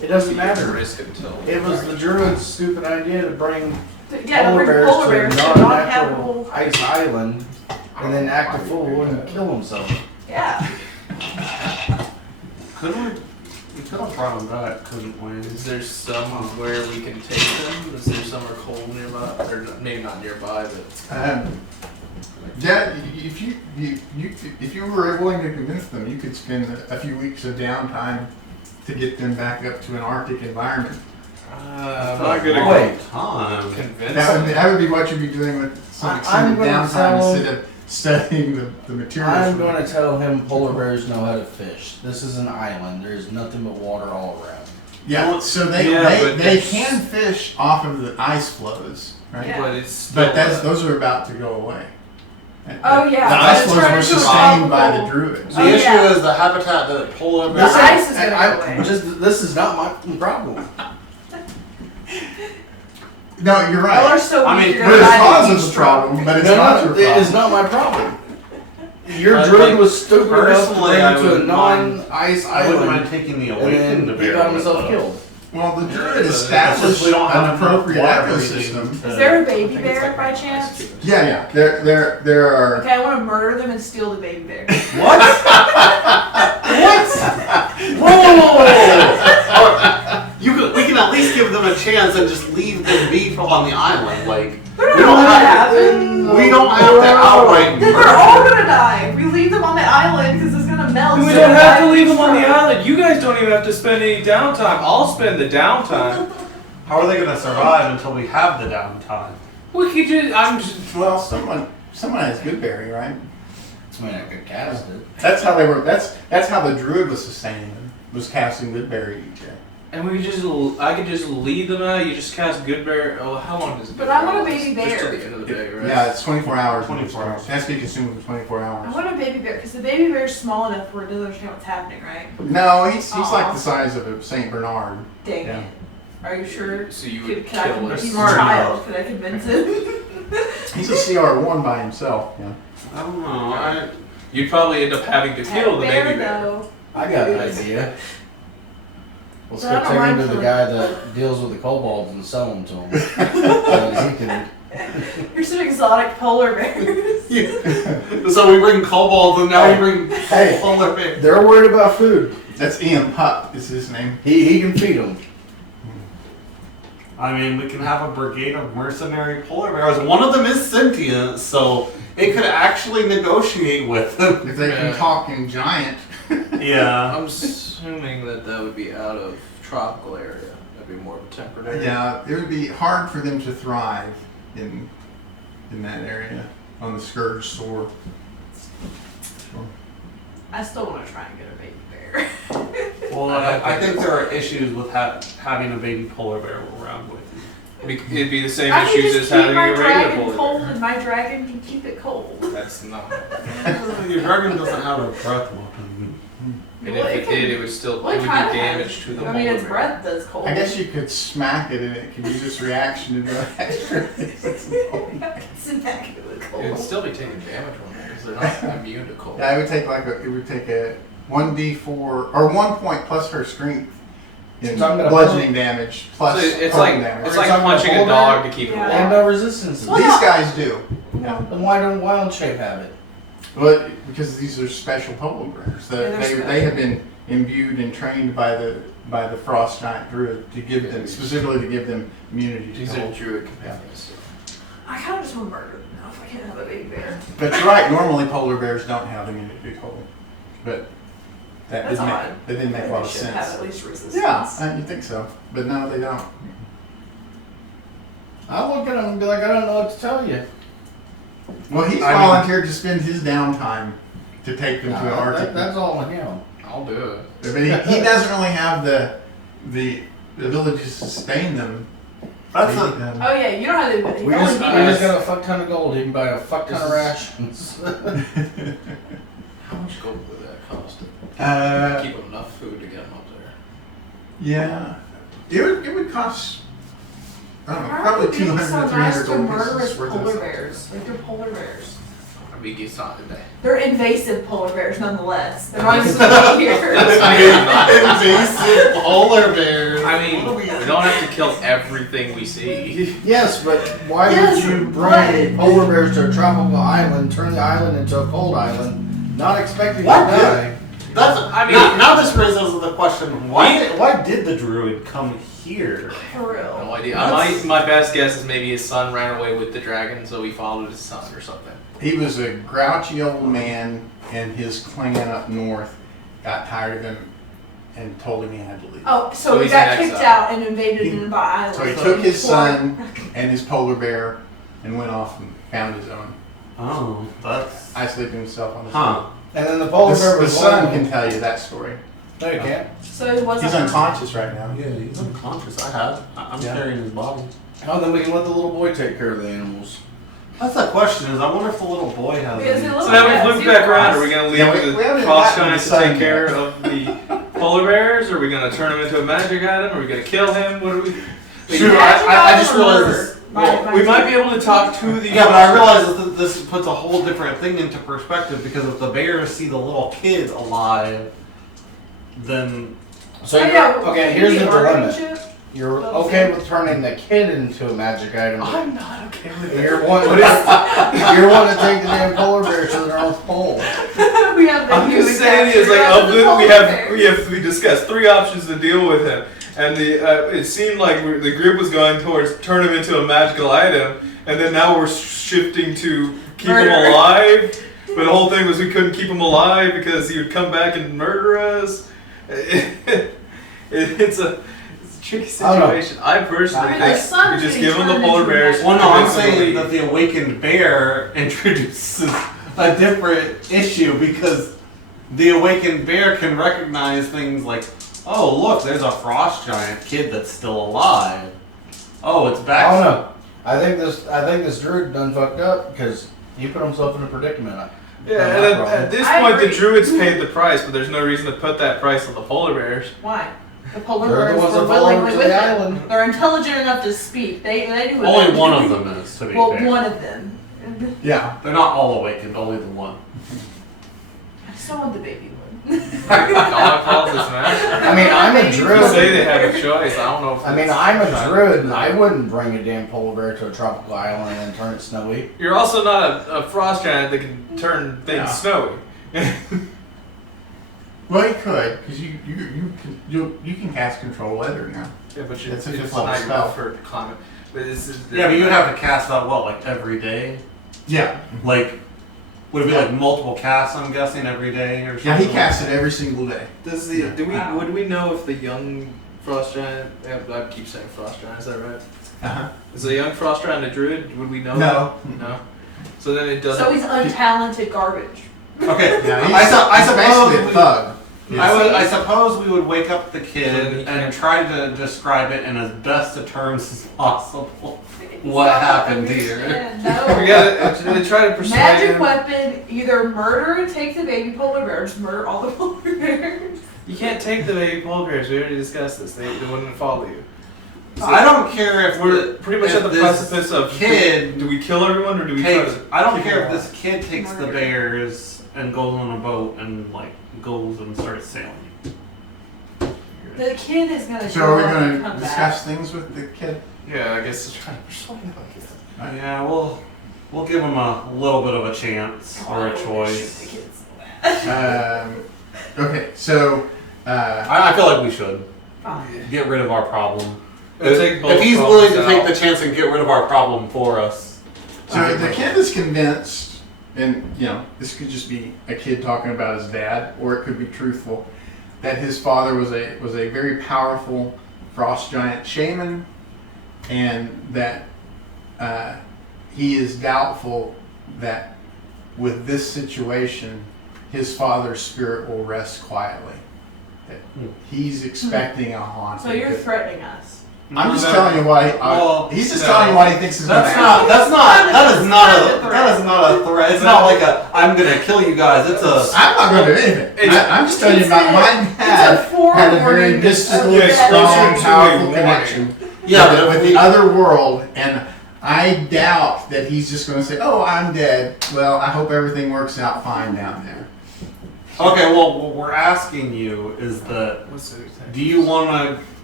It doesn't You have to matter. risk until. It was the druid's stupid idea to bring Yeah, polar bring bears polar to a bears to not non-natural have. ice island and then act a fool and kill himself. Yeah. Couldn't we could have brought them back, couldn't we? Is there somewhere we can take them? Is there somewhere cold nearby? Or maybe not nearby, but Yeah, if you were willing to convince them, you could spend a few weeks of downtime to get them back up to an Arctic environment. not good Wait. Time. convince That would be what you'd be doing with some I'm extended gonna downtime tell- instead of studying the materials. I'm going to tell him polar bears know how to fish. This is an island. There's nothing but water all around. Yeah, so they but they it's- can fish off of the ice floes, right? Yeah. But it's still, But those are about to go away. Oh, yeah, The but ice it's floes turned were into a sustained by the tropical- druids. The Oh, issue yeah. is the habitat that polar The bears. ice is gonna go away. This is not my problem. No, you're Y'all right. are so I weak, mean, you're But gonna it die of causes heat a problem, stroke. but it's No, not no, your it problem. is not my problem. Your But, druid like, was stupid enough to personally, bring I him to a wouldn't mind- non-ice I wouldn't mind island, taking the and awakened then he bear got with himself us. killed. Well, the druid It's just established we don't have an enough appropriate water ecosystem. breathing Is there a I baby think it's bear like by ice chance? cubes. Yeah, there are. Okay, I want to murder them and steal the baby bear. What? Whoa! We can at least give them a chance and just leave them be on the island. Like They're we not don't gonna have happen. we don't have to outright Then murder they're all them. gonna die. If we leave them on the island because it's gonna melt. We so don't have to die leave them on the from- island. You guys don't even have to spend any downtime. I'll spend the downtime. How are they going to survive until we have the downtime? We could just. I'm just. Well, someone has Goodberry, right? I mean, I could cast it. That's how they were. That's how the druid was sustaining them. Was casting Goodberry each day. And we could just. I could just lead them out. You just cast good bear. Oh, how long does it? But I want a baby Just bear. to the end of the day, right? Yeah, it's 24 hours. 24 hours. It has to be consumed for 24 I hours. want a baby bear because the baby bear's small enough where it doesn't understand what's happening, right? No, he's Aw. like the size of a Saint Bernard. Dang Yeah. it. Are you sure? So you would Can I kill convince a he's a smart child? Can I convince him? He's a CR1 by himself. Yeah. I don't know. You'd probably end up having to kill the baby bear. though. I got an idea. Let's But I go don't take him mind to the killing- guy that deals with the kobolds and sell them to him. So he can. You're some exotic polar bears. So we bring kobolds and now we bring Hey. polar bears. They're worried about food. That's Ian Pup. Is his name? He can feed them. I mean, we can have a brigade of mercenary polar bears. One of them is sentient, so it could actually negotiate with them. If they can Yeah. talk in giant. Yeah. I'm assuming that would be out of tropical area. That'd be more of a temperate area. Yeah, it would be hard for them to thrive in that area on the scourge soar. Sure. I still want to try and get a baby bear. Well, I think there are issues with having a baby polar bear around with you. It'd be the same I can issues just as keep having my a regular dragon polar cold, bear. and my dragon can keep it cold. That's not. Your dragon doesn't have a breath weapon. And Well, if it it can- did, it would still Well, it it would do kind of damage has. to the I mean, polar its bear. breath does cold. I guess you could smack it and it could use its reaction to do extra. Sit back in the cold. It would still be taking damage from it because they're not immune to cold. Yeah, it would take a 1d4 or 1 point plus her strength in Talking about a bludgeoning damage So plus it's cold like damage. it's We're like talking about punching a polar dog bear? to keep it Yeah. They have warm. no resistance. Well, These no. guys do. Then why don't shape have it? Well, because these are special polar bears. Yeah, they're They special. have been imbued and trained by the frost giant druid to give them specifically to give them immunity to These are cold. druid companions. I kind of just want to murder them now if I can't have a baby bear. But you're right. Normally, polar bears don't have immunity to cold, but that That's didn't odd. make a lot They of should have sense. at least resistance. Yeah, you think so, but no, they don't. I'll look at him and be like, I don't know what to tell you. Well, he's I mean- volunteered to spend his downtime to take them to an Arctic. That's all on him. I'll do it. But he doesn't really have the ability to sustain them. That's Maybe a, them. Oh yeah, you know how to. We You just, only we need just got a fuck ton of gold. He can buy a fuck ton of rations. How much gold would that cost? Uh, Keep enough food to get them up there. yeah, it would cost. I don't know, How probably are you being 200 so to nice 300 to gold murderous pieces worth of polar stuff. bears? Like they're polar bears. I mean, it's not today. They're invasive polar bears nonetheless. They're not even supposed to be here. invasive polar bears. I mean, we don't have to kill everything we see. Yes, but why Yes, would you but- bring polar bears to a tropical island, turn the island into a cold island, not expecting What? to die? That's. I mean- now this raises the question: why did the druid come here? For real. No idea. That's- My best guess is maybe his son ran away with the dragon, so he followed his son or something. He was a grouchy old man, and his clan up north got tired of him and told him he had to leave. Oh, so So he he's got in kicked exile. out and invaded He- Nineveh Island. So he took his son and his polar bear and went off and found his own, Oh, that's. isolated himself on the Huh. And then the polar bear The was son lonely. can tell you that story. No, you can't. So he wasn't. He's unconscious right now. Yeah, he's unconscious. I'm Yeah. carrying his body. Oh, then we can let the little boy take care of the animals. That's the question. Is I wonder if the little boy has. Because any- he looks So now Yeah, we've looped see back the around. cross. Are we going to leave Yeah, we the haven't frost gotten giant the to take sun care yet. of the polar bears? Are we going to turn him into a magic item? Are we going to kill him? What are we? Shoot, I just realized this. We might be able to talk to the. Yeah, but I realize that this puts a whole different thing into perspective because if the bears see the little kid alive, then So Oh, you're, yeah, okay, here's the organ dilemma. chip. You're Well, okay with turning the kid into a magic item. I'm not okay with it. You're wanting to take the damn polar bear to the North Pole. We have the I'm human just saying is like capture of the the, polar bear. we discussed 3 options to deal with him, and it seemed like the group was going towards turn him into a magical item, and then now we're shifting to keep him Murder. alive. But the whole thing was we couldn't keep him alive because he would come back and murder us. It's a tricky I don't know. situation. I personally I mean, think the sun's we just getting give him the turned polar into a bears. magic well, no, I'm and saying leave. that the awakened bear introduces a different issue because the awakened bear can recognize things like, oh, look, there's a frost giant kid that's still alive. Oh, it's back. I don't know. I think this druid done fucked up because he put himself in a predicament. Yeah, Not and my at problem. this I point, the agree. druids paid the price, but there's no reason to put that price on the polar bears. Why? The polar They're the bears ones were that fell over willingly to with the it. island. They're intelligent enough to speak. They do what Only they one do. of them is, to be Well, fair. one of them. Yeah. They're not all awakened, only the one. I still want the baby one. All I call this match. I mean, I'm a You say druid. they have a choice. I don't know if I mean, it's- I'm a druid, and I wouldn't bring a damn polar bear to a tropical island and then turn it snowy. You're also not a frost giant that can turn things Yeah. snowy. Well, you could, because you can cast control weather now. Yeah, but It's a it's fifth level not spell. for climate. But this is Yeah, but you'd have to cast that, what, like every day? Yeah. Like, would it be like multiple casts, I'm guessing, every day or something? Yeah, he casts it every single day. Does the would we know if the young frost giant? I keep saying frost giant. Is that right? Uh-huh. Is the young frost giant a druid? Would we know? No. That? No. So then it doesn't. So he's untalented garbage. Okay, Yeah, he's, I he's suppose basically a thug. I suppose we would wake up the So then kid he and can't- try to describe it in as best of terms as possible. What happened here? No. we gotta try to persuade Magic him. weapon, either murder and take the baby polar bear, or just murder all the polar bears. You can't take the baby polar bears. We already discussed this. They wouldn't follow you. So I don't care if we're pretty much if at the this precipice of kid Do we kill everyone or do we try takes. to? I don't keep care them if this kid takes the Murder. bears and goes on a boat and like goes and starts sailing. The kid is gonna So are we grow up going and to come discuss back. things with the kid? alive? Yeah, I guess try to persuade him. Yeah, we'll give him a little bit of a chance or a Oh, choice. shoot, the kids. Okay, so I feel like we should Fine. get rid of our problem. It'll take both If he's willing to problems take the out. chance and get rid of our problem for us. so the kid is convinced, and this could just be a kid talking about his dad, or it could be truthful, that his father was a very powerful frost giant shaman, and that he is doubtful that with this situation, his father's spirit will rest quietly. That he's expecting a haunting. So you're threatening us. I'm just telling you why. Well, he's just no. telling you what he thinks is going to That's happen. that is not a threat. It's not like I'm gonna kill you guys. It's a I'm not going to do anything. I'm just telling you about my dad It's a forewarning had a very of mystical, death. strong, Closer to powerful a connection yeah, with the other world, and I doubt that he's just going to say, "Oh, I'm dead." Well, I hope everything works out fine down there. okay. Well, what we're asking you is that What's the thing? do you want to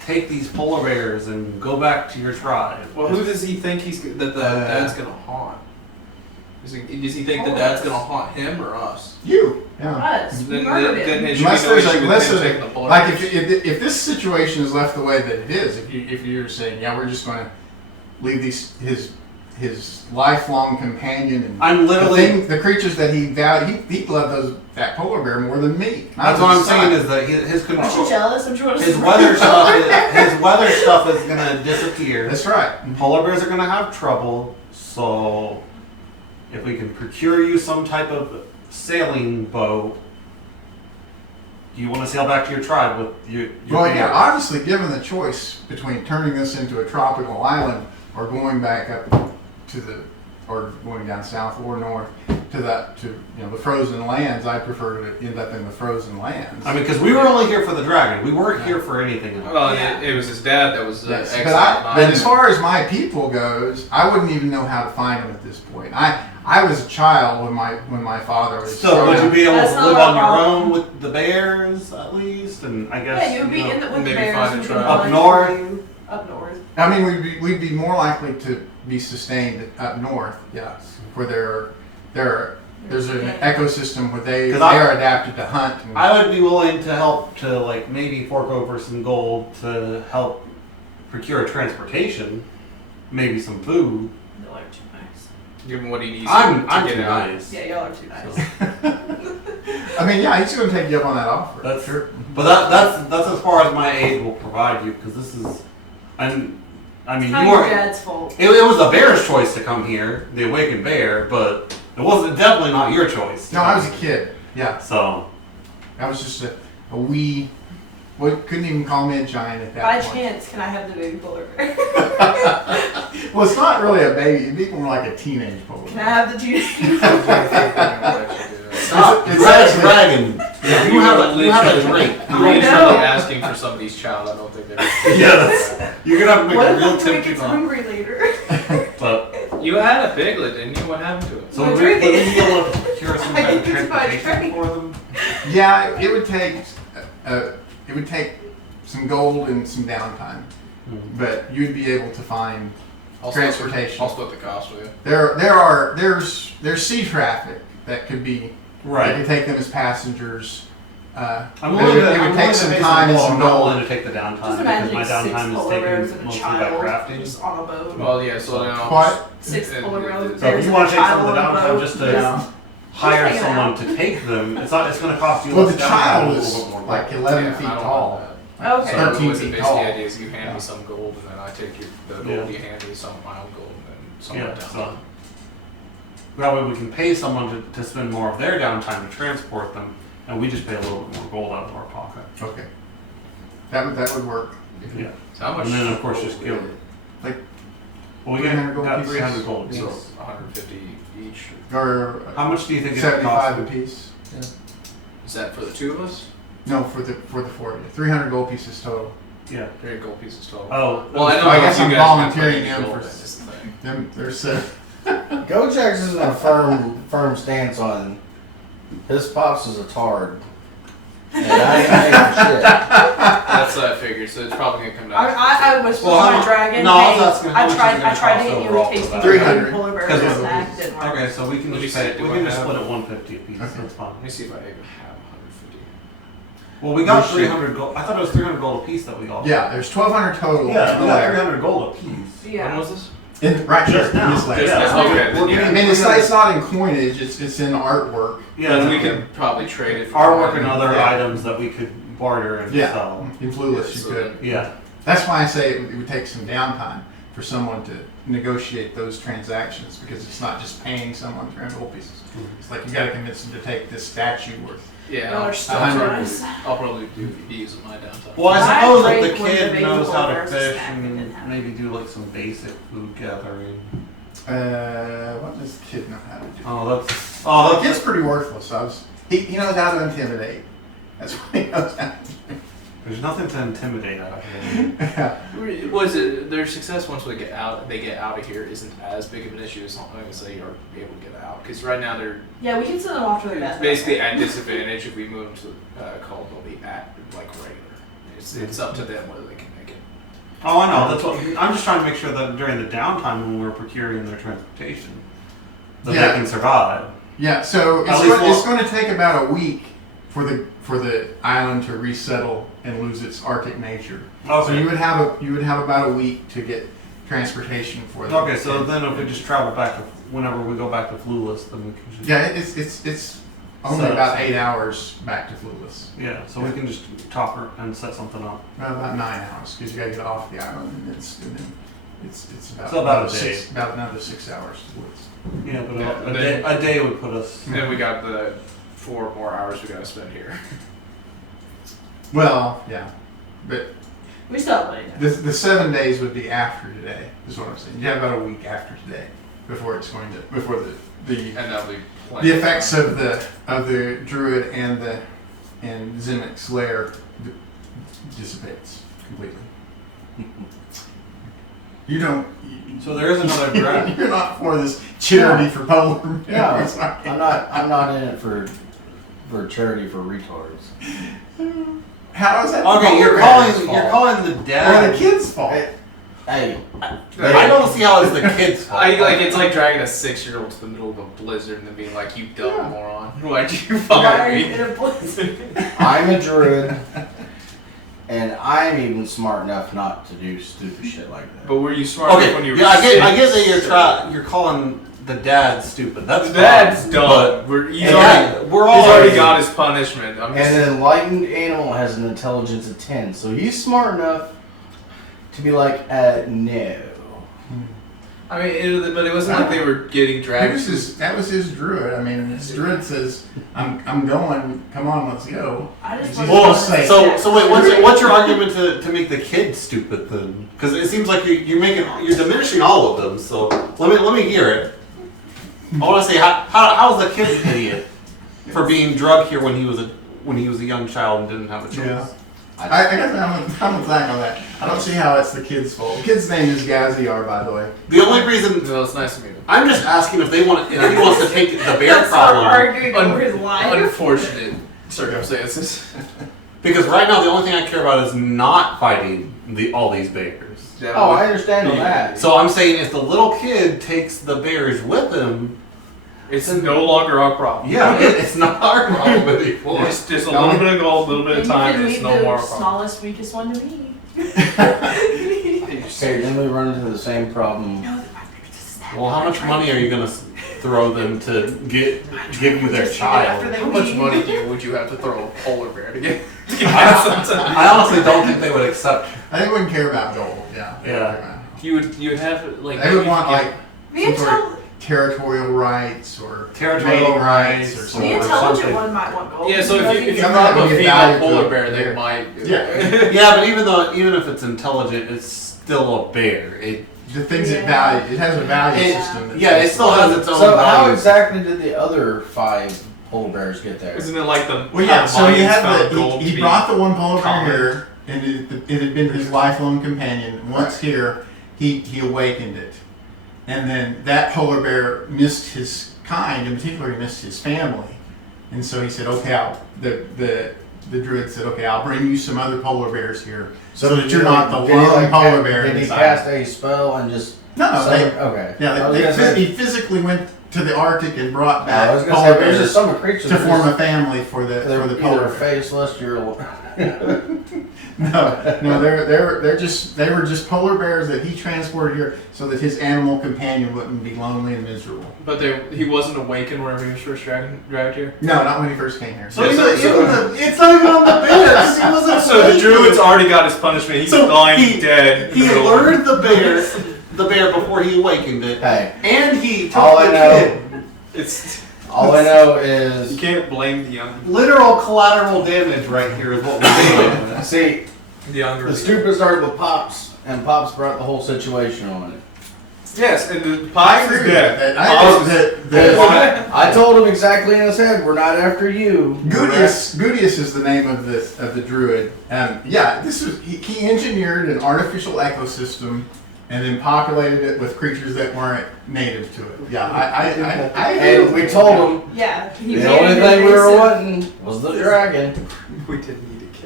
take these polar bears and go back to your tribe. Well, who does he think that the dad's gonna haunt? Does he think the dad's gonna haunt him or us? You. Yeah. Us. We Then murdered him. it should Unless be no there's issue like, with unless him there's taking the polar like bears. if this situation is left the way that it is, if you're saying, yeah, we're just going to leave his lifelong companion and I'm literally. the creatures that he valued, he loved that polar bear more than me. That's what I'm saying is that his Aren't you control, jealous? I'm sure his weather stuff is gonna disappear. That's right. Polar bears are gonna have trouble. So, if we can procure you some type of sailing boat, do you want to sail back to your tribe with your Well, bear? yeah, obviously, given the choice between turning this into a tropical island or going back up to or going down south or north to the frozen lands, I prefer to end up in the frozen lands. I mean, because we were only here for the dragon. We weren't here for anything else. Well, Yeah. it was his dad that was Yes, exiled. but as far as my people goes, I wouldn't even know how to find them at this point. I was a child when my father was. So would you be able That's to not live our on your problem. own with the bears at least? And I guess Yeah, you'd be in the, with the maybe bears. find a we'd be tribe. Up fine north? for you. Up north. I mean, we'd be more likely to be sustained up north, yes, where there's an ecosystem where they 'Cause are adapted to hunt. And, I would be willing to help to like maybe fork over some gold to help procure transportation, maybe some food. Y'all are too nice. Give him what he needs I'm to get too out. nice. Yeah, y'all are too nice. I mean, yeah, he's going to take you up on that offer. That's sure. But that's as far as my aid will provide you because this is, I mean It's you not your were. dad's fault. It was the bear's choice to come here, the awakened bear, but it wasn't definitely not your choice. No, I was a kid. Yeah, So I was just a wee. Couldn't even call me a giant at that By point. chance, can I have the baby polar bear? Well, it's not really a baby. It'd be more like a teenage polar Can I bear. have the teenage? stop. It's It's a actually- dragon. You have a drink. I You're know. literally asking for somebody's child. I don't think they're. Yes. You're gonna have to make What a if real the drink tempting gets offer. hungry later? But You had a piglet, didn't you? What happened to it? so My would drink. we be able to procure some I kind of think it's my transportation drink. for them? Yeah, it would take some gold and some downtime, but you'd be able to find transportation. I'll split the cost with you. There's sea traffic that could be that Right. could take them as passengers. I'm It willing would- to. it would I'm take willing some to pay time and gold. some I'm not gold. willing to take the downtime Just because imagine my six downtime is polar bears taken and a mostly by child crafting. just on a boat. Well, yeah. So then I'll What? Six and- polar bears. So if you want to take some of the on a downtime boat, just to Yeah. hire hanging someone out. to take them, it's going to cost you Well, less the downtime, child a little is bit more like gold. 11 yeah, feet I don't tall. want that. Okay. So 13 what's the feet basic tall. idea is you hand Yeah. me some gold and then I take the gold Yeah. you hand me, some of my own gold, and then some Yeah, of my so down. that way we can pay someone to spend more of their downtime to transport them, and we just pay a little bit more gold out of our pocket. Okay, that would work. Yeah. So how much? And then of course just give. Like Well, we 300 gold got pieces? 300 gold So pieces. 150 each. Or How much do you think it would 75 cost? a piece. Yeah. Is that for the two of us? No, for the 4 of you. 300 gold pieces total. Yeah. 3 gold pieces total. Oh. Well, I know. I guess you I'm guys can volunteering put in gold for- in, is the thing. Them, there's Gojax isn't a firm stance on his pops is a tard. And I ain't shit. That's what I figured. So it's probably gonna come down. I was Well, how my much- dragon. no, I was hey, asking how much is it I gonna tried to cost get you overall a tasty for that? 300. polar bear Because and it's- snack didn't work. Okay, so we can Let me just see, pay, do we I can just have- split it 150 a piece. Okay. That's fine. Let me see if I even have 150. Well, we got We should- 300 gold. I thought it was 300 gold a piece that we all. Yeah, there's 1,200 total. Yeah, in we the got lair. 300 gold a piece. When Yeah. was this? Right here, Just in now. this lair. Just Yeah, now. we're- Okay, we're then getting I mean, it's 300 not in coinage. It's in artwork. Yeah, Then we okay. can probably trade it for Artwork and other Yeah. items that we could barter and Yeah. sell. In Flueless, you So could. then- Yeah. That's why I say it would take some downtime for someone to negotiate those transactions, because it's not just paying someone 300 gold pieces. It's like you got to convince them to take this statue worth. Yeah, Y'all are I'll, still probably, nice. I'll probably be using my downtime. Well, I I suppose if drank the when the kid baby knows how to boulders fish snack and didn't and have maybe do like some basic food gathering. What does the kid know how to do? Oh, The kid's pretty worthless. He knows how to intimidate. That's what he knows how to do. there's nothing to intimidate out here. Was it their success once they get out of here isn't as big of an issue as long as they are able to get out? Because right now they're Yeah, we can send them off to their death. basically at disadvantage if we move them to called they'll be at like regular. It's up to them whether they can make it. Oh, I know. That's what I'm just trying to make sure that during the downtime when we're procuring their transportation, that Yeah. they can survive. Yeah, so At least it's going to take about a week for the island to resettle and lose its Arctic nature. So Okay. you would have about a week to get transportation for them. Okay, so then if we just travel back to whenever we go back to Flueless, then we can just Yeah, it's only Set about up 8 hours back to Flueless. yeah. So we can just talk and set something up. Well, about 9 hours because you got to get off the island and then it's about, So about a about another 6 hours to Flueless. Yeah, but Yeah, a day would put us. And then we got the 4 more hours we gotta spend here. Well, yeah, but We still have money. the 7 days would be after today. Is what I'm saying. You have about a week after today before the And that'll be plenty. the effects of the druid and Zimic's lair dissipates completely. You don't. So there is another draft. You're not for this charity for polar bears. No, I'm not in it for charity for retards. How is that? Okay, polar you're bears' calling the fault? dad. Or the kids' fault. Hey, I don't see how it's the kids' fault. It's like dragging a 6-year-old to the middle of a blizzard and then being like, "You dumb moron! Why'd you Why follow are you me?" in a blizzard? I'm a druid, and I'm even smart enough not to do stupid shit like that. But were you smart Okay, enough when you were yeah, I get six? that you're calling the dad stupid. That's The dad's fine, dumb. He's And already we're all already got his punishment. I'm just, And an enlightened animal has an intelligence of 10, so he's smart enough to be like, no. I mean, but it wasn't like they were getting dragged. That was his druid. I mean, his druid says, "I'm going. Come on, let's go." I just Well, want say- So wait, what's your argument to make the kids stupid then? Because it seems like you're diminishing all of them. So let me hear it. I want to say how's the kid an idiot for being drugged here when he was a young child and didn't have a choice? Yeah. I guess I'm with Zach on that. I don't see how it's the kid's fault. The kid's name is Gaziar, by the way. The only reason Well, it's nice to meet him. I'm just asking if he wants to take the bear That's not problem. arguing over his life. Unfortunate circumstances. Because right now the only thing I care about is not fighting all these bears. Yeah, Oh, I understand on that. So I'm saying if the little kid takes the bears with him, it's no longer our problem. yeah, it's not our problem anymore. Just a little bit of gold, a little bit of time, and it's no more our problem. Smallest, weakest one to me. Okay, then we run into the same problem. Well, how much money are you gonna throw them to give you their Just after child? they How much leave. money would you have to throw a polar bear to get? I honestly don't think they would accept. I think we wouldn't care about gold. Yeah. Yeah. You would have like. They would want like The some sort of intel- territorial rights or Territorial mating rights or rights. something. the or intelligent something. one might want gold. Yeah, so if you Something drop that a would give female value to polar a bear, they bear. might. Yeah. Yeah, but even if it's intelligent, it's still a bear. The things it Yeah. values. It has a value It- system. that's- yeah, it still has its own So how values. exactly did the other 5 polar bears get there? Isn't it like the? Well, yeah. how So he Mayans had found the gold to he be brought the one polar bear common? here, and it had been his lifelong companion. Once here, he awakened it, and then that polar bear missed his kind. In particular, he missed his family, and so he said, "Okay, the druid said, okay, I'll bring you some other polar bears here, so that you're not the lone polar bear Did he inside." cast a spell and just... No, okay. yeah, he physically went to the Arctic and brought I back was gonna polar say, there's bears just some creatures to form a family for the they're polar either bear. faceless or... No, they were just polar bears that he transported here so that his animal companion wouldn't be lonely and miserable. But he wasn't awakened whenever he was first dragged here. No, not when he first came here. So Yeah, it's not even on the bears. He wasn't So the awakened. druid's already got his punishment. He's So lying dead. in He the middle. lured the bear before he awakened it, Hey, and he took all the I know, kid. It's all I know you is... can't blame the young. Literal collateral damage right here is what we're doing. See, The younger. the stupid started with Pops, and Pops brought the whole situation on it. Yes, and the I Pops agree is with dead. that. I think that I told him exactly in his head, we're not after you. Gutius is the name of the druid. Yeah, he engineered an artificial ecosystem and then populated it with creatures that weren't native to it. Yeah, I agree And with we that. told him Yeah. he the made only it thing we were invasive. wanting was the dragon. We didn't need to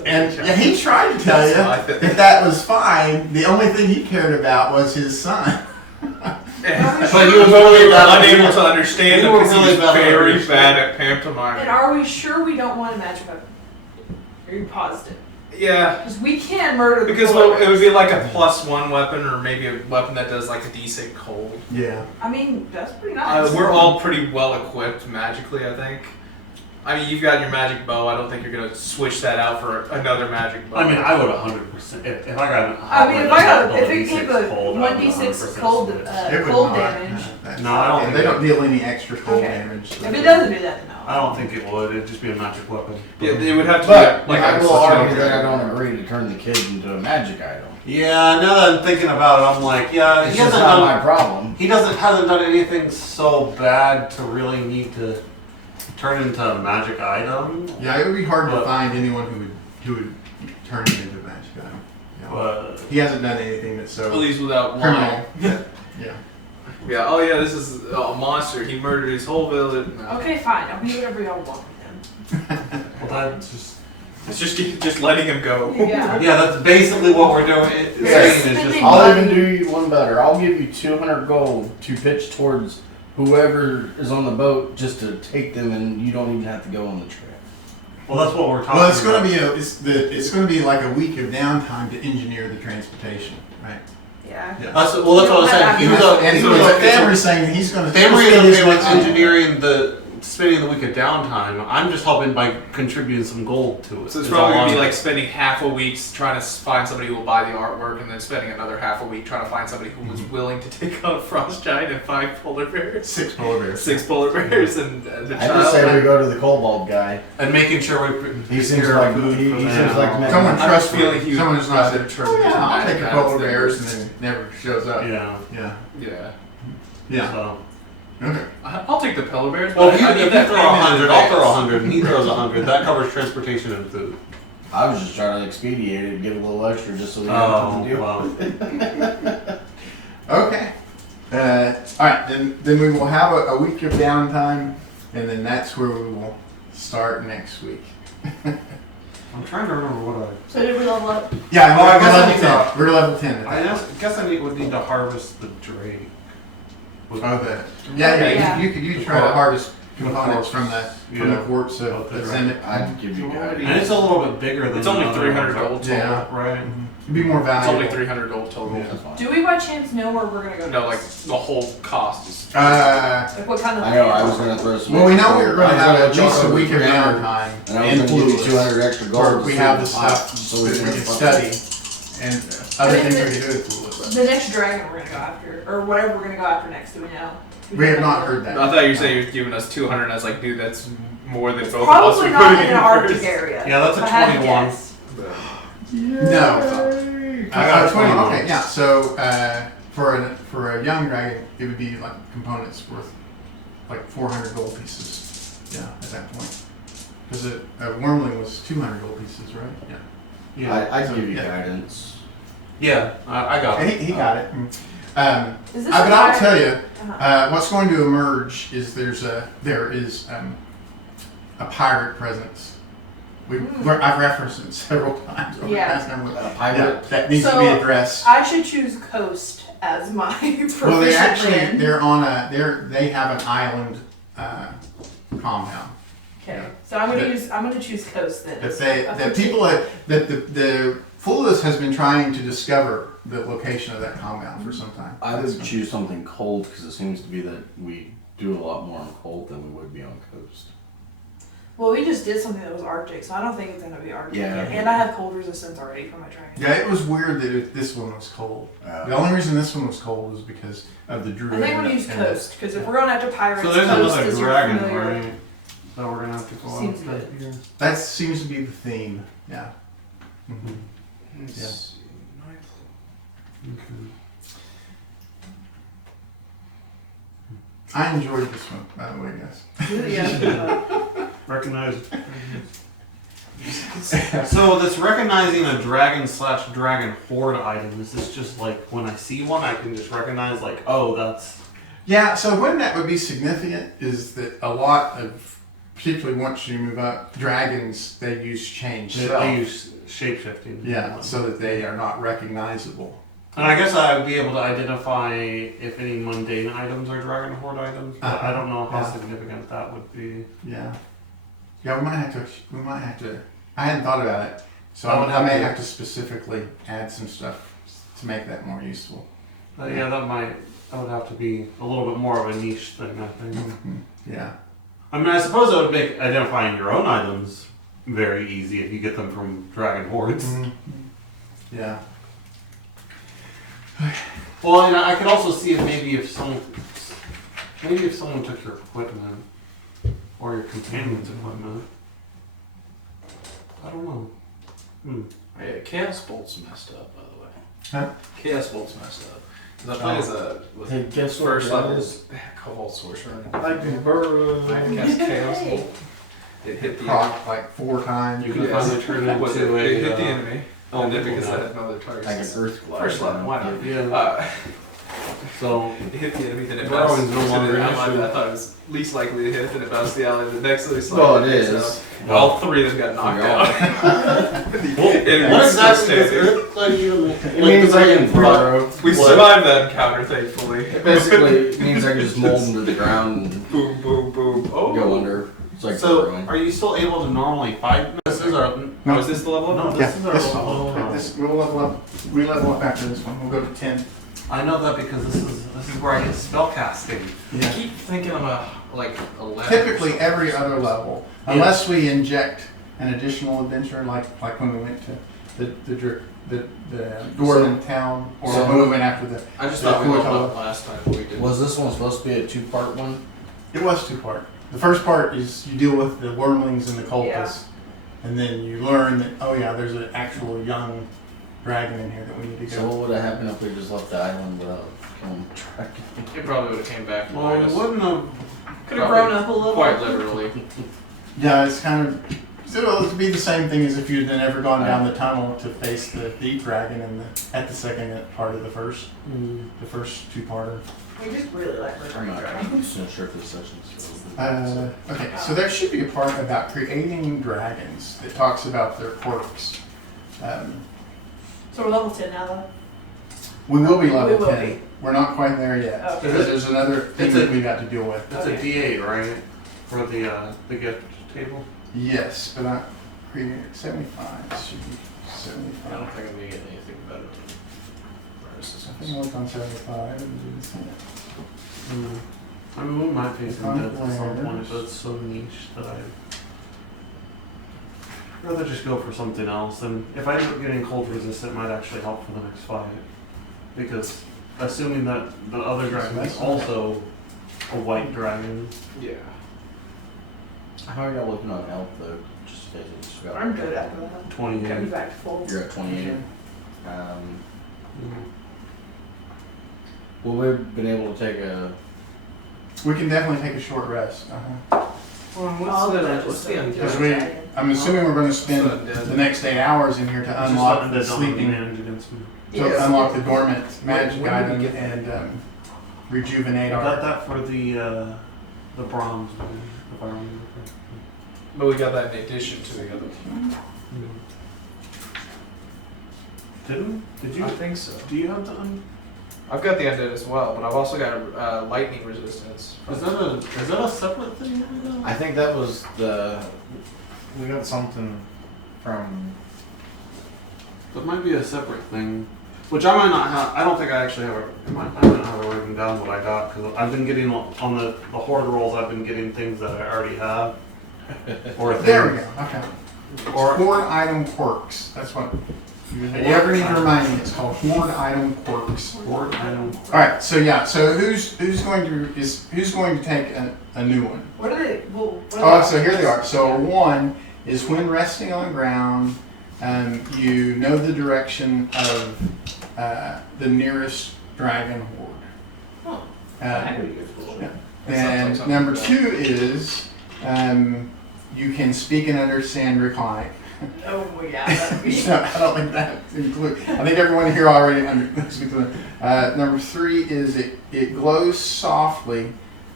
And he tried to tell you That's that was fine. The only thing he cared about was his son. But he was really unable to understand we him were because really he's bad at very understanding. bad at And pantomime. are we sure we don't want a magic weapon? Are you positive? Yeah. Because we can murder the Because polar it would bears. be like a +1 weapon, or maybe a weapon that does like a D6 cold. Yeah. I mean, that's pretty nice. We're all pretty well equipped magically, I think. I mean, you've got your magic bow. I don't think you're gonna switch that out for another magic bow. I mean, I would 100%. If I got, I mean, if I got, if it D6 gave a cold, I would 1d6 100% cold, switch. It would cold not. damage. That's No, I don't yeah, think they it- don't deal any extra cold Okay. damage. so- If it doesn't do that, then no. I don't think it would. It'd just be a magic weapon. yeah, it would have to But be like I a will argue skill that I check. don't agree to turn the kid into a magic item. Yeah, now that I'm thinking about it, I'm like, yeah, It's he just hasn't not done. my problem. He hasn't done anything so bad to really need to turn into a magic item. Yeah, it would be hard to But- find anyone who would turn it into a magic item. Yeah. But He hasn't done anything that's At so least without criminal. lying. Yeah. Yeah. Oh yeah, this is a monster. He murdered his whole village. No. Okay, fine. I'll be whatever y'all want with well, that's just It's just letting him go. him. Yeah. yeah, that's basically what we're doing. Yes. Saying is just I'll even do you one better. I'll give you 200 gold to pitch towards whoever is on the boat just to take them, and you don't even have to go on the trip. well, that's what we're talking. Well, it's about. going to be it's going to be like a week of downtime to engineer the transportation, right? Yeah. Yeah. That's what I was saying. He was And he was okay. Famry's saying he's going to Family is okay with engineering spending the week of downtime. I'm just helping by contributing some gold to it. So it's is probably all gonna be I'm- like spending half a week trying to find somebody who will buy the artwork, and then spending another half a week trying to find somebody who was willing to take on a frost giant and 5 polar bears, 6 polar bears. 6 polar bears, and the I just say we child. go to the kobold guy. and making sure we He seems secure like food he for seems them. like Someone I have a trustworthy. feeling he Someone who's not would said, oh yeah, I'll take a That's polar the- bears, and then never shows up. Yeah. Yeah. Yeah. Yeah. So. Okay. I'll take the polar bears. Well, but if you, I need if you that throw payment in 100, I'll throw advance. 100, and he throws 100. That covers transportation and food. I was just trying to expedite it, get a little extra just so we don't Oh, have to deal. well. Okay. All right. Then we will have a week of downtime, and then that's where we will start next week. I'm trying to remember what So did we level up? Yeah. Oh, I we're guess I level need 10. to- We're level 10. At I that guess I would need to harvest the drake. point. Oh, yeah. Yeah. You could try to harvest components from the Yeah. quartz of Okay. Zenit. I'd give you guys. And it's a little bit bigger than It's only the other 300 ones, gold Yeah. total. right? It'd be more It's valuable. only 300 gold total. Yeah. That's fine. Do we by chance know where we're gonna go? No, like next? the whole cost is. Like what kind of? I know, I was gonna throw some. Well, we know we're going to I was have gonna at least a chuck week of 300, downtime And I was in gonna give you Fluid, 200 extra gold. where we have the so stuff so that we can can fuck- study and other things we can do with Fluid. The next dragon we're gonna go after, or whatever we're gonna go after next. Do we know? We have not heard I that. thought you were saying you're giving us 200, and I was like, dude, that's more than both of us Probably are not putting in in an Arctic first. area. Yeah, that's a If I had to 21. guess. No. I got 20. 21. Okay, yeah. So for a young dragon, it would be like components worth like 400 gold pieces. Yeah, at that point, because a wormling was 200 gold pieces, right? Yeah. Yeah. I'd So, give you yeah. guidance. Yeah, I got it. He got it. Is this But the I'll guy- tell you, Uh-huh. what's going to emerge is there is a pirate presence. I've referenced it several times over the Yeah. past number of A pirate. that needs to be So, addressed. I should choose coast as my proficient Well, they actually land. they have an island compound. Okay, so I'm gonna choose coast then. That the Fulus has been trying to discover the location of that compound for some time. I would choose something cold because it seems to be that we do a lot more on cold than we would be on coast. Well, we just did something that was Arctic, so I don't think it's gonna be Arctic. Yeah. And I have cold resistance already for my dragon. Yeah, it was weird that this one was cold. The only reason this one was cold was because of the druid. I think I'm gonna use coast because if we're going after pirates, So there's coast another is your dragon, familiar. right? That we're gonna have to go Seems after good. here. That seems to be the theme. Yeah. Mhm. Let's Yeah. see. Okay. I enjoyed this one, by the way, guys. Yeah. Recognize. So this recognizing a dragon/dragon horde item, is this just like when I see one I can just recognize like, oh, that's Yeah, so when that would be significant is that a lot of particularly once you move up, dragons, they use change They self. use shape-shifting. Yeah, so that they are not recognizable. And I guess I would be able to identify if any mundane items are Dragon Horde items, but I don't know how Yeah. significant that would be. Yeah. Yeah, we might have to, I hadn't thought about it. So I would I have may to- have to specifically add some stuff to make that more useful. Yeah, that would have to be a little bit more of a niche thing, I think. Yeah. I mean, I suppose it would make identifying your own items very easy if you get them from Dragon Hordes. Yeah. Well, and I could also see if maybe someone took your equipment or your companion's equipment. I don't know. Yeah, Chaos Bolt's messed up, by the way. Huh? Chaos Bolt's messed up. Because I played as a Hey, guess what first that level is? Cobalt Sorcerer. I can burrow. I cast Chaos Bolt. It hit the Proc like 4 times. You can Yes. finally turn it Was into it hit a. the enemy. Oh, And then because I yeah. had no other targets. Like an earth glide. First level, why not? Yeah. So it hit the enemy, then it Burrowing's bounced no to longer the an ally issue. that I thought it was least likely to hit, then it bounced the ally the next least Well, likely. it to hit, is. So all 3 of them got knocked out. The enemy What was still exactly does standing. Earth glide do? It means I can burrow. We What? survived that encounter, thankfully. It basically means I can just mold into the ground and Boom, boom, boom. Oh, go under. It's like So, burrowing. are you still able to normally fight? This is our. Oh, is this the level No, up? this is our. We'll level up. We level up after this one. We'll go to 10. I know that because this is where I get spell casting. I keep thinking I'm a 11. Typically every other level, unless we inject an additional adventure, like when we went to the dwarven town, or So- when we went after the. I just the thought we leveled Kuo-toa. up last time, but we didn't. Was this one supposed to be a 2-part one? It was 2-part. The first part is you deal with the wormlings and the cultists, and then you learn that there's an actual young dragon in here that we need to So go. what would have happened if we just left the island without killing the dragon? It probably would have came back to Well, it minus. wouldn't have. Could have grown up a little. Quite literally. Yeah, it's kind of. So it'll be the same thing as if you'd never gone down the tunnel to face the deep dragon at the second part of the first 2-parter. We just really like I'm Recurring not Dragon. sure if this section's Okay, so there should be a part about creating dragons that talks about their quirks. So we're level 10 now, though. We will be We level will 10. be. We're not quite there yet Okay. because there's another thing It's a- that we got to deal with. That's a D8, right? For the gift table. Yes, but I created 75. It should be I 75. don't think I'm going to get anything better than I resistance. think I looked on 75 and didn't see it. I mean, we might face in Iconic death at some point, lairs. but it's so niche that I'd rather just go for something else. And if I end up getting cold resistant, it might actually help for the next fight. Because assuming that the other dragon is also a white dragon. Yeah. How are y'all looking on health though? Just in case it's got. I'm good after that. 28. Coming back to full. You're at 28. Mhm. Well, we've been able to take a. We can definitely take a short rest. All of that What's just the so- Because undead? I'm assuming we're going to spend Undead. the next 8 hours in here to It's unlock just the undead don't sleeping. manage against me. Yes. Unlock the dormant magic when did we item get that? and rejuvenate I got our. that for the bronze one, if I remember correctly. But we got that in addition to the other. Didn't? Did you? I think so. Do you have the I've got the undead as well, but I've also got lightning resistance. Is that a separate thing? I think that was the. We got something from. That might be a separate thing, which I might not have. I don't think I actually have it. I might not have it written down what I got because I've been getting on the horde rolls. I've been getting things that I already have. Or There we things. go. Okay. Or Horde item quirks. That's what. If you ever need to remind me, it's called horde item quirks. horde item. All right. So yeah. So who's going to take a new one? What are they? Well, what Oh, are so here they are. So 1 is when resting on ground, you know the direction of the nearest dragon horde. Oh, Uh, that could be useful. yeah. That sounds like And something number like 2 is you can speak and understand recline. Oh, yeah, that'd be. So I don't think that includes. I think everyone here already speaks. Number 3 is it glows softly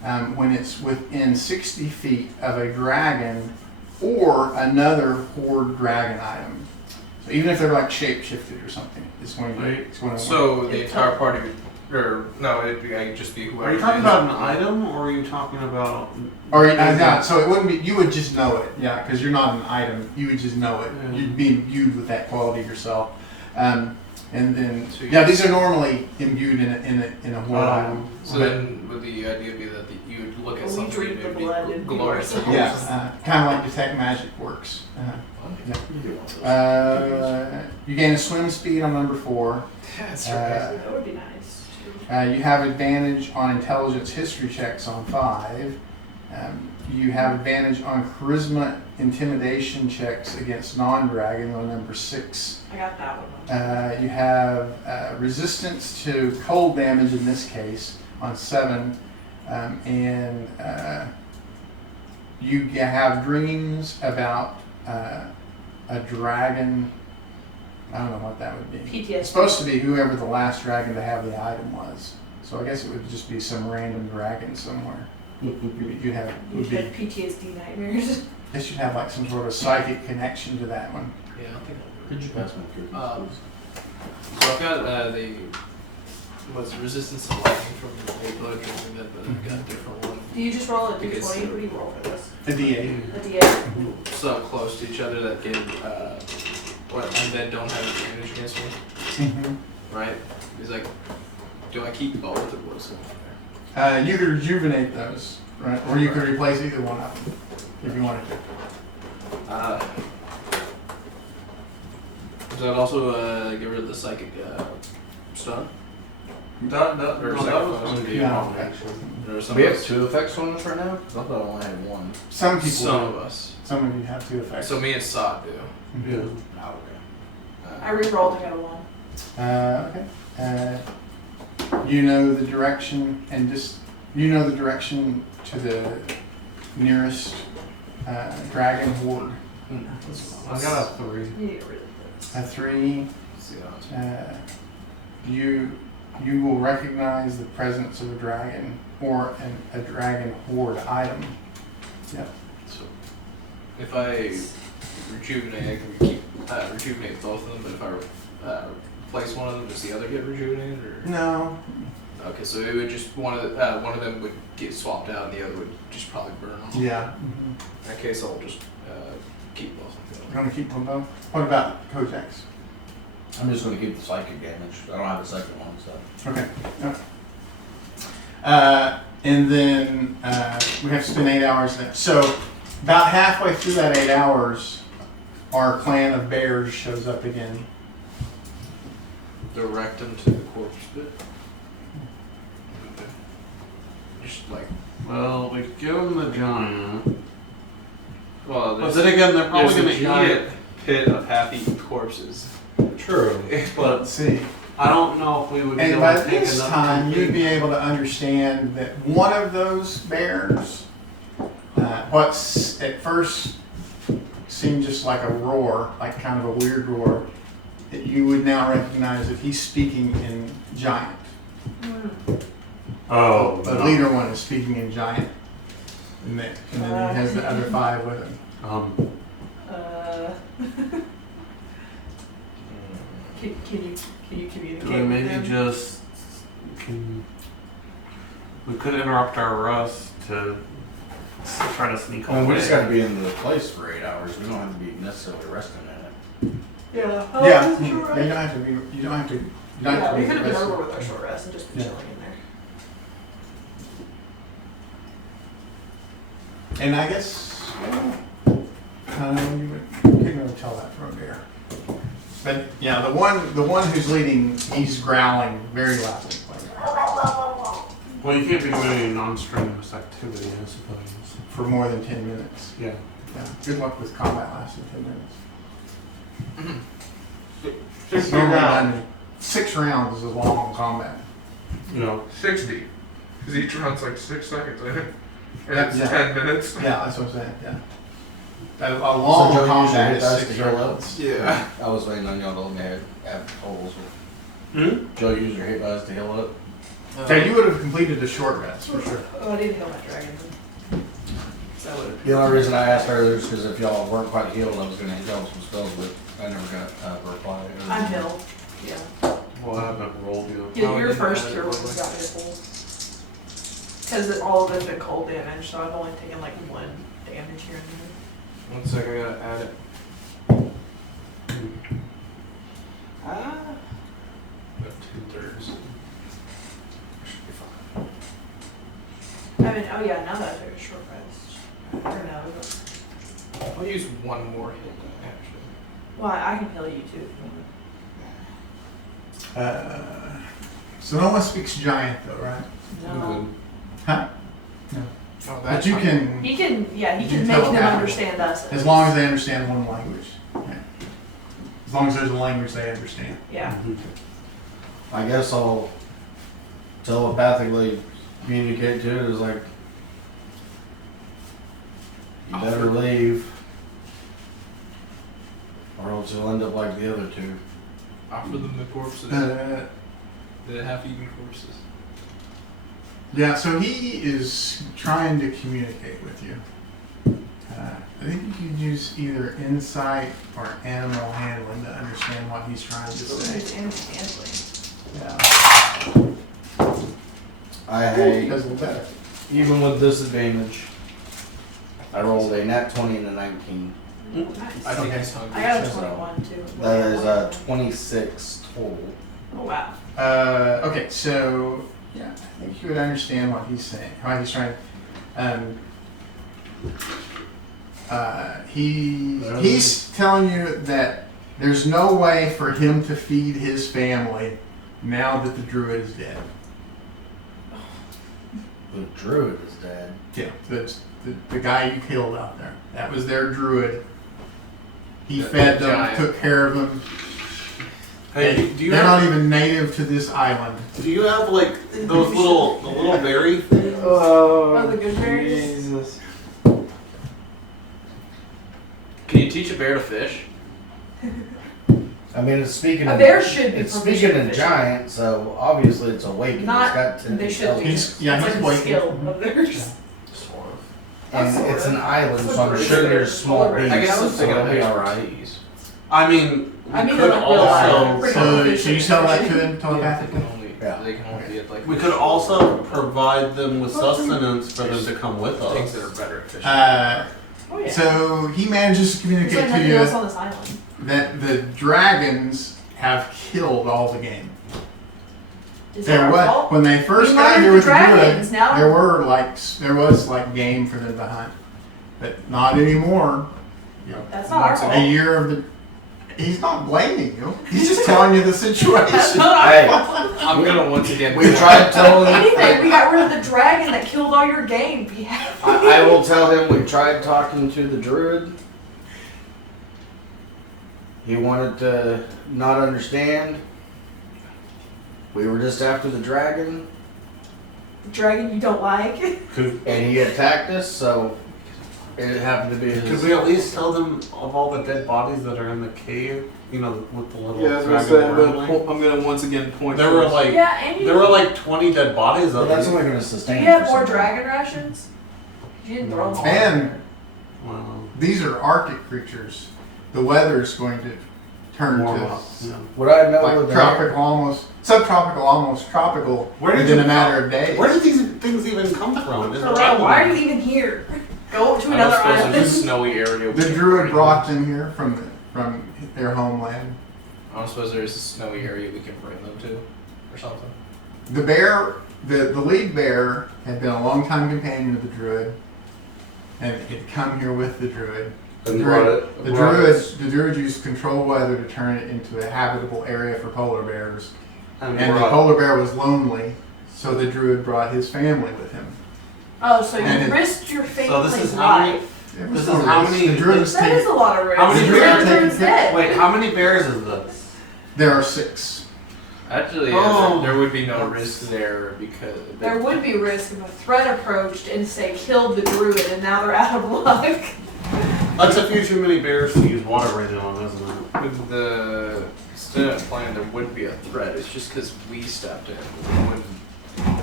when it's within 60 feet of a dragon or another horde dragon item. So even if they're like shape-shifted or something, it's going to. So the entire party, or no, it'd just be whoever. Are you talking about an item, or are you talking about? Or no, so it wouldn't be. You would just know it, yeah, because you're not an item. You would just know it. Yeah. You'd be imbued with that quality yourself. And then, So you yeah, just- these are normally imbued in a horde item. So then, would the idea be that you would look at We something drink and the it'd be blood and glorious? be Yeah, kind of like detect magic works. You gain a swim speed on number 4. That's That would be nice. You have advantage on intelligence history checks on 5. You have advantage on charisma intimidation checks against non-dragon on number 6. I got that one. You have resistance to cold damage in this case on 7. And you have dreams about a dragon. I don't know what that would be. PTSD. It's supposed to be whoever the last dragon to have the item was. So I guess it would just be some random dragon somewhere. You'd have You would be. had PTSD nightmares. They should have like some sort of psychic connection to that one. Yeah, I think. Could you pass me cookies, So I've got the resistance to lightning from the blood drinking that, but I've got a different one. Do you just roll a Because- d20? What do you roll for this? A D8. A d8? So close to each other that give and then don't have advantage against me, Mm-hmm. right? He's like, do I keep both or what's going on there? You could rejuvenate those, right? Or you could replace either one of them if you wanted to. Does that also get rid of the psychic stun? That Or was second going to be Yeah. wrong, actually. Or some We of have us? 2 effects on this right now? 'Cause I thought I only had 1. Some people Some do. of us. Some of you have 2 effects. So me and Sod do. Yeah. Oh, okay. I re-rolled and got a 1. Okay. You know the direction and just you know the direction to the nearest dragon horde. I got a 3. You need to get rid of this. A 3. Let's see how it's- You will recognize the presence of a dragon or a dragon horde item. Yep. So if I rejuvenate, I can keep rejuvenate both of them. But if I replace one of them, does the other get rejuvenated? Or No. okay, so it would just one of them would get swapped out, and the other would just probably burn off. Yeah. In that case, I'll just keep both of You them. want to keep them both? What about Kojax? I'm just going to keep the psychic damage. I don't have the second one, so. Okay. And then we have to spend 8 hours there. So about halfway through that 8 hours, our clan of bears shows up again. Direct them to the corpse bit. Just like, Well, we give them the giant. well, But then again, they're probably there's going a to giant pit of half-eaten corpses. True. But Let's see. I don't know if we would be And able by to take this enough time, to you'd be feed. able to understand that one of those bears, what's at first seemed just like a roar, like kind of a weird roar, that you would now recognize that he's speaking in giant. Oh, The no. leader one is speaking in giant. And then he has the other 5 with him. Can you communicate Do we with maybe them? just we could interrupt our rest to try to sneak away. We just got to be in the place for 8 hours. We don't have to be necessarily resting in it. Yeah. Yeah, you don't have to be. You don't have to. You don't have Yeah, to we be could have been rested. over with our short rest and just been Yeah. chilling in there. And I guess, well, I don't know, you couldn't really tell that from a bear. But yeah, the one who's leading, he's growling very loudly. Well, you can't be doing any non-strenuous activity, I suppose. For more than 10 minutes. Yeah. Yeah. Good luck with combat lasting 10 minutes. 60 Normally rounds. done 6 rounds is a long combat. You know, 60. Because each round's like 6 seconds, I think. And Yeah, it's yeah. 10 minutes. Yeah, that's what I'm saying. Yeah. A long So Joe combat usually is does 6 to heal up? rounds. Yeah. I was waiting on y'all to let me have totals. Hmm? Joe, use your hit dice to heal up. So you would have completed a short rest for sure. Oh, I need to heal my dragon. So I would've- The only reason I asked earlier is because if y'all weren't quite healed, I was going to hit y'all some spells, but I never got a reply. I'm healed. Yeah. Well, I haven't rolled you. Yeah, your first cure was got me full. Because all of it's been cold damage, so I've only taken like 1 damage here and there. 1 second, I gotta add it. Got 2/3. Should be fine. I mean, oh yeah, now that I took a short rest. Or no, I'll use 1 more hit actually. well, I can heal you too. So no one speaks giant though, right? No. Huh? Oh, But you can, He can, yeah, he You can can make tell them that. understand us. as long as they understand one language. Yeah. As long as there's a language they understand. Yeah. I guess I'll telepathically communicate to it as like, you better leave, or else you'll end up like the other two. Offer them the corpses. The half-eaten corpses. Yeah, so he is trying to communicate with you. I think you could use either insight or animal handling to understand what he's trying to say. It's understandably. Yeah. I Does a little better. even with disadvantage, I rolled a nat 20 and a 19. Nice. I think Okay. he's hungry. I got a So, 21 too. That is a 26 total. Oh wow. Okay, so yeah, I think you would understand what he's saying. How he's trying. He's telling you that there's no way for him to feed his family now that the druid is dead. The druid is dead. Yeah, the guy you killed out there. That was their druid. He The fed them, giant. took care of them. Hey, do you They're have, not even native to this island. do you have like those the little berry things? Oh, the good berries? Jesus. Can you teach a bear to fish? I mean, it's speaking. A in- bear should be It's proficient speaking in in fishing. giant, so obviously it's awakened. Not- It's got 10 They should be. He's- yeah, it's he's like a waking. skill of theirs. Sort of. And Sort it's of. an island, It's so I'm like sure really there's small polar bears. beasts, I guess I'm so thinking it'll of be alright. expertise. I mean, I we mean, could like real life. also Pretty So proficient you tell in that fishing. to him They telepathically? can only, Yeah. they can only get like we could also provide them with sustenance for them to come with things that are us. better at fishing. Uh, Oh yeah. So he manages to There's like communicate to nothing else you on this island. that the dragons have killed all the game. Is There that our was fault? when they first We got murdered here the with the dragons, druid. now- There was game for them to hunt, but not anymore. That's not our Once fault. A year of the. He's not blaming you. He's just telling you the That's situation. not our Hey, fault. I'm gonna once again. we tried telling him. Anything, we got rid of the dragon that killed all your game. Be happy. I will tell him we tried talking to the druid. He wanted to not understand. We were just after the dragon, The dragon you don't like. Could, and he attacked us, so it happened to be could his. we at least tell them of all the dead bodies that are in the cave? You know, with the little Yeah, I was gonna dragon say, I'm worm gonna, thing? I'm gonna once again point. There were towards- like Yeah, and you. there were like 20 dead bodies But of that's them. only going to Do sustain. you have for more some- dragon rations? You didn't throw them all. And Wow. these are Arctic creatures. The weather's going to turn Warm to up. Yeah. Would I know like where they tropical, almost subtropical, almost tropical Where did within you a matter of days. Where did these things even come from? Is For it real, why are random? you even here? Go to I don't another suppose island. there's a snowy area. The druid brought them here from their homeland. I don't suppose there's a snowy area we can bring them to, or something. The bear, the lead bear, had been a long time companion of the druid, and had come here with the druid. The And druid used control weather to turn it into a habitable area for polar bears. And the brought- polar bear was lonely, so the druid brought his family with him. Oh, so you And it- risked your So this family's is how many? life. It was This is no how risk. many- The druid was That is a taking. lot of risk. How many The bears dragon's taking already dead. Wait, how many bears is this? There are 6. Actually, Oh. there would be no risk there because There would be risk if a threat approached and say killed the druid and now they're out of luck. That's a few too many bears to use water rating on, isn't it? with the student plan there would be a threat. It's just because we stepped in. We wouldn't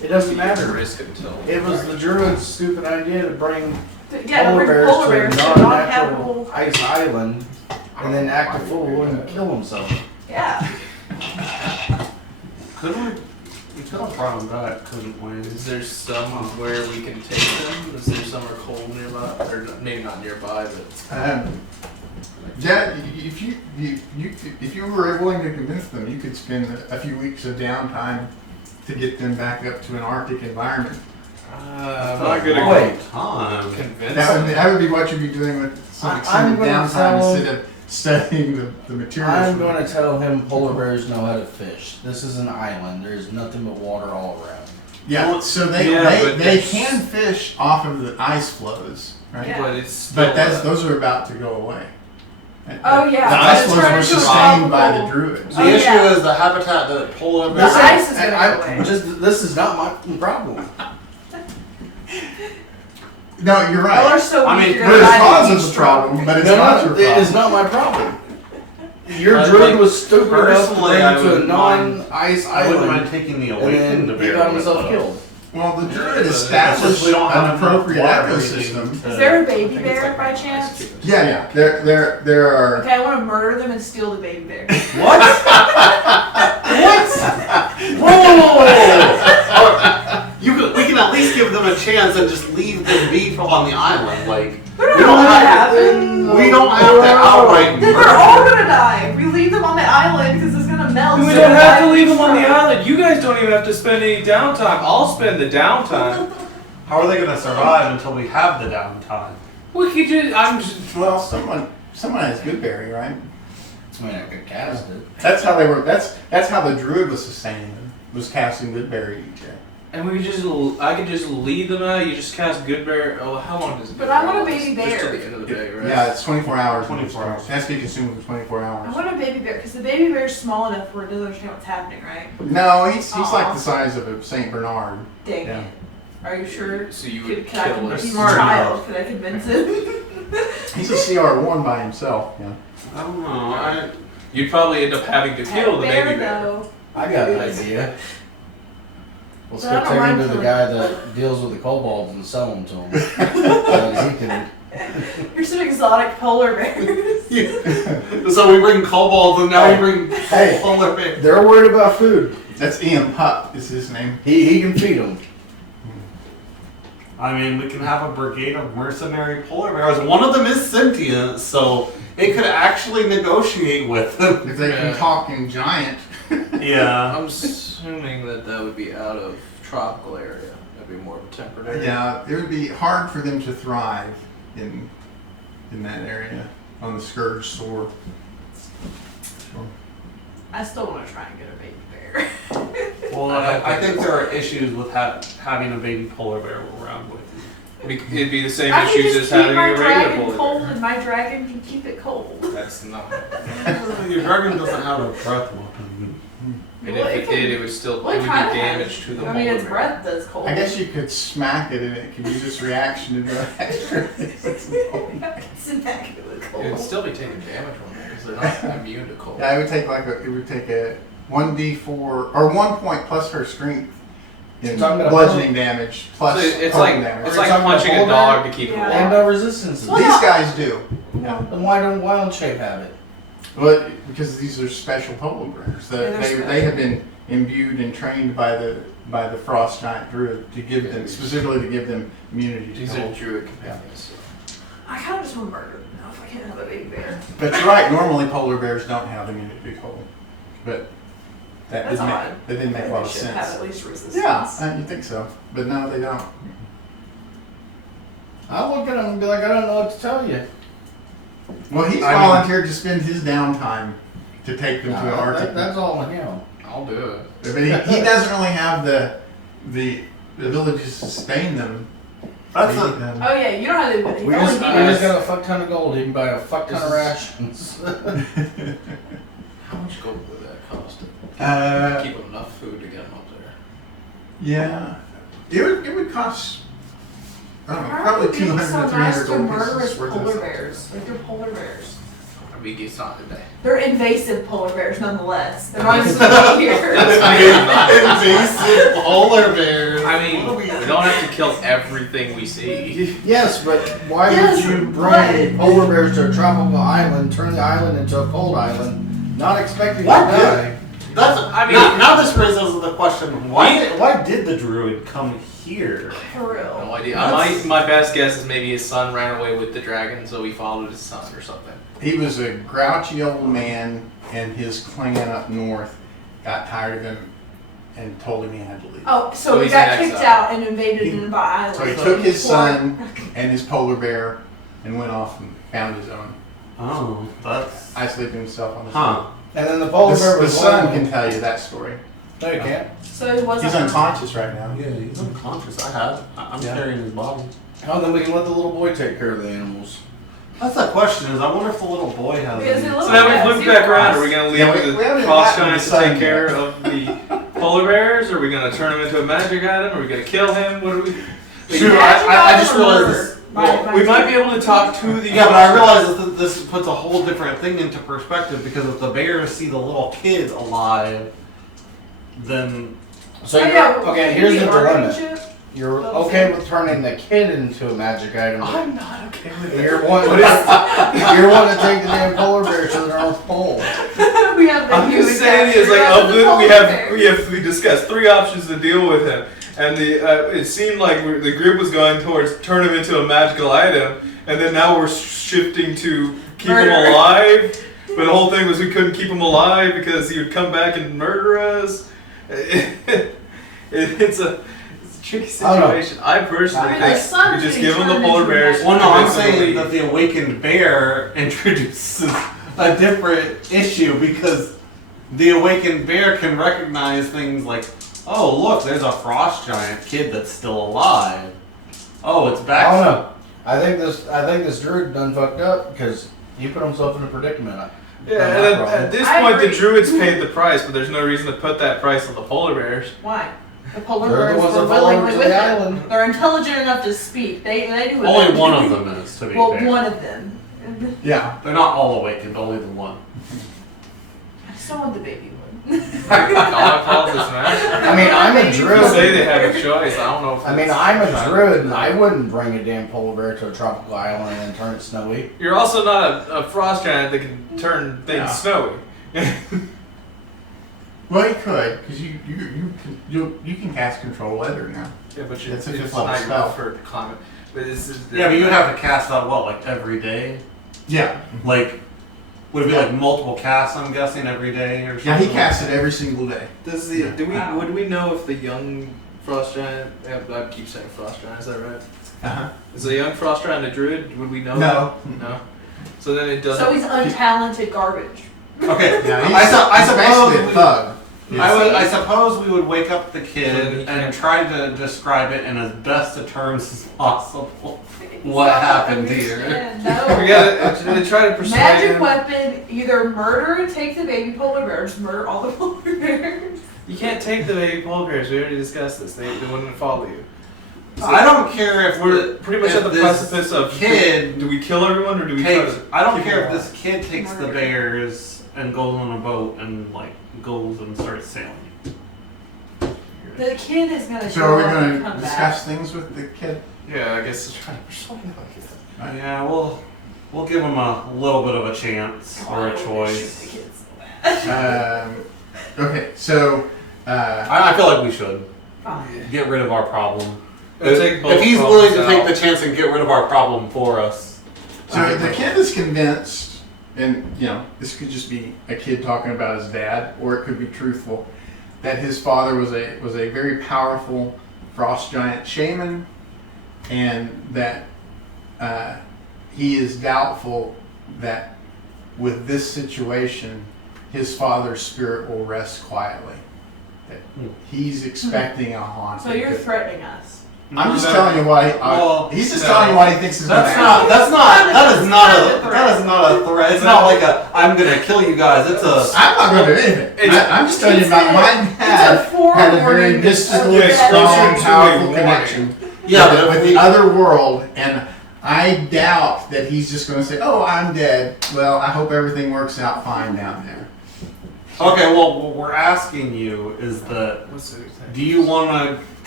It doesn't You matter. risk until. It was the druid's stupid idea to bring Yeah, polar bring bears polar to a bears to not non-natural have. ice island and then act a fool and kill himself. Yeah. Couldn't we? We could have brought them back, couldn't we? Is there somewhere we can take them? Is there somewhere cold nearby? Or maybe not nearby, but. Yeah, if you were willing to convince them, you could spend a few weeks of downtime to get them back up to an Arctic environment. I'm not good Wait. at Time. convincing. That would be what you'd be doing with some I'm extended gonna downtime tell- instead of studying the materials. I'm going to tell him polar bears know how to fish. This is an island. There's nothing but water all around. Yeah, so they but they it's- can fish off of the ice floes, right? Yeah. But it's still, But those are about to go away. Oh, yeah, The but ice it's floes turned were into a sustained by the tropical- druids. The Oh, issue yeah. is the habitat that polar The bears. ice is And gonna go away. this is not my problem. No, you're Y'all right. are so I weak, mean, you're We're gonna the die cause of of heat the stroke. problem, but it's No, not your it is problem. not my problem. Your But, druid like, was stupid enough to personally, bring I it to a wouldn't mind- non-ice I wouldn't mind island, taking the and awakened then he bear got with himself us. killed. Well, the druid But established we don't have an appropriate enough water ecosystem. to- Is there a I baby think it's bear like by ice chance? cubes. Yeah, there are. Okay, I want to murder them and steal the baby bear. What? We can at least give them a chance and just leave them be on the island. Like They're we not don't gonna have happen. we don't have to outright Then murder they're all them. gonna die. If we leave them on the island because it's gonna melt. We so don't have to die leave them on the from- island. You guys don't even have to spend any downtime. I'll spend the downtime. How are they going to survive until we have the downtime? We could just. I'm just. Well, someone has Goodberry, right? I mean, I could cast it. That's how they were. That's how the druid was sustaining them. Was casting Goodberry each day. And we could just. I could just lead them out. You just cast good bear. Oh, how long does it? But I want a baby Just till bear. the end of the day, right? Yeah, it's 24 hours. 24 hours. It has to be consumed for 24 I hours. want a baby bear because the baby bear is small enough where it doesn't understand what's happening, right? No, he's Aw. like the size of a Saint Bernard. Dang Yeah. it. Are you sure? So you would Can I kill convince a he's a smart child? Can I convince him? He's a CR1 by himself. Yeah. I don't know. You'd probably end up having to kill the baby bear. though. I got an idea. Let's But I go don't take him mind to the killing- guy that deals with the kobolds and sell them to him. So he can. You're some exotic polar bears. So we bring kobolds and now we bring Hey. polar bears. They're worried about food. That's Ian Pup. Is his name? He can feed them. I mean, we can have a brigade of mercenary polar bears. One of them is sentient, so it could actually negotiate with them. If they can Yeah. talk in giant. Yeah. I'm assuming that would be out of tropical area. That'd be more of a temperate area. Yeah, it would be hard for them to thrive in that area on the Scourge Sword. Sure. I still want to try and get a baby bear. Well, I think there are issues with having a baby polar bear around with you. It'd be the same I can issues just as keep having my a regular dragon polar cold, bear. and my dragon can keep it cold. That's not. Your dragon doesn't have a breath weapon. And Well, if it it can- did, it would still well, it it would do kinda has. damage to the I mean, polar its bear. breath does cold. I guess you could smack it and it could use its reaction to do extra. It's immaculately cold. It would still be taking damage from it because they're not immune to cold. Yeah, it would take a 1d4 or 1 point plus her strength in Talking about bludgeoning damage So plus it's cold like damage. it's Are like you talking punching about a dog to keep it Yeah. They have warm. no resistances. Well, These no. guys do. Then why don't Shape have it? Well, because these are special polar bears. Yeah, they're They special. have been imbued and trained by the frost giant druid to give them specifically to give them immunity to These are cold. druid companions. So. I kind of just want to murder them now if I can't have a baby bear. But you're right. Normally, polar bears don't have immunity to cold, but that That's didn't odd. make that didn't make a They lot of should have sense. at least resistance. Yeah, you think so, but no, they don't. I'll look at him and be like, I don't know what to tell you. Well, he's I mean- volunteered to spend his downtime to take them to an Arctic. That's all on him. I'll do it. But he doesn't really have the ability to sustain them. That's He, a, um, Oh yeah, you don't have to. We just got a fuck ton of gold. He can buy a fuck ton of rations. How much gold would that cost? uh, Keep enough food to get them up there. yeah, it would cost. I don't know, How are probably you being 200 so to nice 300 to gold murderous pieces worth polar of bears? Like they're polar bears. We get something today. They're invasive polar bears nonetheless. They're not even supposed to be here. invasive polar bears. I mean, we don't have to kill everything we see. Yes, but why Yes, would you bring polar bears to a tropical island, turn the island into a cold island, not expecting What to die? That's. I mean- now this raises the question: why did the druid come here? For real. No idea. That's- My best guess is maybe his son ran away with the dragon, so he followed his son or something. He was a grouchy old man, and his clan up north got tired of him and told him he had to leave. Oh, So so he he's got in kicked exile. out and invaded He- Nineveh Island. So he took his son and his polar bear and went off and found his own. Oh, that's. Isolated himself on the Huh. And then the polar bear The was son lonely. can tell you that story. No, you can't. So he wasn't. He's unconscious right now. Yeah, he's unconscious. I'm Yeah. carrying his body. Oh, then we can let the little boy take care of the animals. That's the question. Is I wonder if the little boy has. Because any- he looks So now Yeah, we loop zero back around. cost. Are we gonna leave Yeah, we the haven't frost gotten giants the to sun take care yet. of the polar bears? Are we gonna turn him into a magic item? Are we gonna kill him? What are we? Shoot, I just realized this. By We might be able to talk to the. Yeah, but I realize that this puts a whole different thing into perspective because if the bears see the little kid alive, then So Oh, you're, yeah, okay, here's the organ dilemma. chip. You're Little okay thing. with turning the kid into a magic item. I'm not okay with it. You're wanting to take the damn polar bear to the North Pole. We have the I'm human just saying is capture like of of the the, polar bear. we discussed 3 options to deal with him, and it seemed like the group was going towards turn him into a magical item, and then now we're shifting to keep Murder. him alive. But the whole thing was we couldn't keep him alive because he would come back and murder us. It's a tricky I don't know. situation. I personally I mean, think the sun we just being give him the turned polar into a bears. magic well, no, I'm and then saying leave. that the awakened bear introduces a different issue because the awakened bear can recognize things like, oh, look, there's a frost giant kid that's still alive. Oh, it's back. I don't know. I think this druid done fucked up because he put himself in a predicament. Yeah, Not and my at problem. this I point, the agree. druids paid the price, but there's no reason to put that price on the polar bears. Why? The polar They're the bears ones were that fell over willingly to with the them. island. They're intelligent enough to speak. They do what Only they one do. of them is, to be Well, fair. one of them. Yeah. They're not all awakened, only the one. I still want the baby one. All I call this match. I mean, I'm a You say druid. they have a choice. I don't know if I mean, it's- I'm a druid, and I wouldn't bring a damn polar bear to a tropical island and then turn it snowy. You're also not a frost giant that can turn things Yeah. snowy. Well, he could, because you can cast control weather now. Yeah, but It's a it's fifth level not spell. for climate. But this is Yeah, but you would have to cast that, what, like every day? Yeah. Like, would it be like multiple casts, I'm guessing, every day or something? Yeah, he like casts that? it every single day. Does the Wow. would we know if the young frost giant? I keep saying frost giant. Is that right? Uh-huh. Is the young frost giant a druid? Would we know? No. that? No. So then it doesn't. So he's untalented garbage. Okay, Yeah, he's, I he's basically a suppose. thug. I suppose we would wake up the Then kid he and can't- try to describe it in as best of terms as possible. What happened here? No. We gotta try to persuade Magic him. weapon, either murder and take the baby polar bear, or just murder all the polar bears. You can't take the baby polar bears. We already discussed this. They wouldn't follow you. I don't care if We're pretty much if at the this precipice of kid Do we kill everyone or do we try takes. to? I don't keep care them if this kid takes the Murder. bears and goes on a boat and like goes and starts sailing. The kid is gonna So are we grow up going and to come discuss back. things with the kid? Yeah, I guess try to persuade him. Yeah, we'll give him a little bit of a chance or a Oh, choice. shoot, the kid's so bad. Okay, so I feel like we should Fine. get rid of our problem. It'll take both If he's willing to problems take out. the chance and get rid of our problem for us. so the kid is convinced, and you know this could just be a kid talking about his dad, or it could be truthful, that his father was a very powerful frost giant shaman, and that he is doubtful that with this situation, his father's spirit will rest quietly. That he's expecting a haunting. So you're threatening us. I'm just telling you why. Well, he's just no. telling you what he thinks is going to That's happen. that is not a threat. It's not like a I'm gonna kill you guys. It's a I'm not going to do anything. I'm just telling you It's about a- my it's a dad had a very forewarning mystical, of Yeah, strong, closer to a powerful warning. connection yeah, with, but with if the we, other world, and I doubt that he's just going to say, "Oh, I'm dead." Well, I hope everything works out fine down there. okay. Well, what we're asking you is that What's the thing? do you want to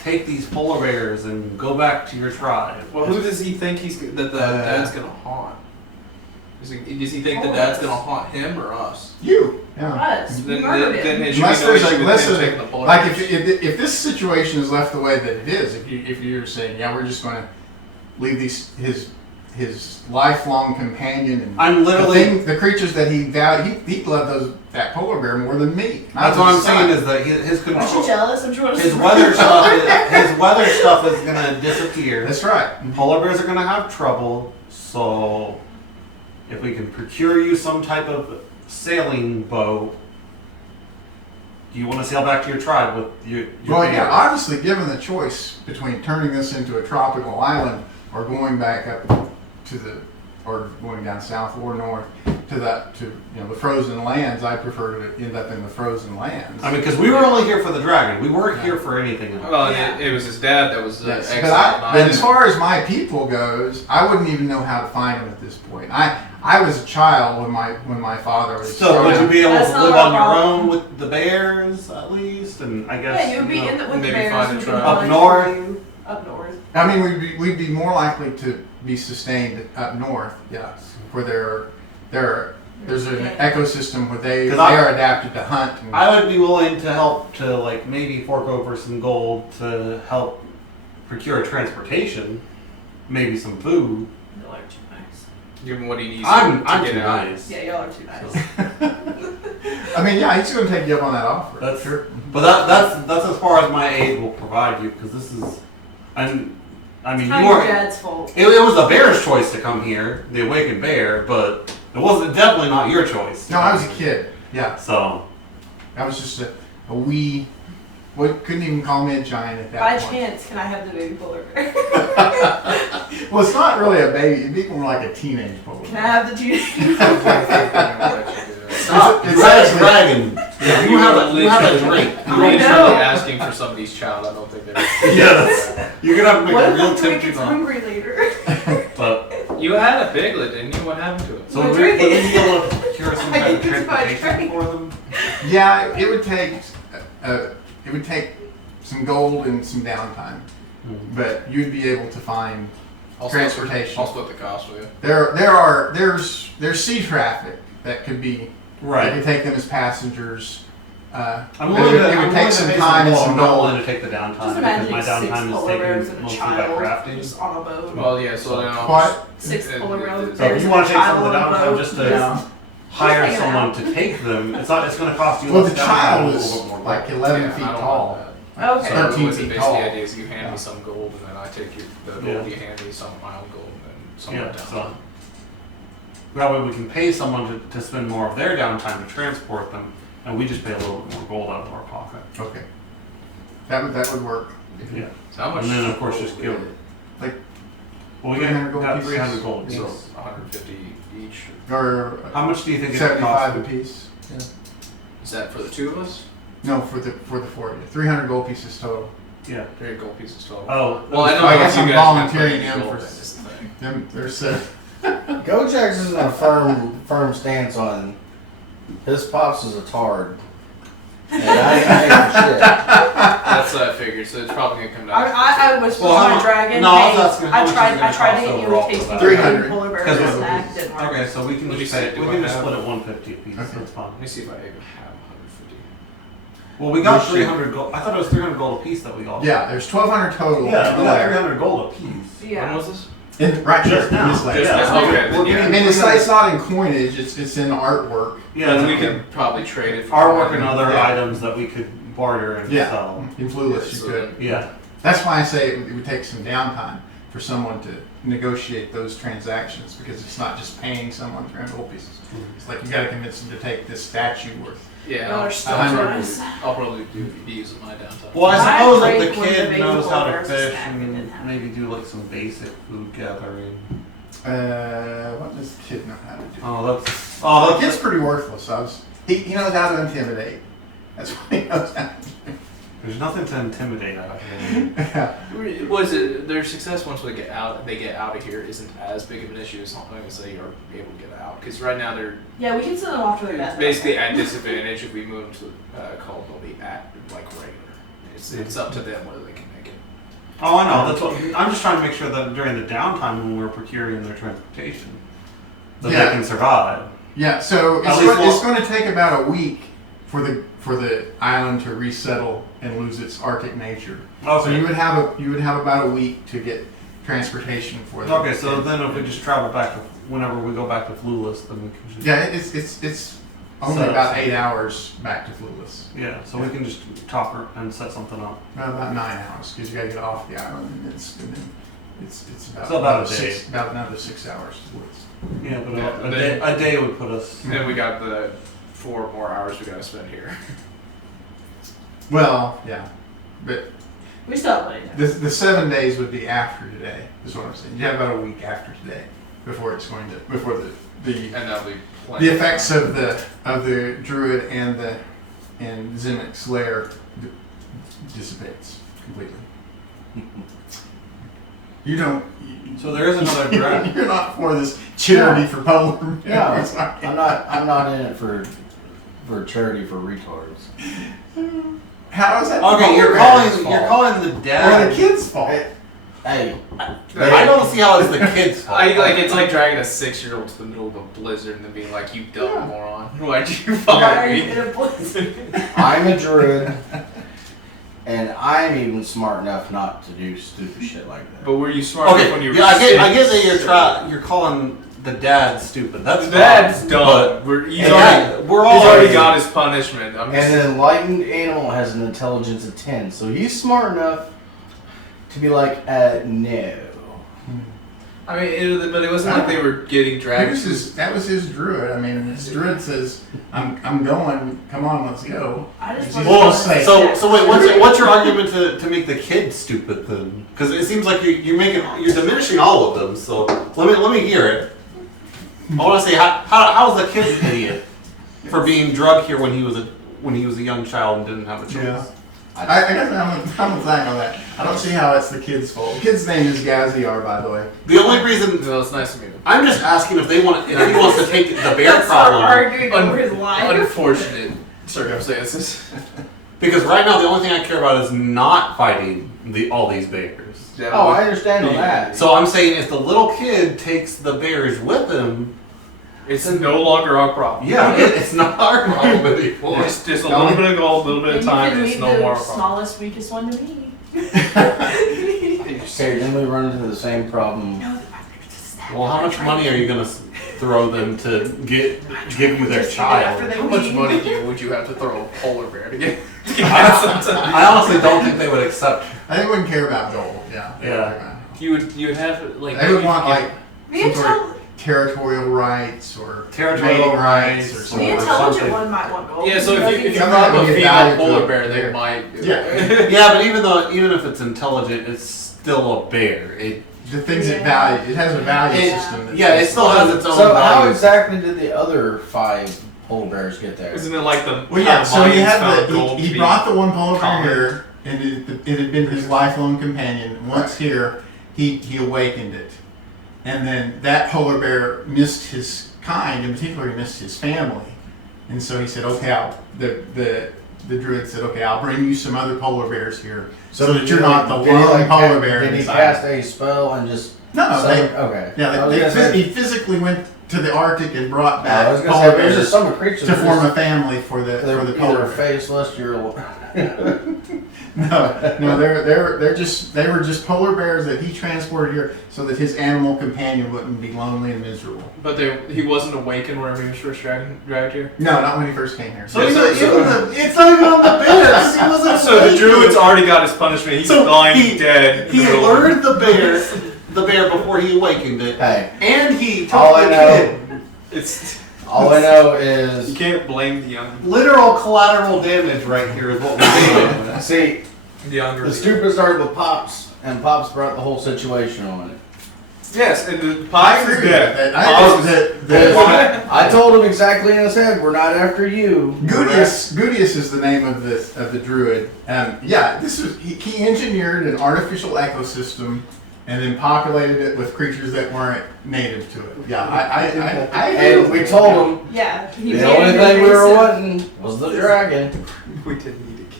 take these polar bears and go back to your tribe. Well, who does he think that the dad's gonna haunt? Does he think the dad's gonna haunt him or us? You. Yeah. Us. Then Murdered it Unless should be no there's issue a, with unless him there's taking the a, polar like bears. if this situation is left the way that it is, if you're saying, yeah, we're just going to leave his lifelong companion and I'm literally. the creatures that he vowed, he loved that polar bear more than me. That's what I'm saying is that his Aren't you control, jealous? I'm sure his weather stuff is gonna disappear. That's right. Polar bears are gonna have trouble. So, if we can procure you some type of sailing boat, do you want to sail back to your tribe with your Well, bear? yeah, obviously, given the choice between turning this into a tropical island or going back up to or going down south or north to the frozen lands, I prefer to end up in the frozen lands. I mean, because we were only here for the dragon. We weren't here for anything else. Well, Yeah. it was his dad that was Yes, exiled. but as far as my people goes, I wouldn't even know how to find them at this point. I was a child when my father was. So would you be able That's to not live our on your problem. own with the bears at least? And I guess Yeah, you would be in the, with the maybe bears. find a we could tribe. up find north. you Up north. I mean, we'd be more likely to be sustained up north, yes, where there's an ecosystem where they 'Cause are adapted to hunt. And, I would be willing to help to like maybe fork over some gold to help procure transportation, maybe some food. Y'all are too nice. Give him what he needs I'm to get too out. nice. Yeah, y'all are too nice. I mean, yeah, he's going to take you up on that offer. That's sure. But that's as far as my aid will provide you because this is, I mean, It's you not your were. dad's fault. It was the bear's choice to come here, the awakened bear, but it wasn't definitely not your choice. No, I was a kid. Yeah, So I was just a wee. Couldn't even call me a giant at that By point. chance, can I have the baby polar bear? Well, it's not really a baby. It'd be more like a teenage polar Can I bear. have the teenage? stop. It's It's like a actually- dragon. You have a drink. I Literally know. asking for somebody's child. I don't think they're. Yes. You're gonna have to make What a if real the drink tempting gets offer. hungry later? But You had a piglet, didn't you? What happened to it? so My would drink. we be able to procure some I kind of think it's my transportation drink. for them? Yeah, it would take some gold and some downtime, but you'd be able to find transportation. I'll split the cost with you. There's sea traffic that could be that Right. could take them as passengers. I'm It willing would- to. it would I'm take willing to some pay time and gold. some I'm not gold. willing to take the downtime Just because imagine my 6 downtime is polar bears taken and a mostly by child crafting. just on a boat. Well, yeah. So then I'll What? 6 polar bears. So if you want to take some of the on a downtime boat, just to Yeah. hire hanging someone out. to take them, it's going to cost you Well, less the downtime, child a little is bit more like gold. 11 I feet don't tall. want that. Okay. So 13 what's the feet basic tall. idea is you hand Yeah. me some gold and then I take the gold Yeah. you hand me, some of my own gold, and then some Yeah, of that so down. that way we can pay someone to spend more of their downtime to transport them, and we just pay a little bit more gold out of our pocket. Okay, that would work. Yeah. So how much? And then, of course, just gold give- is it? Well, we 300 gold got pieces. 300 gold. So So 150 each. Or how much do you think it would 75 cost? a piece. Yeah. Is that for the two of us? No, for the 4 of you. 300 gold pieces total. Yeah. 3 gold pieces total. Oh. Well, I know I guess you I'm guys volunteering can in gold, for- that's the thing. Them, there's Gojax is in a firm stance on his pops is a tard. And I ain't shit. That's what I figured. So it's probably gonna come down. I was Well, how my much- dragon. no, I was hey, asking how much is it I gonna tried to cost get you overall a tasty for that? 300. polar bear Because and it's- snack. Didn't work. Okay, so we can Let me just see, say, do we I can just have- split it 150 a piece. Okay. That's fine. Let me see if I even have 150. Well, we got We should- 300 gold. I thought it was 300 gold a piece that we all. Yeah, there's 1,200 total. Yeah, in we the got lair. 300 gold a piece. Yeah. When was this? Right here, Just in now. this lair. Just Yeah. now. Okay, then We're yeah. I mean, it's not in coinage. It's in artwork. Yeah, Then we okay. could probably trade it for Artwork and other Yeah. items that we could barter and Yeah. sell. In Flueless, you So could. then- Yeah. That's why I say it would take some downtime for someone to negotiate those transactions, because it's not just paying someone 300 gold pieces. It's like you got to convince them to take this statue worth. Yeah, Y'all are I'll, still probably, nice. I'll probably be using my downtime. Well, I My suppose if break the was kid available knows how to versus fish snack and didn't and have maybe do like some basic food gathering. What does the kid know how to do? Oh, The kid's pretty worthless. He knows how to intimidate. That's what he knows how to there's nothing to intimidate out here. do. Yeah. Was it their success once they get out of here isn't as big of an issue as long as they are able to get out? Because right now they're Yeah, we can send them off to their death. basically at disadvantage if we move them to call they'll be at like regular. It's up to them whether they can make it. Oh, I know. That's what I'm just trying to make sure that during the downtime when we're procuring their transportation, that Yeah. they can survive. Yeah, so At least it's going to take about a week for the island to resettle and lose its Arctic nature. So Okay. you would have about a week to get transportation for them. Okay, so then if we just travel back to whenever we go back to Flueless, then we can just Yeah, it's only So- about 8 hours back to Flueless. yeah, so we can just talk and set something up. About 9 hours because you got to get off the island and then it's about So about a about another 6 hours to Flueless. Yeah, but Yeah, a day would put us. Then we got the 4 more hours we gotta spend here. Well, yeah, but We still have plenty of time. the 7 days would be after today. Is what I'm saying. You have about a week after today before it's going to the And that'll be plenty. the effects of the druid and Zimmick's lair dissipates completely. You don't. So there is another draft. You're not for this charity for polar bears. No, I'm not in it for charity for retards. How is that? Okay, polar you're bears' calling fault? the Or dad. the kids' fault. Hey, I don't see how it's the kids' fault. It's like dragging a 6-year-old to the middle of a blizzard and then being like, "You dumb moron! Why'd you follow Why are you me?" in a blizzard? I'm a druid, and I'm even smart enough not to do stupid shit like that. But were you smart enough Okay, when you were yeah, I get six? that you're calling the dad stupid. That's The dad's fine, dumb. He's but- already we're all he's already got his punishment. I'm just, And an enlightened animal has an intelligence of 10, so he's smart enough to be like, no. I mean, but it wasn't like they were getting dragged. That was his druid. I mean, his druid says, "I'm going. Come on, let's go." I just Well, want to say- So wait, what's your argument to make the kids stupid then? Because it seems like you're diminishing all of them. So let me hear it. I want to say how's the kid an idiot for being drugged here when he was a young child and didn't have a choice? Yeah. I guess I'm with Zach on that. I don't see how it's the kid's fault. The kid's name is Gaziar, by the way. The only reason Well, it's nice to meet him. I'm just asking if he wants to take the bear Let's start problem. arguing over his life. Unfortunate circumstances. Because right now the only thing I care about is not fighting all these bears. Yeah, Oh, I understand all that. So I'm saying if the little kid takes the bears with him, it's no longer our problem. yeah, it's not our problem anymore. It's just a little bit of gold, a little bit of And time, you and can it's leave no the more our problem. smallest, weakest one to me. Okay, then we run into the same problem. Well, how much money are you gonna throw them to give you their child? After they How much leave. money would you have to throw a polar bear to get I honestly don't think they would accept. I think we wouldn't care about gold. Yeah. Yeah. You would have like They would want like The some sort of intel- territorial rights or Territorial mating rights or or the something. intelligent something. one might want gold. yeah. So if you Something drop that a would be female valued to polar a bear, they bear. might. Do Yeah. it. Yeah, but even if it's intelligent, it's still a bear. The things it values, it has a value It- system. That's yeah, it still has its own So how value. exactly did the other 5 polar bears get there? Isn't it like the Well, yeah. So he Mayans had found gold to he be brought the one polar bear common? here, and it had been his lifelong companion. Once here, he awakened it, and then that polar bear missed his kind. In particular, he missed his family, and so he said, "Okay, the druid said, okay, I'll bring you some other polar bears here, so that you're not the did he, lone like, polar bear Did he inside." cast a spell and just? No, they, Okay. yeah, I was they gonna say- he physically went to the Arctic and brought I back was gonna polar say there's bears just some creatures to form a family for the they're polar either bear. faceless or No, they were just polar bears that he transported here so that his animal companion wouldn't be lonely and miserable. But he wasn't awakened whenever he was first dragged here. No, not when he first came here. So it's not even on the bears. He wasn't. So the awakened. druid's already got his punishment. He's So lying dead. He lured the bear before he awakened it, Hey, and he took all the I know, kid. It's all I know you is can't blame the young. Literal collateral damage right here is what we're doing. see The younger. the stupid started with Pops, and Pops brought the whole situation on it. Yes, and the I Pops agree is with dead. that. I think that I told him exactly in his head, we're not after you. Gudius is the name of the druid. Yeah, this was he engineered an artificial ecosystem and then populated it with creatures that weren't native to it. Yeah, I agree And with we that. told him Yeah. He the made only it thing we were invasive. wanting was the dragon. We didn't need to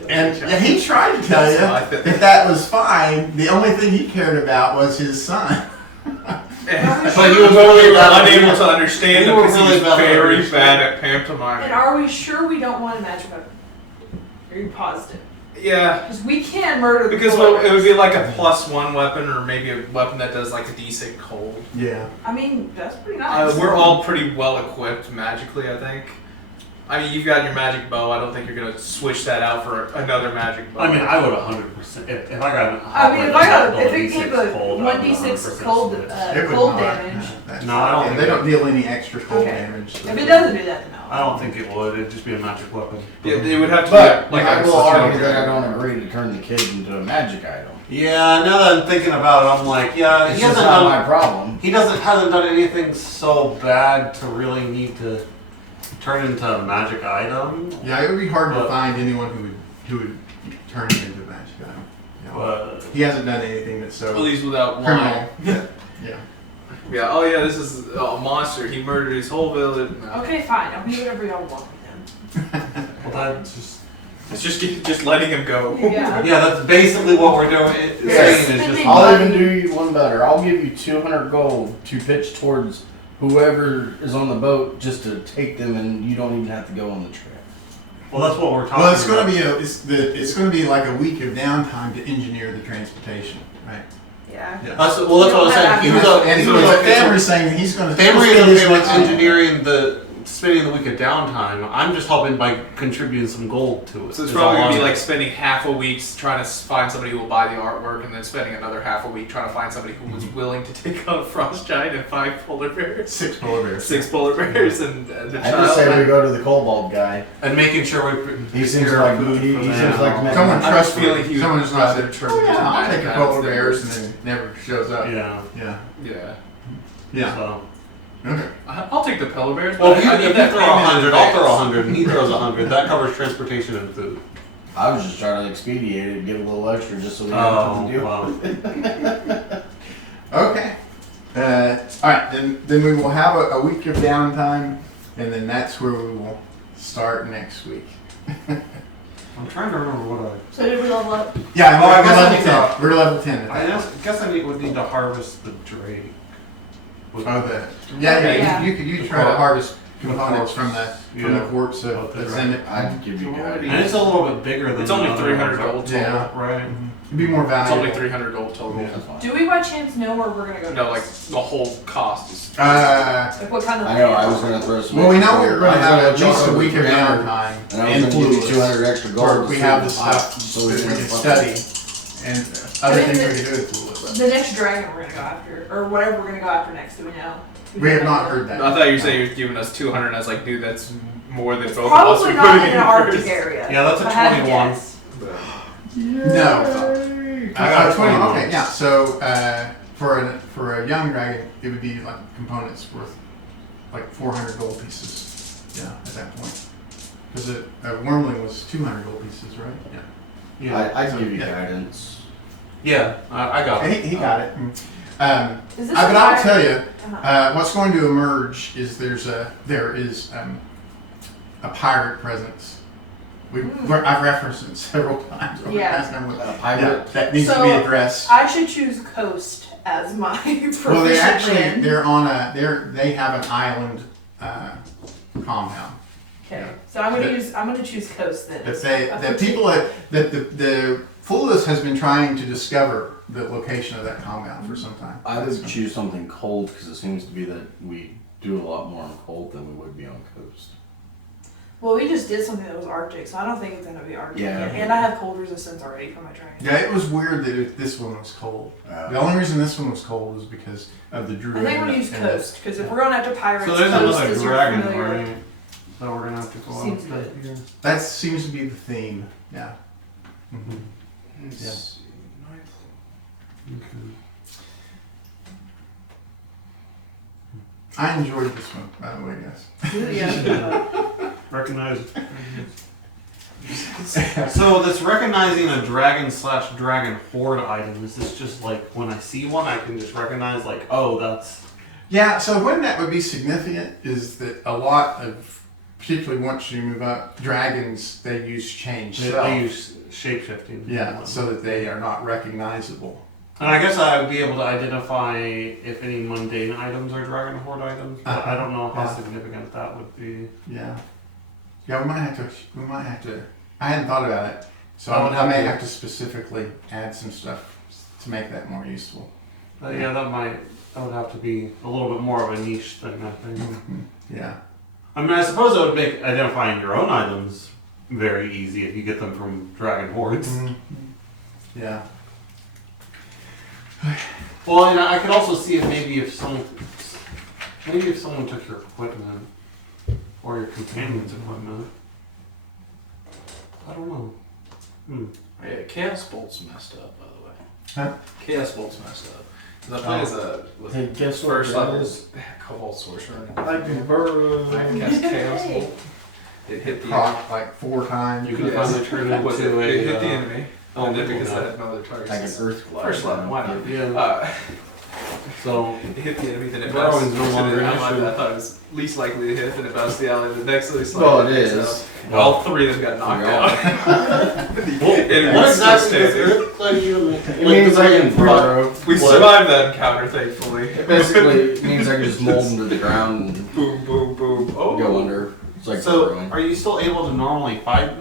And he tried to tell you that was fine. The only thing he cared about was his son. But he was really unable to understand him because really he's very bad at pantomime. And are we sure we don't want a magic weapon? Are you positive? Yeah. Because we can murder the Because polar it would be bears. like a +1 weapon, or maybe a weapon that does like a decent cold. Yeah. I mean, that's pretty nice. We're all pretty well equipped magically, I think. I mean, you've got your magic bow. I don't think you're gonna switch that out for another magic bow. I mean, I would 100%. If I got, If it gave a 1d6 cold It would cold not. damage, No, I don't Yeah, think they it- don't deal any extra cold Okay. damage. So. if it doesn't do that, then no. I don't think it would. It'd just be a magic weapon. Yeah, it would have to But be like I a will argue dragon. that I don't agree to turn the kid into a magic item. Yeah, now that I'm thinking about it, I'm like, yeah, It's he just hasn't not done. my problem. He hasn't done anything so bad to really need to turn into a magic item. Yeah, it would be hard to But- find anyone who would turn him into a magic item. You know, But he hasn't done anything that's At so least without lying. criminal. Yeah. Yeah. Oh yeah, this is a monster. He murdered his whole village. No. Okay, fine. I'll be whatever y'all want with well, that's just. It's just letting him go. them. Yeah. Yeah, that's basically what we're doing. Yes. Saying is just. I'll even do you one better. I'll give you 200 gold to pitch towards whoever is on the boat just to take them, and you don't even have to go on the trip. Well, that's what we're talking. Well, it's going about. to be it's going to be like a week of downtime to engineer the transportation, right? Yeah. That's what I was saying. He was And he so was his okay. family's saying that he's going to Family is spend his okay with next- engineering spending the week of downtime. I'm just helping by contributing some gold to it. So it's is probably all gonna be I'm- like spending half a week trying to find somebody who will buy the artwork, and then spending another half a week trying to find somebody who was willing to take out a frost giant and 5 polar bears, 6 polar bears. 6 polar bears, and the I just say we child. go to the kobold guy. and making sure we. He seems prepare like food he for seems them. like man. Someone I'm trustworthy. feeling he would Someone's not rather said, turn oh into yeah, I'll magic take a items polar than bears, and versus- then never shows up. Yeah. Yeah. Yeah. Yeah. So. Okay. I'll take the polar bears. Well, but if you, I need if you that throw payment in 100, I'll throw advance. 100, and he throws 100. That covers transportation and food. I was just trying to expedite it, give a little extra just so we Oh, don't have to deal. well. Okay. All right. Then we will have a week of downtime, and then that's where we will start next week. I'm trying to remember what So did we level up? Yeah. Oh, I we're guess I level need 10. to- We're level 10. At I that point. guess I would need to harvest the drake. With- Oh, yeah. Yeah. You could The try to quartz. harvest The components quartz. from the Yeah. quartz Of the that's in it. I'd give you guidance. And it's a little bit bigger than It's only the other 300 ones, gold total. Yeah. right? It'd be more It's valuable. only 300 gold total. Yeah. That's fine. Do we by chance know where we're gonna go? No, like next? the whole cost is. Like what kind of? I know, I was going to throw some. Well, we know extra we're gold. going to I was have gonna at least a chuck week of 300, downtime And I was and going to give you Fluid, 200 extra gold. where to we see have the what stuff so we that we can can fuck study and other And things then we can do with Fluid. The next dragon we're gonna go after, or whatever we're gonna go after next. Do we know? We have not heard I that. thought you were saying you're giving us 200, and I was like, dude, that's more than both of us Probably are not putting in in an Arctic first. area. Yeah, that's a If I had to 21. guess. No. I got a 20. 21. Okay, yeah. So for a young dragon, it would be like components worth like 400 gold pieces. Yeah, at that point. Because a wormling was 200 gold pieces, right? Yeah. Yeah. I'd give you Yeah. guidance. Yeah, I got it. He got it. Is this But the I'll guy- tell you, Uh-huh. what's going to emerge is there is a pirate presence. I've referenced it several times over the Yeah. past number of A yeah, pirate. that needs to be So, addressed. I should choose coast as my proficient Well, they actually land. they have an island compound. Okay, so I'm gonna choose coast then. The Foolus has been trying to discover the location of that compound for some time. I would choose something cold because it seems to be that we do a lot more on cold than we would be on coast. Well, we just did something that was Arctic, so I don't think it's gonna be Arctic. Yeah. And I have cold resistance already for my dragon. Yeah, it was weird that this one was cold. The only reason this one was cold was because of the druid. I think I'm gonna use coast because if we're going after pirates, So there's coast another is your dragon, familiar. right? That we're gonna have to go Seems after good. here. That seems to be the theme. Yeah. Yes. Okay. I enjoyed this one, by the way, guys. Yeah. Recognize. So this recognizing a dragon/dragon horde item, is this just like when I see one I can just recognize like, oh, that's Yeah, so when that would be significant is that a lot of particularly once you move up, dragons, they use change They self. use shape shifting. Yeah, so that they are not recognizable. And I guess I would be able to identify if any mundane items are Dragon Horde items, but I don't know how Yeah. significant that would be. Yeah. Yeah, we might have to, I hadn't thought about it. So I would I may have to- have to specifically add some stuff to make that more useful. Yeah, that would have to be a little bit more of a niche thing, I think. Yeah. I mean, I suppose that would make identifying your own items very easy if you get them from Dragon Hordes. Yeah. Well, and I could also see if maybe if someone took your equipment or your companion's equipment. I don't know. Yeah, Chaos Bolt's messed up, by the way. Huh? Chaos Bolt's messed up. 'Cause I play as a with Hey, guess what first that level is? Cobalt Sorcerer. I can burrow. I can cast Chaos Bolt. It hit the Proc like 4 times. You can Yes. finally turn it Was into it hit the a. enemy. And then because I had no other targets. Like an earth glide. First level, why not? Yeah. So it hit the enemy, then it Burrowing's bounced no to longer the an ally issue. that I thought it was least likely to hit, then it bounced the ally the next least Well, likely. it is. So, all three of them got knocked out. The enemy What was still exactly does standing. Earthquake even? It means I can burrow. We survived that encounter, thankfully. It basically means I can just mold into the ground and Boom, boom, boom. Oh. go under. It's like So, burrowing. are you still able to normally fight